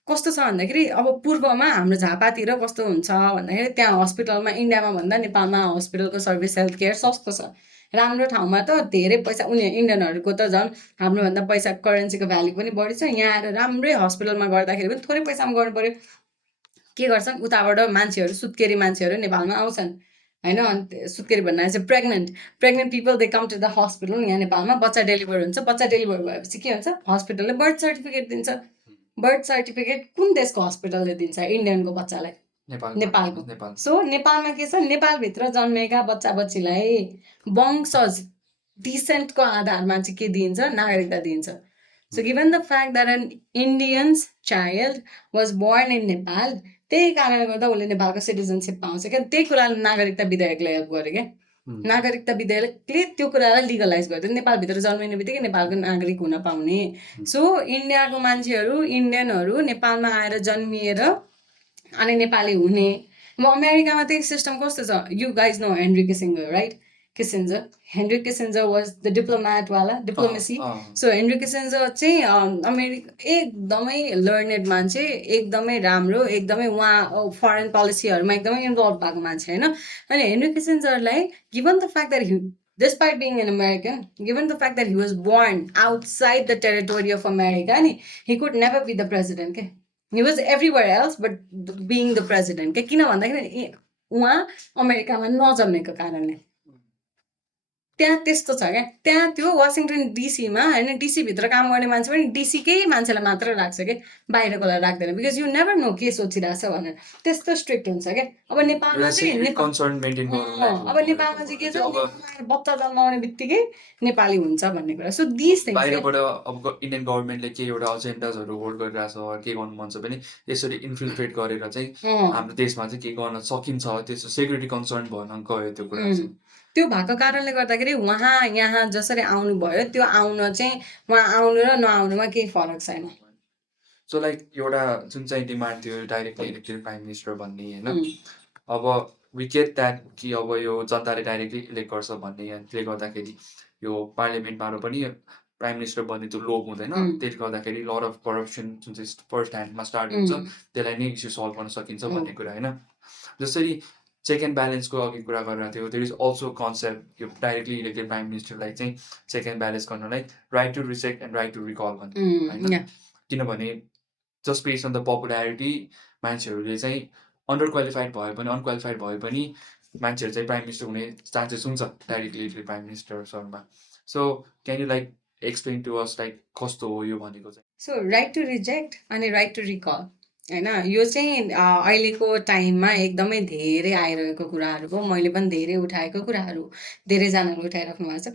कस्तो छ भन्दाखेरि अब पूर्वमा हाम्रो झापातिर कस्तो हुन्छ भन्दाखेरि त्यहाँ हस्पिटलमा इन्डियामा भन्दा नेपालमा हस्पिटलको सर्भिस हेल्थ केयर सस्तो छ। राम्रो ठाउँमा त धेरै पैसा, उनी इन्डियनहरूको त झन् हाम्रोभन्दा पैसा करेन्सीको भ्याल्यु पनि बढी छ। यहाँ आएर राम्रै हस्पिटलमा गर्दाखेरि पनि थोरै पैसामा गर्नु पऱ्यो। के गर्छन् उताबाट मान्छेहरू, सुत्केरी मान्छेहरू नेपालमा आउँछन् होइन। अनि सुत्केरी भन्नाले चाहिँ pregnant people they come to the hospital. यहाँ नेपालमा बच्चा डेलिभर हुन्छ, बच्चा डेलिभर भएपछि के हुन्छ, हस्पिटलले बर्थ सर्टिफिकेट दिन्छ। बर्थ सर्टिफिकेट कुन देशको हस्पिटलले दिन्छ, इन्डियनको बच्चालाई, नेपालको। सो नेपालमा के छ, नेपालभित्र जन्मेका बच्चा बच्चीलाई वंशज डिसेन्टको आधारमा चाहिँ के दिइन्छ, नागरिकता दिइन्छ। So given the fact that an Indians child was born in Nepal, त्यही कारणले गर्दा उसले नेपालको सिटिजनसिप पाउँछ क्या। त्यही कुराले नागरिकता विधेयकले हेल्प गर्यो क्या। नागरिकता विधेयकले त्यो कुरालाई लिगलाइज गरिदियो, नेपालभित्र जन्मिने बित्तिकै नेपालको नागरिक हुन पाउने। सो इन्डियाको मान्छेहरू, इन्डियनहरू नेपालमा आएर जन्मिएर अनि नेपाली हुने। अब अमेरिकामा त्यही सिस्टम कस्तो छ, you guys know Henry Kissinger right, Kissinger. Henry Kissinger was the डिप्लोमेटवाला, डिप्लोमेसी। सो हेनरी किसिन्जर चाहिँ एकदमै लर्नेड मान्छे, एकदमै राम्रो, एकदमै उहाँ फरेन पोलिसीहरूमा एकदमै इन्भल्भ भएको मान्छे होइन। अनि हेनरी किसिन्जरलाई given the fact that despite being an American, given the fact that he was born outside the territory of America, he could never be the president. Okay? He was everywhere else, but being the president. Okay? किन भन्दाखेरि उहाँ अमेरिकामा नजन्मेको कारणले त्यहाँ त्यस्तो छ क्या। त्यहाँ त्यो वासिङटन डिसीमा होइन, डिसीभित्र काम गर्ने मान्छे पनि डिसीकै मान्छेलाई मात्र राख्छ कि, बाहिरकोलाई राख्दैन। बिकज यु नेभर नो के सोचिरहेछ भनेर, त्यस्तो स्ट्रिक्ट हुन्छ क्या। अब नेपालमा चाहिँ अब नेपालमा चाहिँ के छ, बच्चा जन्माउने बित्तिकै नेपाली हुन्छ भन्ने कुरा। सो दिस थिङ्स बाहिरबाट अब इन्डियन गभर्मेन्टले के एउटा एजेन्डाजहरू होल्ड गरिरहेछ, के गर्नु मन छ भने यसरी इन्फिल्ट्रेट गरेर चाहिँ हाम्रो देशमा चाहिँ के गर्न सकिन्छ, त्यसो सेक्युरिटी कन्सर्न भन गयो त्यो कुरा चाहिँ। त्यो भएको कारणले गर्दाखेरि उहाँ यहाँ जसरी आउनुभयो, त्यो आउन चाहिँ उहाँ आउनु र नआउनुमा केही फरक छैन। सो लाइक एउटा जुन चाहिँ डिमान्ड थियो डाइरेक्टली इलेक्टेड प्राइम मिनिस्टर भन्ने होइन, अब वी गेट द्याट कि अब यो जनताले डाइरेक्टली इलेक्ट गर्छ भन्ने, त्यसले गर्दाखेरि यो पार्लियामेन्टमा पनि प्राइम मिनिस्टर बन्ने त्यो लोभ हुँदैन। त्यसले गर्दाखेरि लट अफ करप्सन जुन चाहिँ फर्स्ट ह्यान्डमा स्टार्ट हुन्छ, त्यसलाई नै इस्यु सल्भ गर्न सकिन्छ भन्ने कुरा होइन। जसरी चेक एन्ड ब्यालेन्सको अघि कुरा गरिरहेको थियो, देयर इज अल्सो कन्सेप्ट यो डाइरेक्टली इलेक्टेड प्राइम मिनिस्टरलाई चाहिँ चेक एन्ड ब्यालेन्स गर्नलाई right to reject and right to recall भन्ने होइन। किनभने just based on the popularity मान्छेहरूले चाहिँ अन्डर क्वालिफाइड भए पनि, अनक्वालिफाइड भए पनि मान्छेहरू चाहिँ प्राइम मिनिस्टर हुने चान्सेस हुन्छ डाइरेक्टली इलेक्टेड प्राइम मिनिस्टरहरूमा। So can you like explain to us like कस्तो हो यो भनेको चाहिँ? सो राइट टु रिजेक्ट अनि राइट टु रिकल होइन, यो चाहिँ अहिलेको टाइममा एकदमै धेरै आइरहेको कुराहरू हो। मैले पनि धेरै उठाएको कुराहरू, धेरैजनाले उठाइराख्नु भएको छ।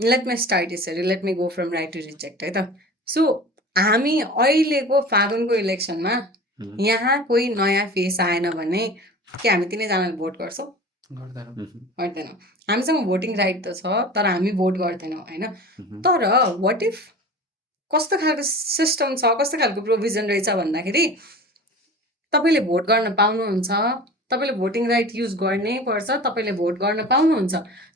लेट मी स्टार्ट यसरी, let me go from right to reject है त। सो हामी अहिलेको फागुनको इलेक्सनमा यहाँ कोही नयाँ फेस आएन भने के हामी तिनैजनाले भोट गर्छौँ? गर्दैनौँ। हामीसँग भोटिङ राइट त छ, तर हामी भोट गर्दैनौँ होइन। तर वाट इफ कस्तो खालको सिस्टम छ, कस्तो खालको प्रोभिजन रहेछ भन्दाखेरि तपाईँले भोट गर्न पाउनुहुन्छ, तपाईँले भोटिङ राइट युज गर्नै पर्छ, तपाईँले भोट गर्न पाउनुहुन्छ।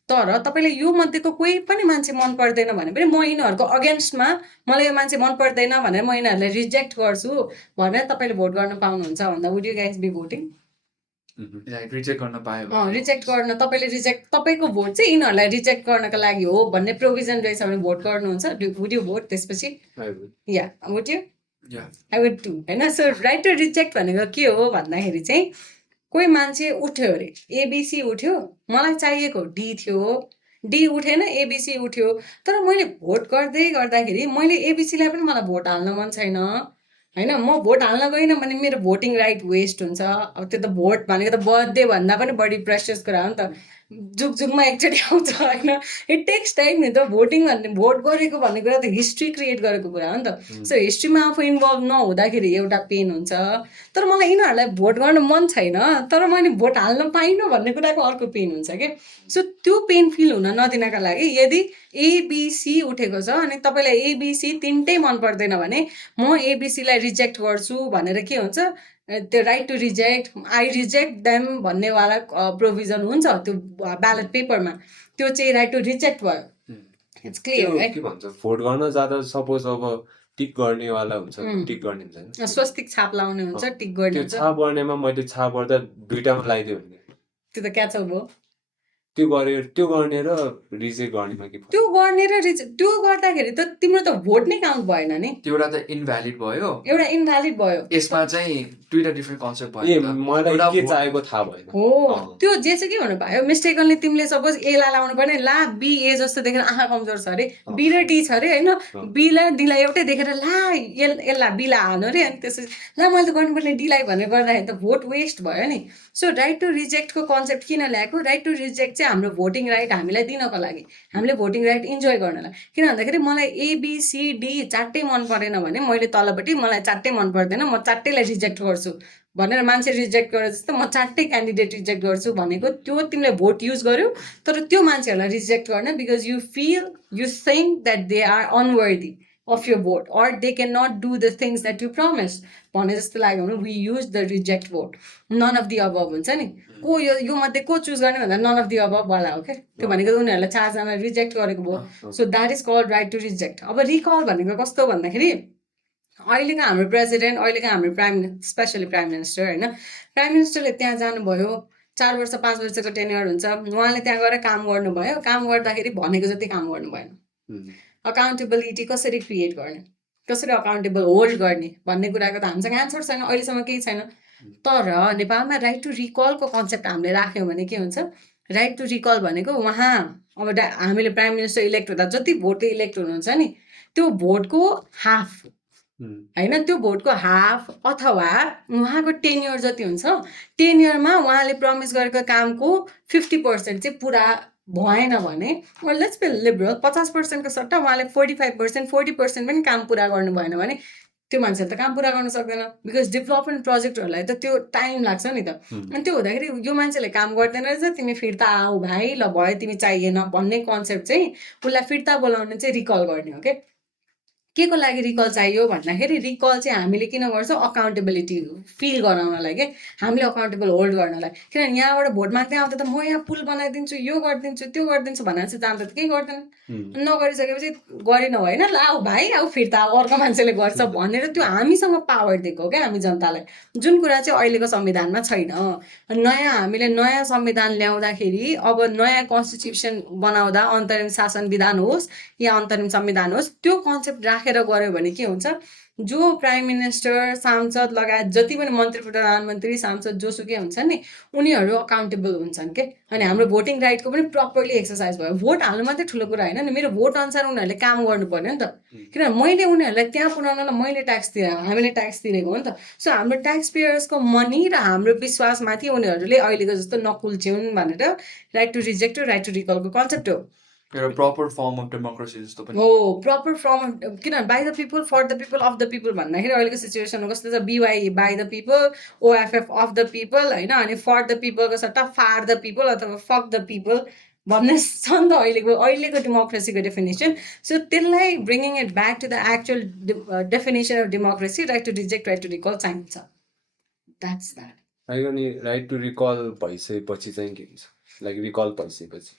तर तपाईँले यो मध्येको कोही पनि मान्छे मन पर्दैन भने पनि म यिनीहरूको अगेन्स्टमा, मलाई यो मान्छे मन पर्दैन भनेर म यिनीहरूलाई रिजेक्ट गर्छु भनेर तपाईँले भोट गर्न पाउनुहुन्छ भन्दा would you guys be voting? Reject गर्न पायो, रिजेक्ट गर्न तपाईँले तपाईँको भोट चाहिँ यिनीहरूलाई रिजेक्ट गर्नको लागि हो भन्ने प्रोभिजन रहेछ भने भोट गर्नुहुन्छ? वुड यु भोट त्यसपछि? Yeah would you? I would to होइन। सो राइट टु रिजेक्ट भनेको के हो भन्दाखेरि चाहिँ कोही मान्छे उठ्यो अरे, एबिसी उठ्यो, मलाई चाहिएको डी थियो, डी उठेन, एबिसी उठ्यो, तर मैले भोट गर्दै गर्दाखेरि मैले एबिसीलाई पनि मलाई भोट हाल्न मन छैन, होइन म भोट हाल्न गइनँ भने मेरो भोटिङ राइट वेस्ट हुन्छ। अब त्यो त भोट भनेको त बर्थडे भन्दा पनि बढी प्रेसियस कुरा हो नि त, जुगमा एकचोटि आउँछ होइन। इट टेक्स टाइम नि त। भोटिङ भन्ने भोट गरेको भन्ने कुरा त हिस्ट्री क्रिएट गरेको कुरा हो नि त। सो हिस्ट्रीमा आफू इन्भल्भ नहुँदाखेरि एउटा पेन हुन्छ। तर मलाई यिनीहरूलाई भोट गर्न मन छैन तर मैले भोट हाल्न पाइनँ भन्ने कुराको अर्को पेन हुन्छ क्या। सो त्यो पेन फिल हुन नदिनका लागि यदि एबिसी उठेको छ अनि तपाईँलाई एबिसी तिनटै मन पर्दैन भने म एबिसीलाई रिजेक्ट गर्छु भनेर के हुन्छ त्यो right to reject, I reject them भन्नेवाला प्रोभिजन हुन्छ त्यो ब्यालेट पेपरमा। त्यो चाहिँ राइट टु रिजेक्ट भयो। इट्स क्लियर है। के भन्छ भोट गर्न जाँदा सपोज अब टिक गर्नेवाला हुन्छ, टिक गर्ने हुन्छ स्वस्तिक छाप लाउने हुन्छ, टिक गर्ने त्यो हुन्छ। छाप गर्नेमा मैले छाप गर्दा दुइटामा लगाइदियो भने त्यो त क्याच भयो। त्यो गर्ने र रिजेक्ट गर्नेमा के त्यो गर्ने र त्यो गर्दाखेरि त तिम्रो त भोट नै काउन्ट भएन नि, त्यो एउटा त इनभ्यालिड भयो, एउटा इनभ्यालिड भयो। यसमा चाहिँ दुईटा डिफ्रेन्ट कन्सेप्ट भयो ए नि त। मलाई एउटा के भोट- चाहेको थाहा भएन। हो त्यो जे चाहिँ के भन्नु भयो मिस्टेकनली तिमीले सपोज एलाई लाउनु पर्ने ला बी ए जस्तो देखेर आँखा कमजोर छ अरे, बी र डी छ अरे होइन, बीलाई डीलाई एउटै देखेर ला यसलाई बीलाई हाल्नु अरे अनि त्यसपछि ला मैले त गर्नुपर्ने डीलाई भनेर गर्दाखेरि त भोट वेस्ट भयो नि। सो राइट टु रिजेक्टको कन्सेप्ट किन ल्याएको? राइट टु रिजेक्ट चाहिँ हाम्रो भोटिङ राइट हामीलाई दिनको लागि, हामीले भोटिङ राइट इन्जोय गर्नलाई। किन भन्दाखेरि मलाई एबिसिडी चारटै मन परेन भने मैले तलपट्टि मलाई चारटै मन पर्दैन म चारटैलाई रिजेक्ट गर्छु भनेर मान्छे रिजेक्ट गरेर जस्तो म चारटै क्यान्डिडेट रिजेक्ट गर्छु भनेको त्यो तिमीले भोट युज गर्यो तर त्यो मान्छेहरूलाई रिजेक्ट गर्न because you feel you think that they are unworthy of your vote or they can not do the things that you promise भने जस्तो लाग्यो भने we use the reject vote. None of the above हुन्छ नि, को यो मध्ये को चुज गर्ने भन्दा नन अफ दि अबभ वाला हो क्या। त्यो भनेको उनीहरूलाई चारजना रिजेक्ट गरेको भयो। So that is called right to reject. अब रिकल भनेको कस्तो भन्दाखेरि अहिलेको हाम्रो प्रेसिडेन्ट, अहिलेको हाम्रो स्पेसली प्राइम मिनिस्टर होइन, प्राइम मिनिस्टरले त्यहाँ जानुभयो 4 वर्ष 5 वर्षको टेन्योर हुन्छ, उहाँले त्यहाँ गएर काम गर्नुभयो, काम गर्दाखेरि भनेको जति काम गर्नु भएन। अकाउन्टेबिलिटी कसरी क्रिएट गर्ने, कसरी अकाउन्टेबल होल्ड गर्ने भन्ने कुराको त हामीसँग एन्सर छैन, अहिलेसम्म केही छैन। तर नेपालमा राइट टु रिकलको कन्सेप्ट हामीले राख्यौँ भने के हुन्छ? राइट टु रिकल भनेको उहाँ अब हामीले प्राइम मिनिस्टर इलेक्ट हुँदा जति भोटले इलेक्ट हुनुहुन्छ नि त्यो भोटको हाफ होइन, त्यो भोटको हाफ अथवा उहाँको टेन्योर जति हुन्छ, टेन्योरमा उहाँले प्रमिस गरेको कामको 50% चाहिँ पुरा भएन भने लेट्स बी लिबरल 50%को सट्टा उहाँले 45% 40% पनि काम पुरा गर्नु भएन भने त्यो मान्छेले त काम पुरा गर्न सक्दैन बिकज डेभलपमेन्ट प्रोजेक्टहरूलाई त त्यो टाइम लाग्छ नि त। अनि त्यो हुँदाखेरि यो मान्छेले काम गर्दैन रहेछ, तिमी फिर्ता आऊ भाइ, ल भयो तिमी चाहिएन भन्ने कन्सेप्ट चाहिँ उसलाई फिर्ता बोलाउनु चाहिँ रिकल गर्ने हो क्या। के को लागि रिकल चाहियो भन्दाखेरि रिकल चाहिँ हामीले किन गर्छौँ? अकाउन्टेबिलिटी फिल गराउनलाई क्या, हामीले अकाउन्टेबल होल्ड गर्नलाई। किनभने यहाँबाट भोट माग्दै आउँदा त म यहाँ पुल बनाइदिन्छु, यो गरिदिन्छु, त्यो गरिदिन्छु भनेर चाहिँ जाँदा त केही गर्दैन। नगरिसकेपछि गरेन होइन, ल आऊ भाइ आऊ फिर्ता अर्को मान्छेले गर्छ भनेर त्यो हामीसँग पावर दिएको हो क्या हामी जनतालाई, जुन कुरा चाहिँ अहिलेको संविधानमा छैन। हामीले नयाँ संविधान ल्याउँदाखेरि अब नयाँ कन्स्टिट्युसन बनाउँदा अन्तरिम शासन विधान होस् या अन्तरिम संविधान होस् त्यो कन्सेप्ट राखेर गऱ्यो भने के हुन्छ? जो प्राइम मिनिस्टर सांसद लगायत जति पनि मन्त्री प्रधानमन्त्री सांसद जोसुकै हुन्छन् नि उनीहरू अकाउन्टेबल हुन्छन् के। अनि हाम्रो भोटिङ राइटको पनि प्रपरली एक्सर्साइज भयो। भोट हाल्नु मात्रै ठुलो कुरा होइन नि, मेरो भोट अनुसार उनीहरूले काम गर्नु पर्यो नि त। किनभने मैले उनीहरूलाई त्यहाँ पुर्याउनलाई मैले ट्याक्स दिएँ, हामीले ट्याक्स तिरेको हो नि त। सो हाम्रो ट्याक्स पेयर्सको मनी र हाम्रो विश्वासमाथि उनीहरूले अहिलेको जस्तो नकुल्च्यौन् भनेर right to reject right to to रिकलको कन्सेप्ट हो। एउटा प्रपर फर्म अफ डेमोक्रेसी जस्तो पनि हो, प्रपर फर्म अफ, किनभने by the people for the people of the people भन्दाखेरि अहिलेको सिचुएसन कस्तो छ? B Y by the people, O F F of the people होइन, अनि फर द पिपलको सट्टा फार द पिपल अथवा फक द पिपल भन्ने छ नि त अहिलेको डेमोक्रेसीको डेफिनेसन। सो त्यसलाई bringing it back to the actual definition of democracy right to reject right to recall चाहिन्छ। That's that. अनि राइट टु रिकल भइसकेपछि चाहिँ के हुन्छ? लाइक रिकल भइसकेपछि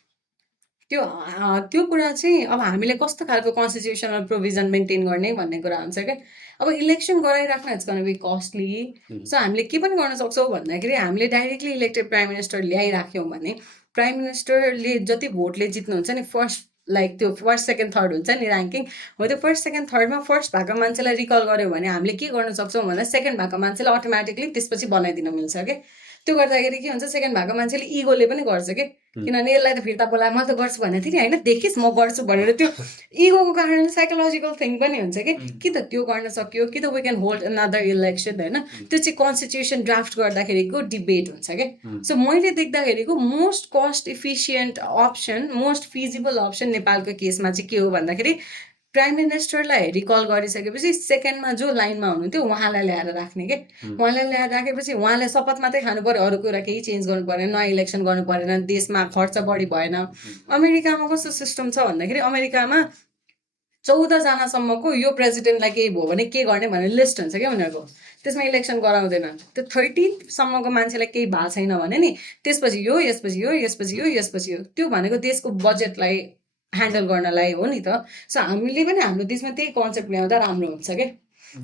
त्यो कुरा चाहिँ अब हामीले कस्तो खालको कन्स्टिट्युसनल प्रोभिजन मेन्टेन गर्ने भन्ने कुरा हुन्छ क्या। अब इलेक्सन गराइराख्न it's gonna be costly. So हामीले के पनि गर्न सक्छौँ भन्दाखेरि हामीले डाइरेक्टली इलेक्टेड प्राइम मिनिस्टर ल्याइराख्यौँ भने प्राइम मिनिस्टरले जति भोटले जित्नुहुन्छ नि फर्स्ट लाइक त्यो फर्स्ट सेकेन्ड थर्ड हुन्छ नि ऱ्याङ्किङ हो, त्यो फर्स्ट सेकेन्ड थर्डमा फर्स्ट भएको मान्छेलाई रिकल गर्यो भने हामीले के गर्न सक्छौँ भन्दा सेकेन्ड भएको मान्छेलाई अटोमेटिकली त्यसपछि बनाइदिन मिल्छ क्या। त्यो गर्दाखेरि के हुन्छ सेकेन्ड भएको मान्छेले इगोले पनि गर्छ के किनभने यसलाई त फिर्ता बोलाए मैले त गर्छु भनेको थिएँ नि होइन देखिस् म गर्छु भनेर त्यो इगोको कारणले साइकोलोजिकल थिङ पनि हुन्छ कि त त्यो गर्न सक्यो कि त we can hold another election होइन त्यो चाहिँ कन्स्टिट्युसन ड्राफ्ट गर्दाखेरिको डिबेट हुन्छ क्या सो मैले देख्दाखेरिको most cost efficient option most feasible option नेपालको केसमा चाहिँ के हो भन्दाखेरि प्राइम मिनिस्टरलाई रिकल गरिसकेपछि सेकेन्डमा जो लाइनमा हुनुहुन्थ्यो उहाँलाई ल्याएर राख्ने के उहाँलाई ल्याएर राखेपछि उहाँले शपथ मात्रै खानु पर्यो अरू कुरा केही चेन्ज गर्नु परेन नयाँ इलेक्सन गर्नु परेन देशमा खर्च बढी भएन अमेरिकामा कस्तो सिस्टम छ भन्दाखेरि अमेरिकामा 14 जनासम्मको यो प्रेसिडेन्टलाई केही भयो भने के गर्ने भन्ने लिस्ट हुन्छ क्या उनीहरूको त्यसमा इलेक्सन गराउँदैन त्यो 13 सम्मको मान्छेलाई केही भएको छैन भने नि त्यसपछि यो यसपछि यो यसपछि यो यसपछि यो त्यो भनेको देशको बजेटलाई ह्यान्डल गर्नलाई हो नि त सो हामीले पनि हाम्रो देशमा त्यही कन्सेप्ट ल्याउँदा राम्रो हुन्छ क्या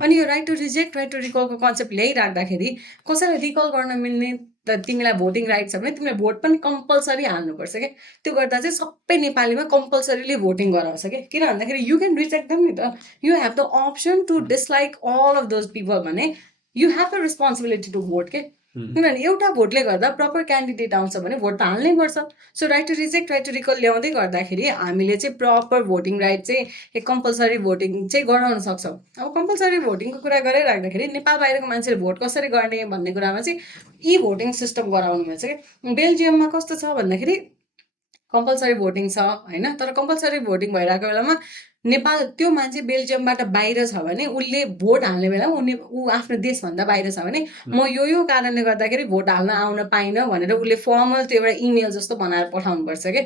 अनि यो right to reject right to रिकलको कन्सेप्ट ल्याइराख्दाखेरि कसैलाई रिकल गर्न मिल्ने त तिमीलाई भोटिङ राइट छ भने तिमीलाई भोट पनि कम्पलसरी हाल्नुपर्छ क्या त्यो गर्दा चाहिँ सबै नेपालीमा कम्पलसरीले भोटिङ गराउँछ क्या किन भन्दाखेरि यु क्यान रिजेक्ट देम नि त you have the option to dislike all of those people भने you have the responsibility to vote के किनभने एउटा भोटले गर्दा प्रपर क्यान्डिडेट आउँछ भने भोट त हाल्नै पर्छ so right to reject right to recall ल्याउँदै गर्दाखेरि हामीले चाहिँ प्रपर भोटिङ राइट चाहिँ एक कम्पलसरी भोटिङ चाहिँ गराउन सक्छौँ अब कम्पलसरी भोटिङको कुरा गरिराख्दाखेरि नेपाल बाहिरको मान्छेले भोट कसरी गर्ने भन्ने कुरामा चाहिँ यी भोटिङ सिस्टम गराउनु मिल्छ कि बेल्जियममा कस्तो छ भन्दाखेरि कम्पलसरी भोटिङ छ होइन तर कम्पलसरी भोटिङ भइरहेको बेलामा नेपाल त्यो मान्छे बेल्जियमबाट बाहिर छ भने उसले भोट हाल्ने बेलामा ऊ आफ्नो देशभन्दा बाहिर छ भने म यो कारणले गर्दाखेरि भोट हाल्न आउन पाइनँ भनेर उसले फर्मल त्यो एउटा इमेल जस्तो बनाएर पठाउनुपर्छ क्या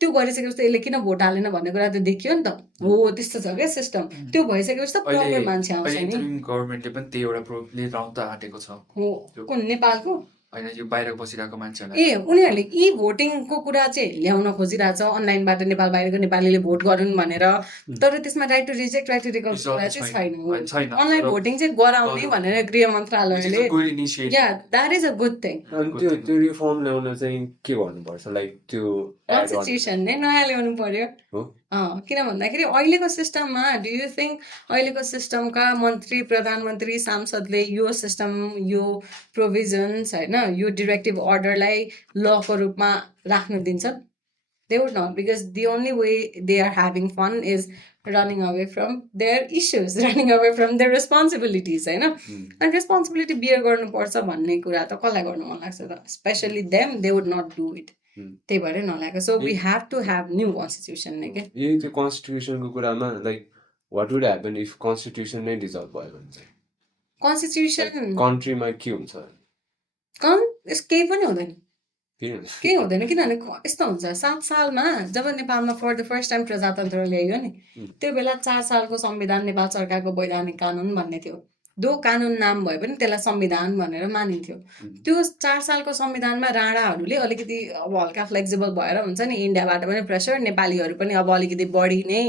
त्यो गरिसकेपछि त यसले किन भोट हालेन भन्ने कुरा त देखियो नि त हो त्यस्तो छ क्या सिस्टम त्यो भइसकेपछि त प्रपर मान्छे आउँछ नि गभर्मेन्टले पनि त्यही एउटा प्रोग्राम लिएर आँटेको छ हो कुन नेपालको होइन यो बाहिर बसिरहेको मान्छेहरूलाई ए उनीहरूले यी भोटिङको कुरा चाहिँ ल्याउन खोजिरहेछ अनलाइनबाट नेपाल बाहिरको नेपालीले भोट गरून् भनेर तर त्यसमा right to reject right to recall कुरा चाहिँ छैन अनलाइन भोटिङ चाहिँ गराउने भनेर गृह मन्त्रालयले या that is a good thing त्यो रिफर्म ल्याउन चाहिँ के गर्नुपर्छ लाइक त्यो कन्स्टिट्युसन नै नयाँ ल्याउनु पर्यो किन भन्दाखेरि अहिलेको सिस्टममा डु यु थिङ्क अहिलेको सिस्टमका मन्त्री प्रधानमन्त्री सांसदले यो सिस्टम यो प्रोभिजन्स होइन यो डिरेक्टिभ अर्डरलाई लको रूपमा राख्न दिन्छन् they would not because the only way they are having fun is running away from their issues running away from their responsibilities होइन अनि रेस्पोन्सिबिलिटी बियर गर्नुपर्छ भन्ने कुरा त कसलाई गर्नु मन लाग्छ त specially them they would not do it त्यही भएर नलागेको so we have to have new constitution नै क्या यही त्यो कन्स्टिट्युसनको कुरामा like what would happen if constitution नै डिजल्भ भयो भने चाहिँ कन्स्टिट्युसन कन्ट्रीमा के हुन्छ केही पनि हुँदैन केही हुँदैन किनभने यस्तो हुन्छ 7 सालमा जब नेपालमा फर द फर्स्ट टाइम प्रजातन्त्र ल्याइयो नि त्यो बेला 4 सालको संविधान नेपाल सरकारको वैधानिक कानुन भन्ने थियो दो कानुन नाम भए पनि त्यसलाई संविधान भनेर मानिन्थ्यो त्यो 4 सालको संविधानमा राणाहरूले अलिकति अब हल्का फ्लेक्सिबल भएर हुन्छ नि इन्डियाबाट पनि प्रेसर नेपालीहरू पनि अब अलिकति बढी नै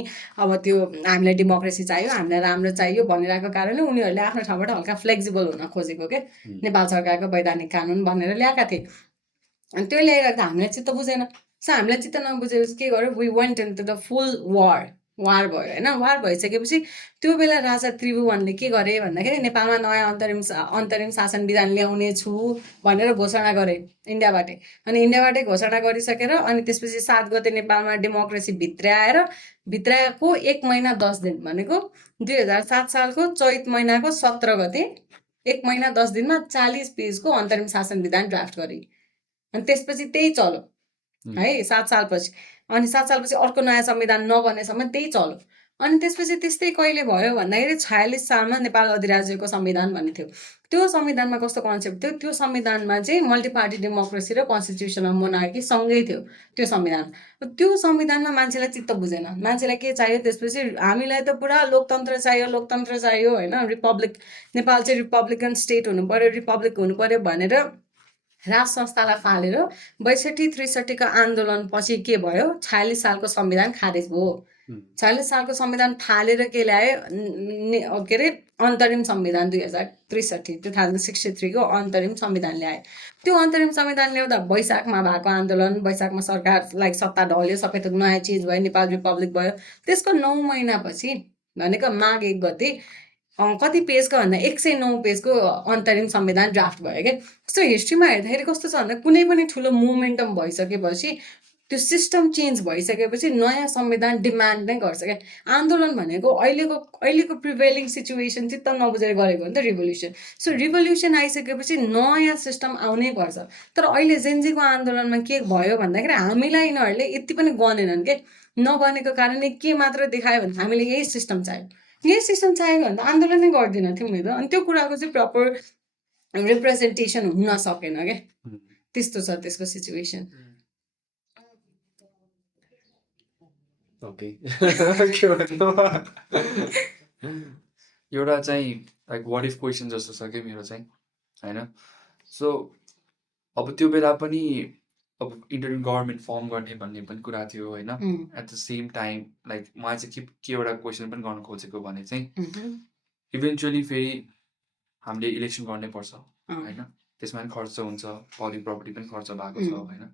अब त्यो हामीलाई डेमोक्रेसी चाहियो हामीलाई राम्रो चाहियो भनिरहेको कारणले उनीहरूले आफ्नो ठाउँबाट हल्का फ्लेक्सिबल हुन खोजेको के नेपाल सरकारको वैधानिक कानुन भनेर ल्याएका थिए अनि त्यो ल्याइराख्दा हामीलाई चित्त बुझेन सो हामीलाई चित्त नबुझेपछि के गर्यो वी वेन्ट इन्टु द फुल वार भयो होइन वार भइसकेपछि त्यो बेला राजा त्रिभुवनले के गरे भन्दाखेरि नेपालमा नयाँ अन्तरिम शासन विधान ल्याउने छु भनेर घोषणा गरे इन्डियाबाटै अनि इन्डियाबाटै घोषणा गरिसकेर अनि त्यसपछि 7 गते नेपालमा डेमोक्रेसी भित्राएको 1 महिना 10 दिन भनेको 2007 सालको चैत महिनाको 17 गते 1 महिना 10 दिनमा 40 पेजको अन्तरिम शासन विधान ड्राफ्ट गरे अनि त्यसपछि त्यही चल्यो है 7 सालपछि अनि 7 सालपछि अर्को नयाँ संविधान नबनेसम्म त्यही चल्यो अनि त्यसपछि त्यस्तै कहिले भयो भन्दाखेरि 46 सालमा नेपाल अधिराज्यको संविधान भन्ने थियो त्यो संविधानमा कस्तो कन्सेप्ट थियो त्यो संविधानमा चाहिँ मल्टी पार्टी डेमोक्रेसी र कन्स्टिट्युसनल मोनार्की सँगै थियो त्यो संविधानमा मान्छेलाई चित्त बुझेन मान्छेलाई के चाहियो त्यसपछि हामीलाई त पुरा लोकतन्त्र चाहियो होइन रिपब्लिक नेपाल चाहिँ रिपब्लिकन स्टेट हुनु पर्यो रिपब्लिक हुनु पर्यो भनेर राज संस्थालाई फालेर 62-63 आन्दोलन पछि के भयो 46 सालको संविधान खारेज भयो 46 सालको संविधान फालेर के ल्यायो के अरे अन्तरिम संविधान 2063 को अन्तरिम संविधान ल्यायो त्यो अन्तरिम संविधान ल्याउँदा वैशाखमा भएको आन्दोलन वैशाखमा सरकारलाई सत्ता ढल्यो सबै थोक नयाँ चिज भयो नेपाल रिपब्लिक भयो त्यसको 9 महिनापछि भनेको माघ 1 गते कति पेजको भन्दा 109 पेजको अन्तरिम संविधान ड्राफ्ट भयो क्या। सो हिस्ट्रीमा हेर्दाखेरि कस्तो छ भन्दा कुनै पनि ठुलो मोमेन्टम भइसकेपछि त्यो सिस्टम चेन्ज भइसकेपछि नयाँ संविधान डिमान्ड नै गर्छ क्या। आन्दोलन भनेको अहिलेको प्रिभेलिङ सिचुएसन चित्त नबुझेर गरेको हो नि त रिभोल्युसन। सो रिभोल्युसन आइसकेपछि नयाँ सिस्टम आउनै पर्छ। तर अहिले जेनजीको आन्दोलनमा के भयो भन्दाखेरि हामीलाई यिनीहरूले यति पनि गनेनन् के। नगनेको कारणले के मात्र देखायो भने हामीले यही सिस्टम चाहियो भने त आन्दोलन नै गर्दैन थियौँ नि त। अनि त्यो कुराको चाहिँ प्रपर रिप्रेजेन्टेसन हुन सकेन क्या। त्यस्तो छ त्यसको सिचुएसन। ओके के भन्नु एउटा चाहिँ लाइक वाट इफ क्वेसन जस्तो छ कि मेरो चाहिँ होइन। सो अब त्यो बेला पनि अब इन्टरिम गभर्मेन्ट फर्म गर्ने भन्ने पनि कुरा थियो होइन। At the same time like मलाई चाहिँ के एउटा क्वेसन पनि गर्न खोजेको भने चाहिँ इभेन्चुअली फेरि हामीले इलेक्सन गर्नै पर्छ होइन। त्यसमा पनि खर्च हुन्छ, पब्लिक प्रपर्टी पनि खर्च भएको छ होइन।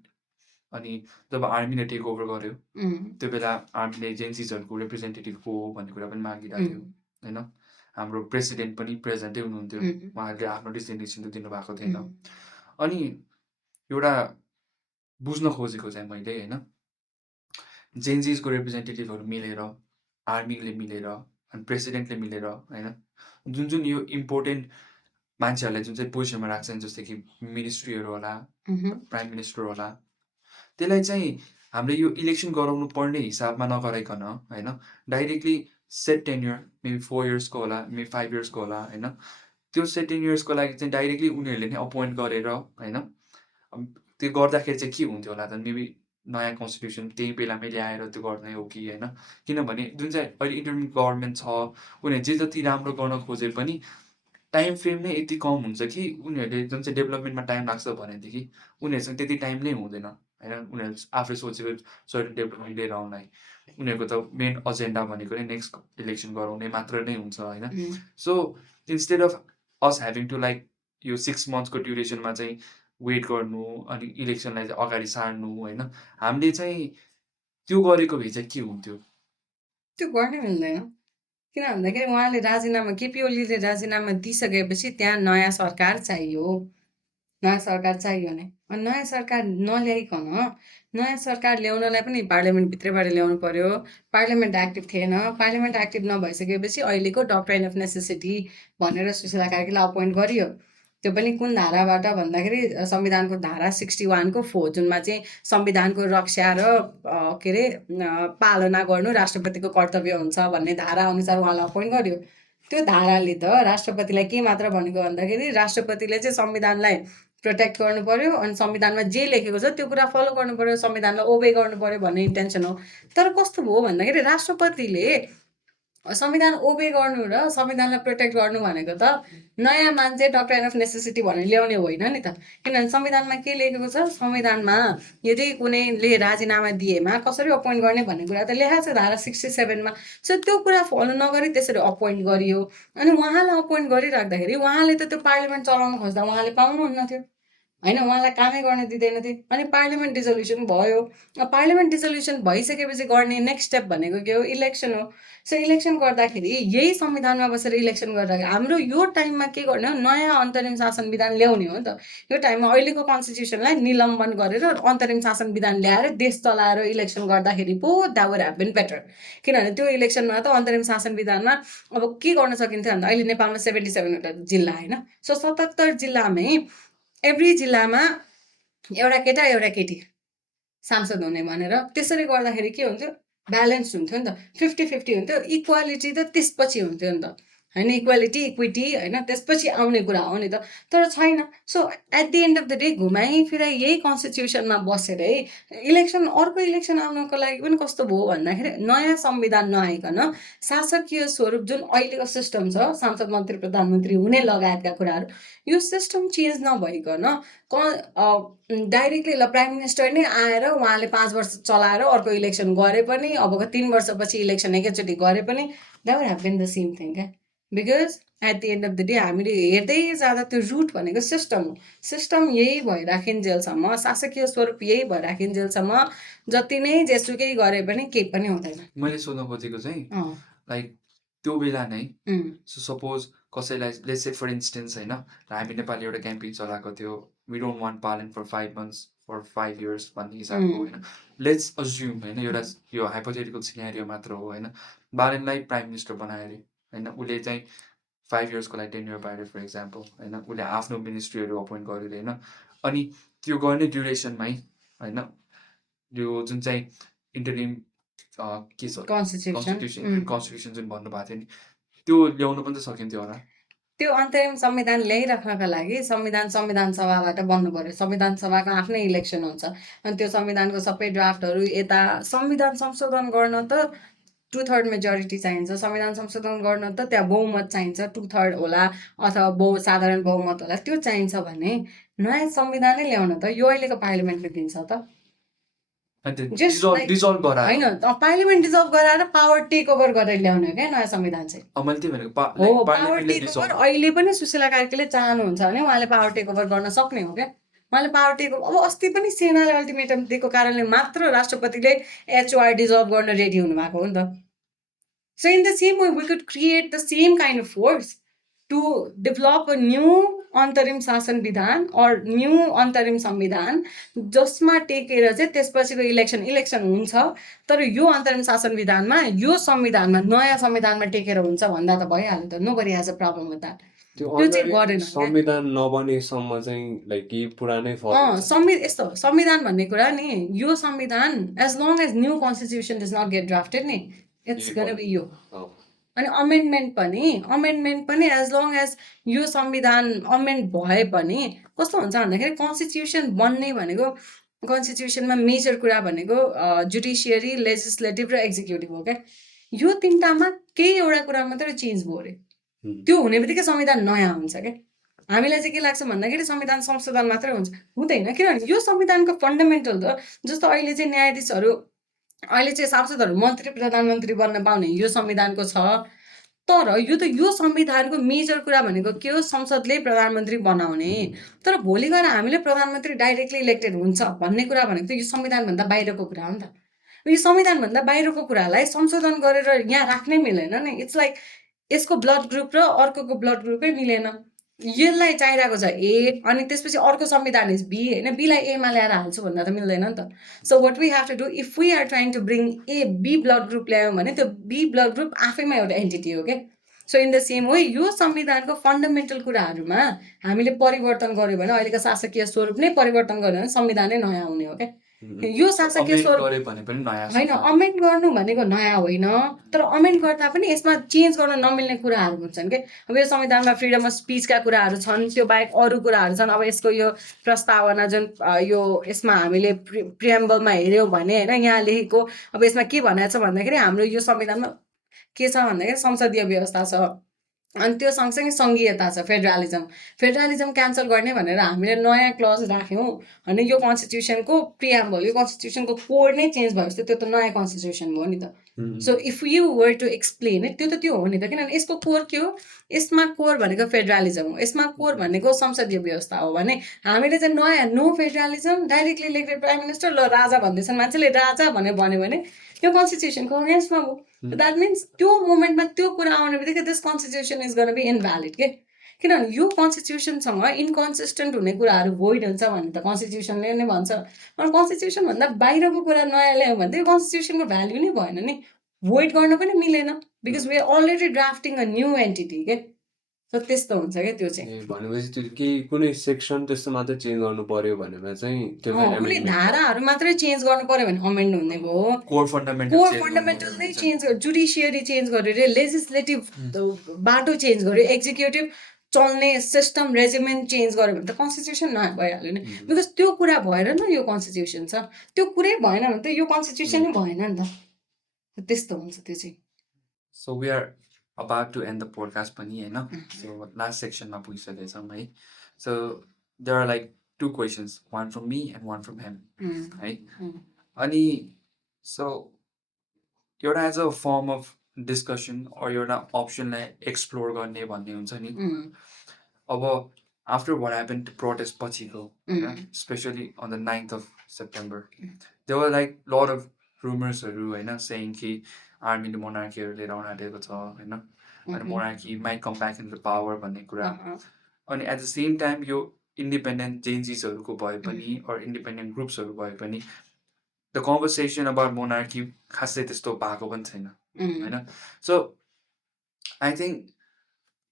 अनि जब आर्मीले टेक ओभर गर्यो त्यो बेला आर्मीले जेन्सिसहरूको रिप्रेजेन्टेटिभ को हो भन्ने कुरा पनि मागिरहेको थियो होइन। हाम्रो प्रेसिडेन्ट पनि प्रेजेन्टै हुनुहुन्थ्यो, उहाँहरूले आफ्नो डिसिग्नेसन त दिनुभएको थिएन। अनि एउटा बुझ्न खोजेको चाहिँ मैले होइन, जेन्सिसको रिप्रेजेन्टेटिभहरू मिलेर, आर्मीले मिलेर अनि प्रेसिडेन्टले मिलेर होइन, जुन यो इम्पोर्टेन्ट मान्छेहरूलाई जुन चाहिँ पोजिसनमा राख्छ नि, जस्तै कि मिनिस्ट्रीहरू होला, प्राइम मिनिस्टर होला, त्यसलाई चाहिँ हामीले यो इलेक्सन गराउनु पर्ने हिसाबमा नगराइकन होइन, डाइरेक्टली सेट टेन्युर मेबी 4 इयर्सको होला, मेबी 5 इयर्सको होला होइन। त्यो सेट 10 इयर्सको लागि चाहिँ डाइरेक्टली उनीहरूले नै अपोइन्ट गरेर होइन, त्यो गर्दाखेरि चाहिँ के हुन्थ्यो होला त, मेबी नयाँ कन्स्टिट्युसन त्यही बेलामै ल्याएर त्यो गर्ने हो कि होइन। किनभने जुन चाहिँ अहिले इन्टरिम गभर्मेन्ट छ उनीहरूले जे जति राम्रो गर्न खोजे पनि टाइम फ्रेम नै यति कम हुन्छ कि उनीहरूले जुन चाहिँ डेभलपमेन्टमा टाइम लाग्छ भनेदेखि उनीहरूसँग त्यति टाइम नै हुँदैन होइन। उनीहरू आफै सोचेको सर्टेन डेभलपमेन्ट लिएर आउनलाई उनीहरूको त मेन एजेन्डा भनेको नै नेक्स्ट इलेक्सन गराउने मात्र नै हुन्छ होइन। So instead of us having to like यो 6 मन्थ्सको ड्युरेसनमा चाहिँ वेट गर्नु अनि इलेक्सनलाई चाहिँ अगाडि सार्नु होइन, हामीले चाहिँ त्यो गरेको भए चाहिँ के हुन्थ्यो? त्यो गर्नै मिल्दैन। किन भन्दाखेरि उहाँले राजीनामा केपी ओलीले राजीनामा दिइसकेपछि त्यहाँ नयाँ सरकार चाहियो, नयाँ सरकार चाहियो नै। अनि नयाँ सरकार नल्याइकन नयाँ सरकार ल्याउनलाई पनि पार्लियामेन्टभित्रैबाट ल्याउनु पर्यो। पार्लियामेन्ट एक्टिभ थिएन। पार्लियामेन्ट एक्टिभ नभइसकेपछि अहिलेको डक्ट्राइन अफ नेसेसिटी भनेर सुशीला कार्कीलाई अपोइन्ट गरियो। त्यो पनि कुन धाराबाट भन्दाखेरि संविधानको धारा 61 को 4 जुनमा चाहिँ संविधानको रक्षा र के अरे पालना गर्नु राष्ट्रपतिको कर्तव्य हुन्छ भन्ने धारा अनुसार उहाँलाई अपोइन्ट गर्यो। त्यो धाराले त राष्ट्रपतिलाई के मात्र भनेको भन्दाखेरि राष्ट्रपतिले चाहिँ संविधानलाई प्रोटेक्ट गर्नु पर्यो अनि संविधानमा जे लेखेको छ त्यो कुरा फलो गर्नु पर्यो, संविधानलाई ओबे गर्नु पर्यो भन्ने इन्टेन्सन हो। तर कस्तो भयो भन्दाखेरि राष्ट्रपतिले संविधान ओबे गर्नु र संविधानलाई प्रोटेक्ट गर्नु भनेको त नयाँ मान्छे डक्ट्राइन अफ नेसेसिटी भनेर ल्याउने होइन नि त। किनभने संविधानमा के लेखेको छ, संविधानमा यदि कुनैले राजीनामा दिएमा कसरी अपोइन्ट गर्ने भन्ने कुरा त लेखाएको छ धारा 67 मा। सो त्यो कुरा फलो नगरी त्यसरी अपोइन्ट गरियो। अनि उहाँलाई अपोइन्ट गरिराख्दाखेरि उहाँले त त्यो पार्लियामेन्ट चलाउन खोज्दा उहाँले पाउनुहुन्न थियो होइन, उहाँलाई कामै गर्न दिँदैन थियो। अनि पार्लियामेन्ट डिजोल्युसन भयो। पार्लियामेन्ट डिजोल्युसन भइसकेपछि गर्ने नेक्स्ट स्टेप भनेको के हो, इलेक्सन हो। सो इलेक्सन गर्दाखेरि यही संविधानमा बसेर इलेक्सन गर्दाखेरि हाम्रो यो टाइममा के गर्ने हो, नयाँ अन्तरिम शासन विधान ल्याउने हो नि त। यो टाइममा अहिलेको कन्स्टिट्युसनलाई निलम्बन गरेर अन्तरिम शासन विधान ल्याएर देश चलाएर इलेक्सन गर्दाखेरि पो that would have been better. किनभने त्यो इलेक्सनमा त अन्तरिम शासन विधानमा अब के गर्न सकिन्थ्यो भन्दा अहिले नेपालमा 77वटा जिल्ला होइन। सो 77 जिल्लामै एभ्री जिल्लामा एउटा केटा एउटा केटी सांसद हुने भनेर त्यसरी गर्दाखेरि के हुन्थ्यो, ब्यालेन्स हुन्थ्यो नि त, 50-50 हुन्थ्यो। इक्वालिटी त त्यसपछि हुन्थ्यो नि त होइन, इक्वालिटी इक्विटी होइन त्यसपछि आउने कुरा हो नि त। तर छैन। So at the end of the day घुमाइ फिराइ यही कन्स्टिट्युसनमा बसेरै इलेक्सन अर्को इलेक्सन आउनको लागि पनि कस्तो भयो भन्दाखेरि नयाँ संविधान नआइकन शासकीय स्वरूप जुन अहिलेको सिस्टम छ, सांसद मन्त्री प्रधानमन्त्री हुने लगायतका कुराहरू, यो सिस्टम चेन्ज नभइकन डाइरेक्टली ल प्राइम मिनिस्टर नै आएर उहाँले 5 वर्ष चलाएर अर्को इलेक्सन गरे पनि अबको 3 वर्षपछि इलेक्सन एकैचोटि गरे पनि that would have been the same thing क्या। Because at the end of the day हामीले हेर्दै जाँदा त्यो रुट भनेको सिस्टम हो। सिस्टम यही भइराखिन्जेलसम्म, शासकीय स्वरूप यही भइराखिन्जेलसम्म जति नै जेसुकै गरे पनि केही पनि हुँदैन। मैले सोध्न खोजेको चाहिँ लाइक त्यो बेला नै उम्, सो सपोज कसैलाई लेट्स से फर इन्स्टेन्स होइन हामी नेपालले एउटा क्याम्पेन चलाएको थियो we don't want parliament for 5 months for 5 years भन्ने हिसाबको होइन लेट्स अज्युम होइन एउटा यो हाइपोथेटिकल सिनेरियो मात्र हो होइन बालेनलाई प्राइम मिनिस्टर बनायो अरे होइन उसले चाहिँ 5 yearsको लागि टेन्युर पायो अरे फर इक्जाम्पल होइन उसले आफ्नो मिनिस्ट्रीहरू अपोइन्ट गर्यो अरे होइन अनि त्यो गर्ने ड्युरेसनमै होइन यो जुन चाहिँ इन्टरिम के छ कन्स्टिट्युसन जुन भन्नुभएको थियो नि त्यो ल्याउनु पनि त सकिन्थ्यो होला त्यो अन्तरिम संविधान ल्याइराख्नका लागि संविधान सभाबाट बन्नु पर्यो संविधान सभाको आफ्नै इलेक्सन हुन्छ अनि त्यो संविधानको सबै ड्राफ्टहरू यता संविधान संशोधन गर्न त 2/3 मेजोरिटी चाहिन्छ संविधान संशोधन गर्न त त्यहाँ बहुमत चाहिन्छ 2/3 होला अथवा साधारण बहुमत होला त्यो चाहिन्छ भने नयाँ संविधानै ल्याउन त यो अहिलेको पार्लियामेन्टले दिन्छ त डिजल्भ गरायो होइन पार्लियामेन्ट डिजल्भ गराएर पावर टेक ओभर गरेर ल्याउने हो क्या नयाँ संविधान चाहिँ मैले त्यही भनेको हो पावर टेक ओभर अहिले पनि सुशीला कार्कीले चाहनुहुन्छ भने उहाँले पावर टेक ओभर गर्न सक्ने हो क्या उहाँले पावर टेक ओभर अब अस्ति पनि सेनाले अल्टिमेटम दिएको कारणले मात्र राष्ट्रपतिले एचओआर डिजल्भ गर्न रेडी हुनुभएको हो नि त so in the same way we could create the same kind of force to develop a new अन्तरिम शासन विधान अर न्यू अन्तरिम संविधान जसमा टेकेर चाहिँ त्यसपछिको इलेक्सन हुन्छ तर यो अन्तरिम शासन विधानमा यो संविधानमा नयाँ संविधानमा टेकेर हुन्छ भन्दा त भइहाल्यो त nobody has a problem with that त्यो चाहिँ गरेन संविधान नबनेसम्म चाहिँ लाइक यी पुरानै यस्तो संविधान भन्ने कुरा नि यो संविधान as long as new constitution does not get drafted नि इट्स गोना बी यो अनि अमेन्डमेन्ट पनि एज लङ एज यो संविधान अमेन्ड भए पनि कस्तो हुन्छ भन्दाखेरि कन्स्टिट्युसन बन्ने भनेको कन्स्टिट्युसनमा मेजर कुरा भनेको जुडिसियरी लेजिस्लेटिभ र एक्जिक्युटिभ हो क्या यो तिनटामा केही एउटा कुरा मात्रै चेन्ज भयो अरे त्यो हुने बित्तिकै संविधान नयाँ हुन्छ क्या हामीलाई चाहिँ के लाग्छ भन्दाखेरि संविधान संशोधन मात्रै हुन्छ हुँदैन किनभने यो संविधानको फन्डामेन्टल त जस्तो अहिले चाहिँ न्यायाधीशहरू अहिले चाहिँ सांसदहरू मन्त्री प्रधानमन्त्री बन्न पाउने यो संविधानको छ तर यो संविधानको मेजर कुरा भनेको के हो संसदले प्रधानमन्त्री बनाउने तर भोलि गएर हामीले प्रधानमन्त्री डाइरेक्टली इलेक्टेड हुन्छ भन्ने कुरा भनेको त यो संविधानभन्दा बाहिरको कुरा हो नि त यो संविधानभन्दा बाहिरको कुरालाई संशोधन गरेर यहाँ राख्नै मिलेन नि इट्स लाइक यसको ब्लड ग्रुप र अर्कोको ब्लड ग्रुपै मिलेन यसलाई चाहिरहेको छ ए अनि त्यसपछि अर्को संविधान इज बी होइन बीलाई एमा ल्याएर हाल्छु भन्दा त मिल्दैन नि त so what we have to do if we are trying to bring a B blood group ल्यायौँ भने त्यो बी ब्लड ग्रुप आफैमा एउटा एन्टिटी हो क्या so in the same way यो संविधानको फन्डामेन्टल कुराहरूमा हामीले परिवर्तन गर्यो भने अहिलेको शासकीय स्वरूप नै परिवर्तन गर्यो भने संविधानै नयाँ हुने हो क्या यो शासकीय स्वरूप होइन अमेन्ड गर्नु भनेको नयाँ होइन तर अमेन्ड गर्दा पनि यसमा चेन्ज गर्न नमिल्ने कुराहरू हुन्छन् कि अब यो संविधानमा फ्रिडम अफ स्पिचका कुराहरू छन् त्यो बाहेक अरू कुराहरू छन् अब यसको यो प्रस्तावना जुन यो यसमा हामीले प्रिएम्बलमा हेऱ्यौँ भने होइन यहाँ लेखेको अब यसमा के भनेको छ भन्दाखेरि हाम्रो यो संविधानमा के छ भन्दाखेरि संसदीय व्यवस्था छ अनि त्यो सँगसँगै सङ्घीयता छ फेडरलिजम क्यान्सल गर्ने भनेर हामीले नयाँ क्लज राख्यौँ भने यो कन्स्टिट्युसनको प्रिएम्बल यो कन्स्टिट्युसनको कोड नै चेन्ज भयो त्यो त नयाँ कन्स्टिट्युसन हो नि त so if you were to explain it त्यो हो नि त किनभने यसको कोर के हो यसमा कोर भनेको फेडरलिजम हो यसमा कोर भनेको संसदीय व्यवस्था हो भने हामीले चाहिँ नयाँ no federalism directly elected prime minister ल राजा भन्दैछन् मान्छेले राजा भनेर भन्यो भने यो कन्स्टिट्युसनको अगेन्स्टमा हो द्याट मिन्स त्यो मोमेन्टमा त्यो कुरा आउने बित्तिकै this constitution is gonna be invalid के किनभने यो कन्स्टिट्युसनसँग इन्कन्सिस्टेन्ट हुने कुराहरू भोइड हुन्छ भने त कन्स्टिट्युसनले नै भन्छ अनि कन्स्टिट्युसनभन्दा बाहिरको कुरा नयाँ ल्यायो भने त यो कन्स्टिट्युसनको भ्याल्यु नै भएन नि भोइड गर्न पनि मिलेन because we are already drafting a new entity के सो त्यस्तो हुन्छ क्या त्यो चाहिँ भनेपछि त्यो केही कुनै सेक्सन त्यस्तो मात्रै चेन्ज गर्नु पर्यो भनेर चाहिँ त्यो कुनै धाराहरू मात्रै चेन्ज गर्नु पर्यो भने अमेन्ड हुने भयो कोर फन्डामेन्टल नै चेन्ज गर्यो जुडिसियरी चेन्ज गर्यो रे लेजिस्लेटिभ बाटो चेन्ज गर्यो एक्जिक्युटिभ चल्ने सिस्टम रेजिमेन्ट चेन्ज गर्यो भने त कन्स्टिट्युसन नयाँ भइहाल्यो नि बिकज त्यो कुरा भएर न यो कन्स्टिट्युसन छ त्यो कुरै भएन भने त यो कन्स्टिट्युसन नै भएन नि त त्यस्तो हुन्छ त्यो चाहिँ so we are about to end the podcast pani hai na so last section ma pugisakecha hai so there are like two questions one from me and one from him right ani so you're as a form of discussion or you're an option like explore garne bhanne huncha ni aba after what happened to protest pachiko especially on the 9th of September there were like lot of rumors haru haina saying ki आर्मीले मोनार्कीहरू लिएर आउन आँटेको छ होइन अनि monarchy might come back in the power भन्ने कुरा अँ, अनि एट द सेम टाइम यो इन्डिपेन्डेन्ट जेन्जिसहरूको भए पनि अर इन्डिपेन्डेन्ट ग्रुप्सहरू भए पनि द कन्भर्सेसन अबाउट मोनार्की खासै त्यस्तो भएको पनि छैन होइन सो आई थिङ्क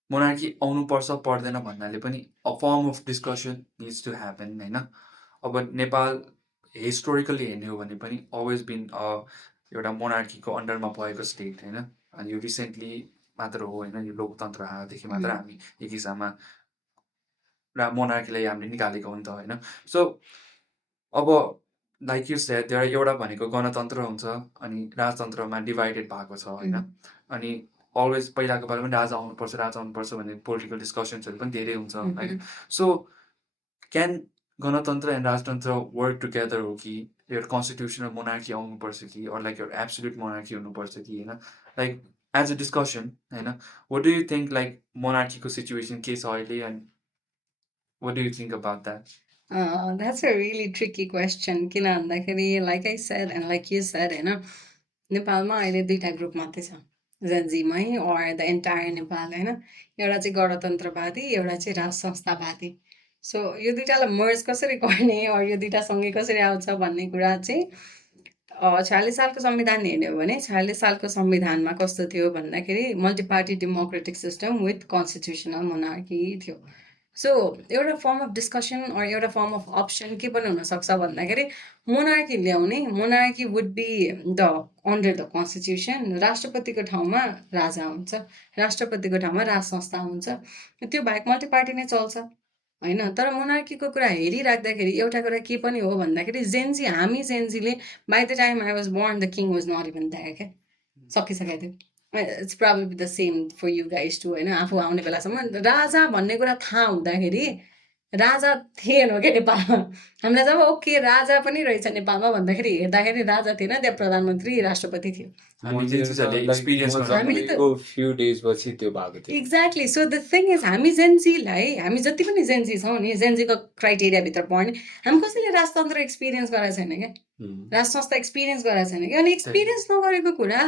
मोनार्की आउनुपर्छ पर्दैन भन्नाले पनि a form of discussion needs to happen होइन अब नेपाल हिस्टोरिकली हेर्ने हो भने पनि अलवेज बिन एउटा मोनार्कीको अन्डरमा भएको स्टेट होइन अनि यो रिसेन्टली मात्र हो होइन यो लोकतन्त्र आएदेखि मात्र हामी एक हिसाबमा मोनार्कीलाई हामीले निकालेको हो नि त होइन सो अब लाइक यु सेड त्यो एउटा भनेको गणतन्त्र हुन्छ अनि राजतन्त्रमा डिभाइडेड भएको छ होइन अनि अलवेज पहिलाको पालि पनि राजा आउनुपर्छ भन्ने पोलिटिकल डिस्कसन्सहरू पनि धेरै हुन्छ होइन सो क्यान गणतन्त्र एन्ड राजतन्त्र वर्क टुगेदर हो कि एउटा कन्स्टिट्युसनल मोनार्की आउनुपर्छ कि अर लाइक एउटा एब्सोल्युट मोनार्की हुनुपर्छ कि होइन लाइक एज अ डिस्कसन होइन what do you think like मोनार्कीको सिचुएसन के छ अहिले and what do you think about that That's a really tricky question. किन भन्दाखेरि like I said and like you said होइन नेपालमा अहिले दुईवटा ग्रुप मात्रै छ जेन्जीमै or the entire नेपाल होइन एउटा चाहिँ गणतन्त्रवादी एउटा चाहिँ राज संस्थावादी सो यो दुइटालाई मर्ज कसरी गर्ने or यो दुइटा सँगै कसरी आउँछ भन्ने कुरा चाहिँ 46 सालको संविधान हेर्ने हो भने 46 सालको संविधानमा कस्तो थियो भन्दाखेरि multi party democratic system with constitutional monarchy थियो सो एउटा फर्म अफ डिस्कसन or एउटा फर्म अफ अप्सन के पनि हुनसक्छ भन्दाखेरि मोनार्की ल्याउने monarchy would be the under the constitution राष्ट्रपतिको ठाउँमा राजा हुन्छ राष्ट्रपतिको ठाउँमा राज संस्था हुन्छ त्यो बाहेक मल्टी पार्टी नै चल्छ होइन तर मोनार्कीको कुरा हेरिराख्दाखेरि एउटा कुरा के पनि हो भन्दाखेरि जेन्जी हामी जेन्जीले by the time I was born the king was not even that क्या सकिसकेको थियो it's probably the same for you guys too होइन आफू आउने बेलासम्म राजा भन्ने कुरा थाहा हुँदाखेरि राजा थिएन क्या नेपालमा हामीलाई जब ओके राजा पनि रहेछ नेपालमा भन्दाखेरि हेर्दाखेरि राजा थिएन त्यहाँ प्रधानमन्त्री राष्ट्रपति थियो फ्यु डेज पछि त्यो भएको थियो exactly so the thing is हामी जेन्जीलाई हामी जति पनि जेन्जी छौँ नि जेन्जीको क्राइटेरियाभित्र पर्ने हामी कसैले राजतन्त्र एक्सपिरियन्स गराएको छैन क्या राज संस्था एक्सपिरियन्स गराएको छैन कि अनि एक्सपिरियन्स नगरेको कुरा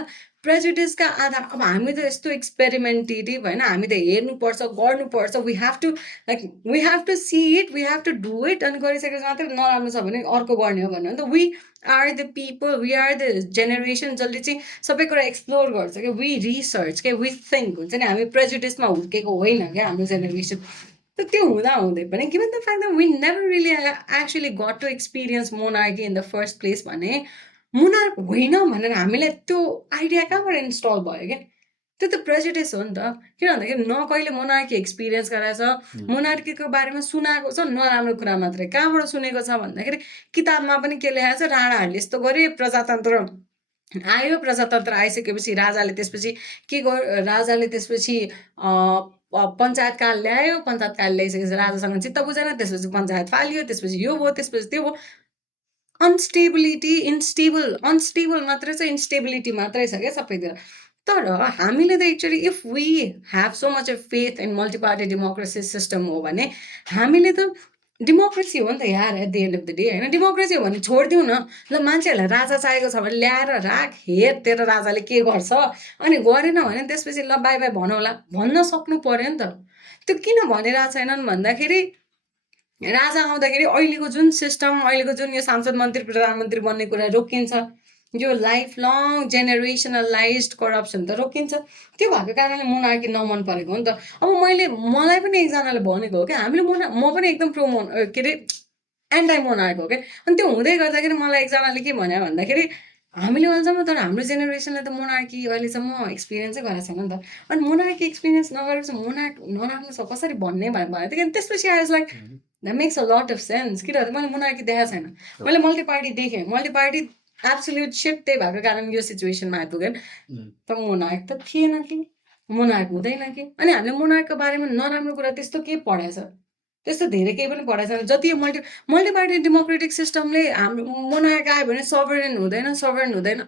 प्रेजुडिसका आधार अब हामी त यस्तो एक्सपेरिमेन्टेटिभ होइन हामी त हेर्नुपर्छ गर्नुपर्छ we have to see it we have to do it अनि गरिसकेपछि मात्रै नराम्रो छ भने अर्को गर्ने हो भन्नु त we are the people we are the generation जसले चाहिँ सबै कुरा एक्सप्लोर गर्छ क्या वी रिसर्च क्या वी थिङ्क हुन्छ नि हामी प्रेजुडिसमा हुर्केको होइन क्या हाम्रो जेनेरेसन त त्यो हुँदै पनि given the fact that we never really actually got to experience monarchy in the first place भने मोनार्क होइन भनेर हामीलाई त्यो आइडिया कहाँबाट इन्स्टल भयो क्या त्यो त प्रेजुडिस हो नि त किन भन्दाखेरि न कहिले मोनार्की एक्सपिरियन्स गराएछ मोनार्कीको बारेमा सुनाएको छ नराम्रो कुरा मात्रै कहाँबाट सुनेको छ भन्दाखेरि किताबमा पनि के लेखाएको छ राणाहरूले यस्तो गरे प्रजातन्त्र आयो प्रजातन्त्र आइसकेपछि राजाले त्यसपछि के गर्यो राजाले त्यसपछि पञ्चायतकाल ल्यायो पञ्चायतकाल ल्याइसकेपछि राजासँग चित्त बुझेन त्यसपछि पञ्चायत फालियो त्यसपछि यो भयो त्यसपछि त्यो भयो अनस्टेबल मात्रै छ इन्स्टेबिलिटी मात्रै छ क्या सबैतिर तर हामीले त actually if we have so much of faith in multi party democracy system हो भने हामीले त डेमोक्रेसी हो नि त यार at the end of the day होइन डेमोक्रेसी हो भने छोडिदिउँ न ल मान्छेहरूलाई राजा चाहिएको छ भने ल्याएर राख हेर तेरो राजाले के गर्छ अनि गरेन भने त्यसपछि ल बाई बाई भनौँला भन्न सक्नु पर्यो नि त त्यो किन भनिरहेको छैनन् भन्दाखेरि राजा आउँदाखेरि अहिलेको जुन सिस्टम अहिलेको जुन यो सांसद मन्त्री प्रधानमन्त्री बन्ने कुरा रोकिन्छ यो लाइफ लङ जेनेरेसनलाइज करप्सन त रोकिन्छ त्यो भएको कारणले मोनार्की नमन परेको हो नि त अब मलाई पनि एकजनाले भनेको हो क्या हामीले म पनि एकदम के अरे एन्टाई मोनार्क हो क्या अनि त्यो हुँदै गर्दाखेरि मलाई एकजनाले के भन्यो भन्दाखेरि हामीले अहिलेसम्म तर हाम्रो जेनेरेसनले त मोनार्की अहिलेसम्म एक्सपिरियन्सै गरेको छैन नि त अनि मोनार्की एक्सपिरियन्स नगरेपछि मोनार्क नराम्रो छ कसरी भन्ने भनेको थियो त्यसपछि I was like that makes a lot of sense किनभने मैले मोनार्की देखाएको छैन मैले मल्टी पार्टी देखेँ मल्टी पार्टी एब्सोल्युट सिट त्यही भएको कारण यो सिचुएसनमा आइपुगेन त मोनार्क त थिएन कि मोनार्क हुँदैन कि अनि हामीले मोनार्कको बारेमा नराम्रो कुरा त्यस्तो के पढाएछ त्यस्तो धेरै केही पनि पढाएको छैन जति यो मल्टी पार्टी डेमोक्रेटिक सिस्टमले हाम्रो मोनार्क आयो भने सभरेन हुँदैन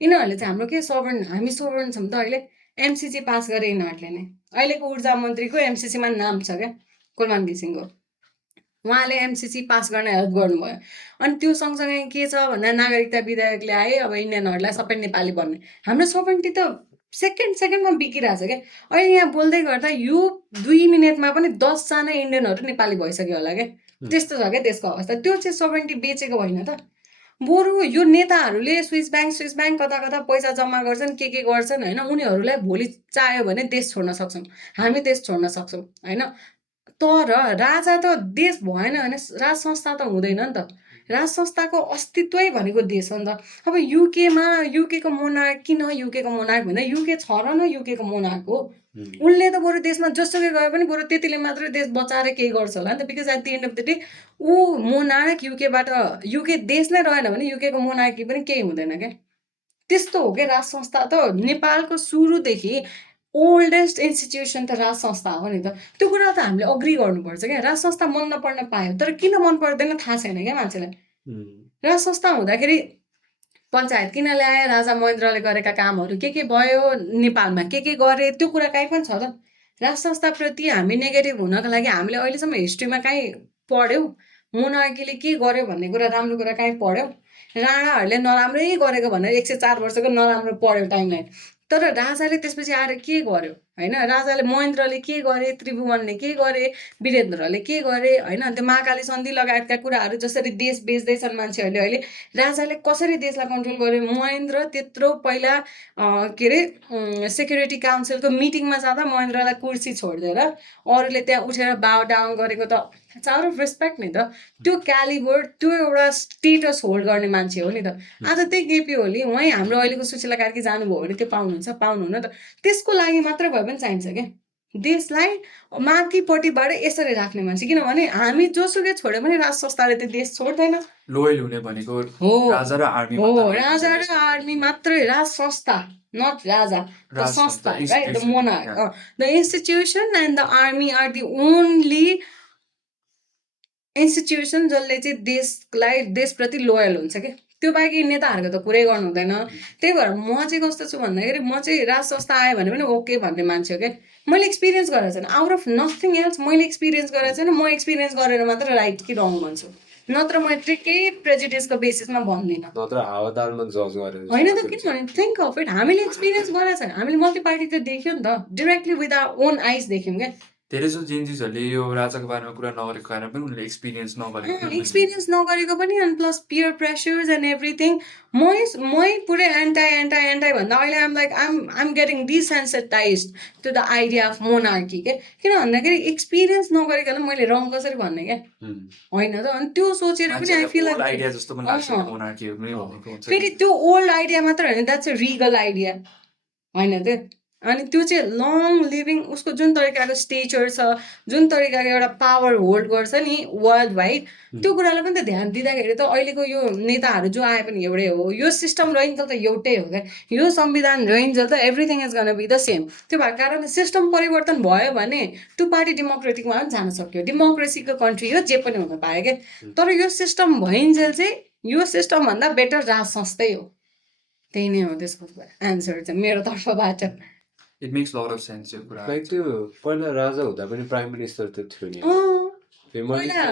यिनीहरूले चाहिँ हाम्रो के सभरेन हामी सभरेन छौँ त अहिले एमसिसी पास गरे यिनीहरूले नै अहिलेको ऊर्जा मन्त्रीको एमसिसीमा नाम छ क्या कुलमान घिसिङको उहाँले एमसिसी पास गर्न हेल्प गर्नुभयो अनि त्यो सँगसँगै के छ भन्दा नागरिकता विधेयकले आए अब इन्डियनहरूलाई सबै नेपाली भन्ने हाम्रो सभरेन्टी त सेकेन्डमा बिकिरहेछ क्या। अहिले यहाँ बोल्दै गर्दा यो 2 मिनटमा पनि 10 जना इन्डियनहरू नेपाली भइसक्यो होला क्या। त्यस्तो छ क्या देशको अवस्था। त्यो चाहिँ सोभरेन्टी बेचेको होइन त। बरु यो नेताहरूले स्विस ब्याङ्क कता कता पैसा जम्मा गर्छन्, के गर्छन् होइन, उनीहरूलाई भोलि चाह्यो भने देश छोड्न सक्छौँ, हामी देश छोड्न सक्छौँ होइन। तर राजा त देश भएन भने राज संस्था त हुँदैन नि त। राज संस्थाको अस्तित्वै भनेको देश हो नि त। अब युकेको मोनार्क, किन युकेको मोनार्क भन्दा युके छ र न युकेको मोनार्क हो। उनले त बरु देशमा जसुकै गए पनि बरु त्यतिले मात्रै देश बचाएर केही गर्छ होला नि त। Because at the end of the day ऊ मोनार्क युके देश नै रहेन भने युकेको मोनार्की पनि केही हुँदैन क्या। त्यस्तो हो क्या राज संस्था त। नेपालको सुरुदेखि ओल्डेस्ट इन्स्टिट्युसन त राज संस्था हो नि त। त्यो कुरा त हामीले अग्री गर्नुपर्छ क्या। राज संस्था मन नपर्न पायो, तर किन मन पर्दैन थाहा छैन क्या मान्छेलाई। राज संस्था हुँदाखेरि पञ्चायत किन ल्याए, राजा महेन्द्रले गरेका कामहरू के भयो नेपालमा, के गरे, त्यो कुरा काहीँ पनि छ त। राज संस्थाप्रति हामी नेगेटिभ हुनको लागि हामीले अहिलेसम्म हिस्ट्रीमा काहीँ पढ्यौँ मोनार्कीले के गर्यो भन्ने कुरा, राम्रो कुरा काहीँ पढ्यौँ? राणाहरूले नराम्रै गरेको भनेर 104 वर्षको नराम्रो पढ्यो टाइमलाइन। तर राजाले त्यसपछि आएर के गर्यो होइन, राजाले महेन्द्रले के गरे, त्रिभुवनले के गरे, वीरेन्द्रले के गरे होइन, त्यो महाकाली सन्धि लगायतका कुराहरू जसरी देश बेच्दैछन् मान्छेहरूले अहिले, राजाले कसरी देशलाई कन्ट्रोल गर्यो। महेन्द्र त्यत्रो पहिला के अरे सेक्युरिटी काउन्सिलको मिटिङमा जाँदा महेन्द्रलाई कुर्सी छोडिदिएर अरूले त्यहाँ उठेर बाउ डाउन गरेको त आउट अफ रेस्पेक्ट नि त। त्यो क्यालिबर, त्यो एउटा स्टेटस होल्ड गर्ने मान्छे हो नि त। आज त्यही केपी ओली उहाँ हाम्रो अहिलेको सुशीला कार्की जानुभयो भने त्यो पाउनुहुन्न त। त्यसको लागि मात्र भए पनि चाहिन्छ क्या देशलाई माथिपट्टिबाट यसरी राख्ने मान्छे। किनभने हामी जोसुकै छोड्यो भने राज संस्थाले त्यो देश छोड्दैन। लोयल हुने भनेको राजा र आर्मी हो, राजा र आर्मी मात्रै, राज संस्था, नट राजा, द संस्था, right, the monarch, the institution and the army are the only institution जसले चाहिँ देशलाई देशप्रति लोयल हुन्छ क्या। त्यो बाहेक नेताहरूको त कुरै गर्नु हुँदैन। त्यही भएर म चाहिँ कस्तो छु भन्दाखेरि म चाहिँ राज संस्था आयो भने पनि ओके भन्ने मान्छे हो क्या। मैले एक्सपिरियन्स गरेको छैन, आउट अफ नथिङ एल्स मैले एक्सपिरियन्स गरेको छैन। म एक्सपिरियन्स गरेर मात्र राइट कि रङ भन्छु, नत्र म ट्रिकै प्रेजुडिसको बेसिसमा भन्दिनँ। नत्र हावादारमा जज गरेर होइन त, किनभने थिङ्क अफ इट, हामीले एक्सपिरियन्स गरेको छैन। हामीले मल्टी पार्टी त देख्यौँ नि त, डिरेक्टली विथ आवर ओन आइज देख्यौँ क्या। धेरै जस्तो जेन्जिसहरूले यो राजाको बारेमा कुरा नगरेको कारण पनि उनले एक्सपिरियन्स नगरेको पनि, अनि plus peer pressures and everything. मै पुरै एन्टाई भन्दा अहिले I'm getting desensitize to the idea of monarchy के। किन भन्दाखेरि एक्सपिरियन्स नगरिकन मैले रङ कसरी भन्ने क्या, होइन त। अनि त्यो सोचेर पनि आई फिल फेरि त्यो ओल्ड आइडिया मात्र होइन, द्याट्स अ रिगल आइडिया होइन त्यो। अनि त्यो चाहिँ लङ लिभिङ, उसको जुन तरिकाको स्टेचर छ, जुन तरिकाको एउटा पावर होल्ड गर्छ नि वर्ल्ड वाइड, त्यो कुरालाई पनि त ध्यान दिँदाखेरि त अहिलेको यो नेताहरू जो आए पनि एउटै हो। यो सिस्टम रहन्छ त एउटै हो क्या। यो संविधान रहन्छ त everything is gonna be the same. त्यो भएको कारणले सिस्टम परिवर्तन भयो भने टु पार्टी डेमोक्रेटिकमा पनि जान सक्यो। डेमोक्रेसीको कन्ट्री हो, जे पनि हुन पायो क्या। तर यो सिस्टम भइन्जेल चाहिँ यो सिस्टमभन्दा बेटर राज संस्थै हो। त्यही नै हो त्यसको एन्सर चाहिँ मेरो तर्फबाट। It makes lot of sense यो कुरा। लाइक त्यो पहिला राजा हुँदा पनि प्राइम मिनिस्टर त थियो नि। पहिला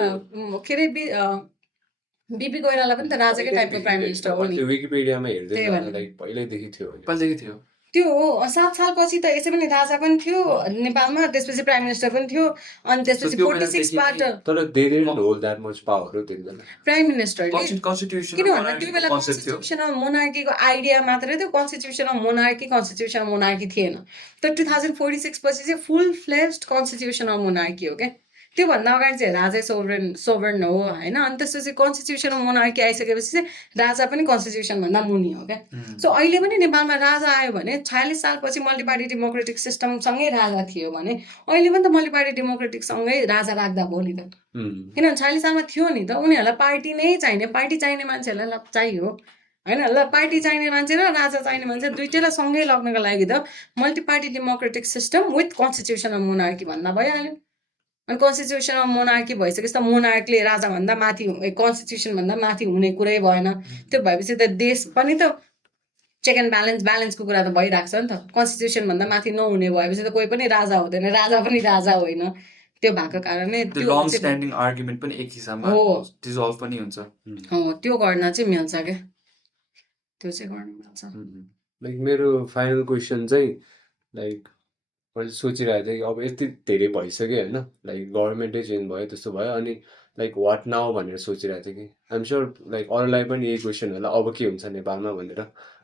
के अरे बिपी कोइराला पनि त राजाकै टाइपको प्राइम मिनिस्टर हो नि। विकिपिडियामा हेर्दै लाइक पहिल्यैदेखि थियो। त्यो 7 सालपछि त यसै पनि राजा पनि थियो नेपालमा, त्यसपछि प्राइम मिनिस्टर पनि थियो, अनि त्यसपछि 46 बाट तर they didn't hold that much power हो त्यसले। प्राइम मिनिस्टरले किनभने त्यो बेला कन्स्टिट्युसनल मोनार्कीको आइडिया मात्रै थियो। कन्स्टिट्युसनल मोनार्की थिएन। तर 2046 पछि चाहिँ फुल फ्लेज्ड कन्स्टिट्युसनल मोनार्की हो क्या। त्योभन्दा अगाडि चाहिँ राजै सोभरेन हो होइन। अनि त्यसपछि कन्स्टिट्युसनल मोनार्की आइसकेपछि चाहिँ राजा पनि कन्स्टिट्युसनभन्दा मुनि हो क्या। सो अहिले पनि नेपालमा राजा आयो भने 46 सालपछि मल्टी पार्टी डेमोक्रेटिक सिस्टमसँगै राजा थियो भने अहिले पनि त मल्टी पार्टी डेमोक्रेटिकसँगै राजा राख्दा भयो नि त। किनभने 46 सालमा थियो नि त। उनीहरूलाई पार्टी नै चाहिने, पार्टी चाहिने मान्छेहरूलाई चाहियो होइन। ल पार्टी चाहिने मान्छे र राजा चाहिने मान्छे दुइटैलाई सँगै लग्नको लागि त multi party democratic system with constitutional monarchy भन्दा भइहाल्यो। अनि कन्स्टिट्युसनल मोनार्की भइसकेपछि त मोनार्कले राजाभन्दा माथि, कन्स्टिट्युसनभन्दा माथि हुने कुरै भएन। त्यो भएपछि त देश पनि त चेक एन्ड ब्यालेन्सको कुरा त भइरहेको छ नि त। कन्स्टिट्युसनभन्दा माथि नहुने भएपछि त कोही पनि राजा हुँदैन, राजा पनि राजा होइन। त्यो भएको कारणले लङ स्ट्यान्डिङ आर्गुमेन्ट पनि एक हिसाबमा डिसल्भ पनि हुन्छ। त्यो गर्न चाहिँ मिल्छ क्या, त्यो चाहिँ गर्न मिल्छ। लाइक मेरो फाइनल क्वेसन चाहिँ लाइक मैले सोचिरहेको थिएँ कि अब यति धेरै भइसक्यो होइन, लाइक गभर्मेन्टै चेन्ज भयो त्यस्तो भयो, अनि लाइक वाट नाउ भनेर सोचिरहेको थिएँ कि आइएम स्योर लाइक अरूलाई पनि यही क्वेसन होला अब के हुन्छ नेपालमा भनेर।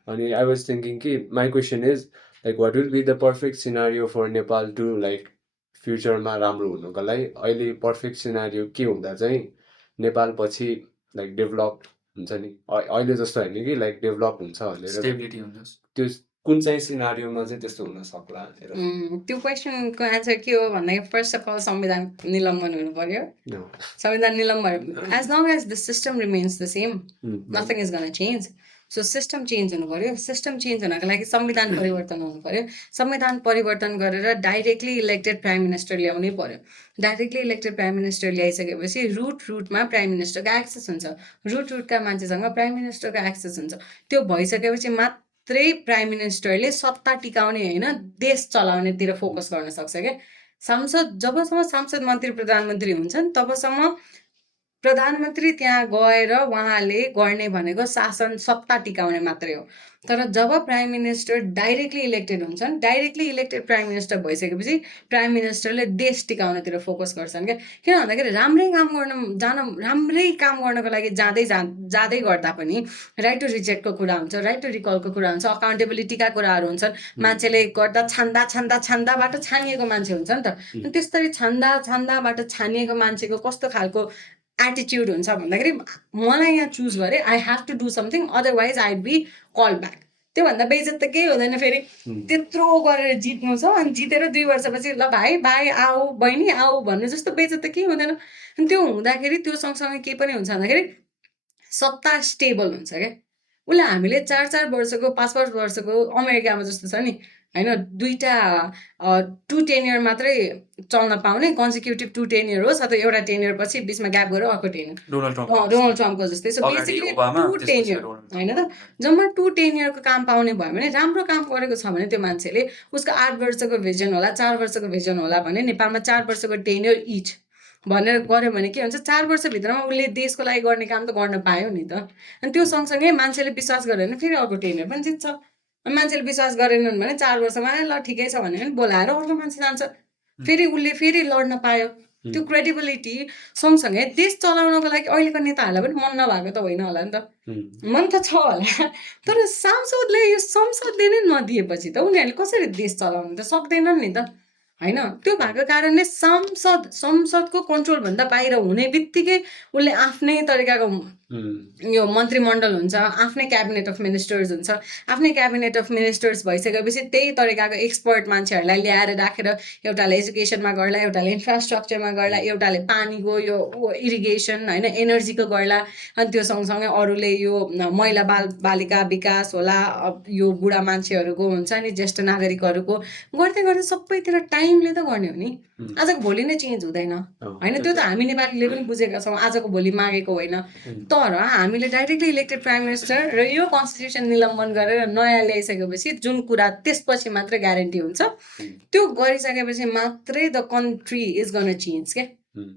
अनि आई वाज थिङ्किङ कि my question is like what will be the perfect scenario for Nepal to like फ्युचरमा राम्रो हुनुको लागि अहिले पर्फेक्ट सिनारियो के हुँदा चाहिँ नेपाल पछि लाइक डेभलप हुन्छ नि, अहिले जस्तो होइन कि लाइक डेभलप हुन्छ भनेर, स्टेबिलिटी हुन्छ। त्यो कुन चाहिँ सिनारियोमा चाहिँ त्यस्तो हुन सक्ला भनेर। त्यो क्वेसनको एन्सर के हो भन्दाखेरि फर्स्ट अफ अल संविधान निलम्बन हुनु पर्यो। संविधान निलम्बन as long as the system remains the same nothing is gonna change. So system change हुनु पर्यो। सिस्टम चेन्ज हुनको लागि संविधान परिवर्तन हुनु पर्यो। संविधान परिवर्तन गरेर डाइरेक्टली इलेक्टेड प्राइम मिनिस्टर ल्याउनै पर्यो। डाइरेक्टली इलेक्टेड प्राइम मिनिस्टर ल्याइसकेपछि रुटमा प्राइम मिनिस्टरको एक्सेस हुन्छ। रुटका मान्छेसँग प्राइम मिनिस्टरको एक्सेस हुन्छ। त्यो भइसकेपछि मात्रै प्राइम मिनिस्टरले सत्ता टिकाउने होइन देश चलाउनेतिर फोकस गर्न सक्छ क्या। जबसम्म सांसद मन्त्री प्रधानमन्त्री हुन्छन् तबसम्म प्रधानमन्त्री त्यहाँ गएर उहाँले गर्ने भनेको शासन सत्ता टिकाउने मात्रै हो। तर जब प्राइम मिनिस्टर डाइरेक्टली इलेक्टेड हुन्छन्, डाइरेक्टली इलेक्टेड प्राइम मिनिस्टर भइसकेपछि प्राइम मिनिस्टरले देश टिकाउनेतिर फोकस गर्छन् क्या। किन भन्दाखेरि राम्रै काम गर्नको लागि जाँदै गर्दा पनि राइट टु रिजेक्टको कुरा हुन्छ, राइट टु रिकलको कुरा हुन्छ, अकाउन्टेबिलिटीका कुराहरू हुन्छन्। मान्छेले गर्दा छान्दाबाट छानिएको मान्छे हुन्छ नि त। त्यसरी छान्दाबाट छानिएको मान्छेको कस्तो खालको एटिट्युड हुन्छ भन्दाखेरि मलाई यहाँ चुज गरेँ, I have to do something otherwise I be call back. त्योभन्दा बेइज्जत त केही हुँदैन। फेरि त्यत्रो गरेर जित्नु छ अनि जितेर 2 वर्षपछि ल भाइ आऊ बहिनी आऊ भन्नु जस्तो बेइज्जत त केही हुँदैन। अनि त्यो हुँदाखेरि त्यो सँगसँगै के पनि हुन्छ भन्दाखेरि सत्ता स्टेबल हुन्छ क्या। उसले हामीले 4 वर्षको 5 वर्षको अमेरिकामा जस्तो छ नि होइन, 2 टेन्यर मात्रै चल्न पाउने, कन्सिक्युटिभ 2 टेन्यर होस् अथवा एउटा टेन्यर पछि बिचमा ग्याप गरेर अर्को टेन्यर। डोनाल्ड ट्रम्पको जस्तै। सो बेसिकली 2 टेन्यर होइन त, जम्मा 2 टेन्यरको काम पाउने भयो भने राम्रो काम गरेको छ भने त्यो मान्छेले उसको 8 वर्षको भिजन होला, 4 वर्षको भिजन होला भने नेपालमा 4 वर्षको टेन्यर इच भनेर गऱ्यो भने के हुन्छ, 4 वर्षभित्रमा उसले देशको लागि गर्ने काम त गर्न पायो नि त। अनि त्यो सँगसँगै मान्छेले विश्वास गर्यो भने फेरि अर्को टेन्यर पनि जित्छ। मान्छेले विश्वास गरेनन् भने 4 वर्षमा ल ठिकै छ भने पनि बोलाएर अर्को मान्छे जान्छ, फेरि उसले फेरि लड्न पायो। त्यो क्रेडिबिलिटी सँगसँगै देश चलाउनको लागि अहिलेको नेताहरूलाई पनि मन नभएको त होइन होला नि त, मन त छ होला। तर संसदले नै नदिएपछि त उनीहरूले कसरी देश चलाउनु त सक्दैनन् नि त होइन। त्यो भएको कारणले संसदको कन्ट्रोलभन्दा बाहिर हुने बित्तिकै उसले आफ्नै तरिकाको यो मन्त्रीमण्डल हुन्छ, आफ्नै क्याबिनेट अफ मिनिस्टर्स हुन्छ। आफ्नै क्याबिनेट अफ मिनिस्टर्स भइसकेपछि त्यही तरिकाको एक्सपर्ट मान्छेहरूलाई ल्याएर राखेर एउटाले एजुकेसनमा गर्ला, एउटाले इन्फ्रास्ट्रक्चरमा गर्ला, एउटाले पानीको यो इरिगेसन होइन एनर्जीको गर्ला, अनि त्यो सँगसँगै अरूले यो महिला बालिका विकास होला, यो बुढा मान्छेहरूको हुन्छ नि ज्येष्ठ नागरिकहरूको गर्दै गर्दै सबैतिर टाइमले त गर्ने हो नि। आजको भोलि नै चेन्ज हुँदैन होइन, त्यो त हामी नेपालीले पनि बुझेका छौँ, आजको भोलि मागेको होइन। तर हामीले डाइरेक्टली इलेक्टेड प्राइम मिनिस्टर र यो कन्स्टिट्युसन निलम्बन गरेर नयाँ ल्याइसकेपछि जुन कुरा त्यसपछि मात्रै ग्यारेन्टी हुन्छ, त्यो गरिसकेपछि मात्रै the country is gonna change क्या।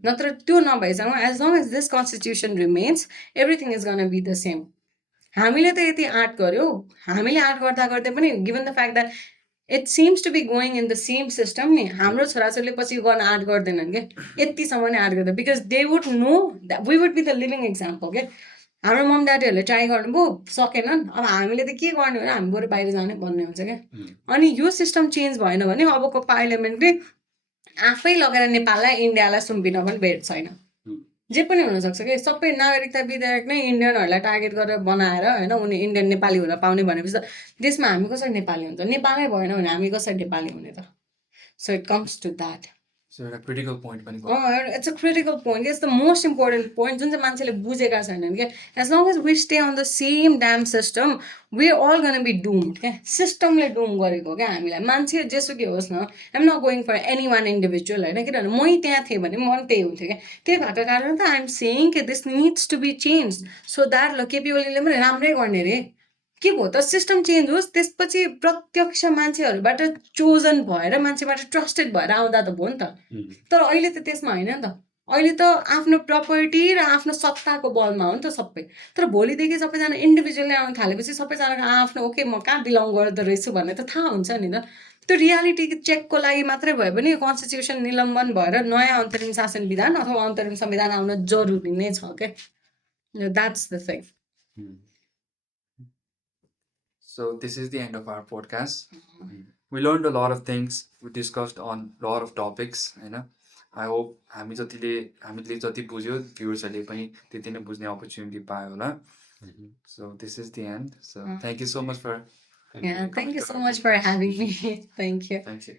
नत्र त्यो नभएसम्म as long as this constitution remains everything is gonna be the same. हामीले त यति आर्ट गर्यो, हामीले आर्ट गर्दा गर्दै पनि given the fact that it seems to be going in the same system नि, हाम्रो छोराछोरीले पछि गर्न आर्ट गर्दैनन् क्या, यतिसम्म नै आर्ट गर्दैन। Because they would know that we would be the living example क्या। हाम्रो मम ड्याडीहरूले ट्राई गर्नुभयो सकेनन्, अब हामीले त के गर्ने भने हामी बरु बाहिर जाने भन्ने हुन्छ क्या। अनि यो सिस्टम चेन्ज भएन भने अबको पार्लियामेन्टले आफै लगेर नेपाललाई इन्डियालाई सुम्पिन पनि भेट छैन, जे पनि हुनसक्छ कि। सबै नागरिकता विधेयक नै इन्डियनहरूलाई टार्गेट गरेर बनाएर होइन उनी इन्डियन नेपाली हुन पाउने भनेपछि त देशमा हामी कसरी नेपाली हुन्छ, नेपालै भएन भने हामी कसरी नेपाली हुने त। So it comes to that. Critical point पनि it's a critical point, it's the most important point जुन चाहिँ मान्छेले बुझेका छैनन् क्या। As long as we stay on the same damn system we are all gonna be doomed क्या। सिस्टमले डुम गरेको क्या हामीलाई। मान्छे जेसुकै होस् न, I'm not going for any one individual होइन, किनभने मै त्यहाँ थिएँ भने म पनि त्यही हुन्थ्यो क्या। त्यही भएको कारण त आइएम सेइङ कि this needs to be change so that ल केपी ओलीले पनि राम्रै गर्ने रे। के भयो त सिस्टम चेन्ज होस्, त्यसपछि प्रत्यक्ष मान्छेहरूबाट चोजन भएर मान्छेबाट ट्रस्टेड भएर आउँदा त भयो नि त। तर अहिले त त्यसमा होइन नि त, अहिले त आफ्नो प्रपर्टी र आफ्नो सत्ताको बलमा हो नि त सबै। तर भोलिदेखि सबैजना इन्डिभिजुअली आउन थालेपछि सबैजनाको आफ्नो ओके म कहाँ बिलङ गर्दो रहेछु भन्ने त थाहा हुन्छ नि त। त्यो रियालिटी चेकको लागि मात्रै भए पनि कन्स्टिट्युसन निलम्बन भएर नयाँ अन्तरिम शासन विधान अथवा अन्तरिम संविधान आउन जरुरी नै छ क्या। That's the thing. So this is the end of our podcast. We learned a lot of things. We discussed on a lot of topics. I hope हामीले जति बुझ्यो भ्युर्सहरूले पनि त्यति नै बुझ्ने अपर्च्युनिटी पायो होला. So this is the end. So thank you so much for Yeah, thank you so much for having me. Thank you. Thank you.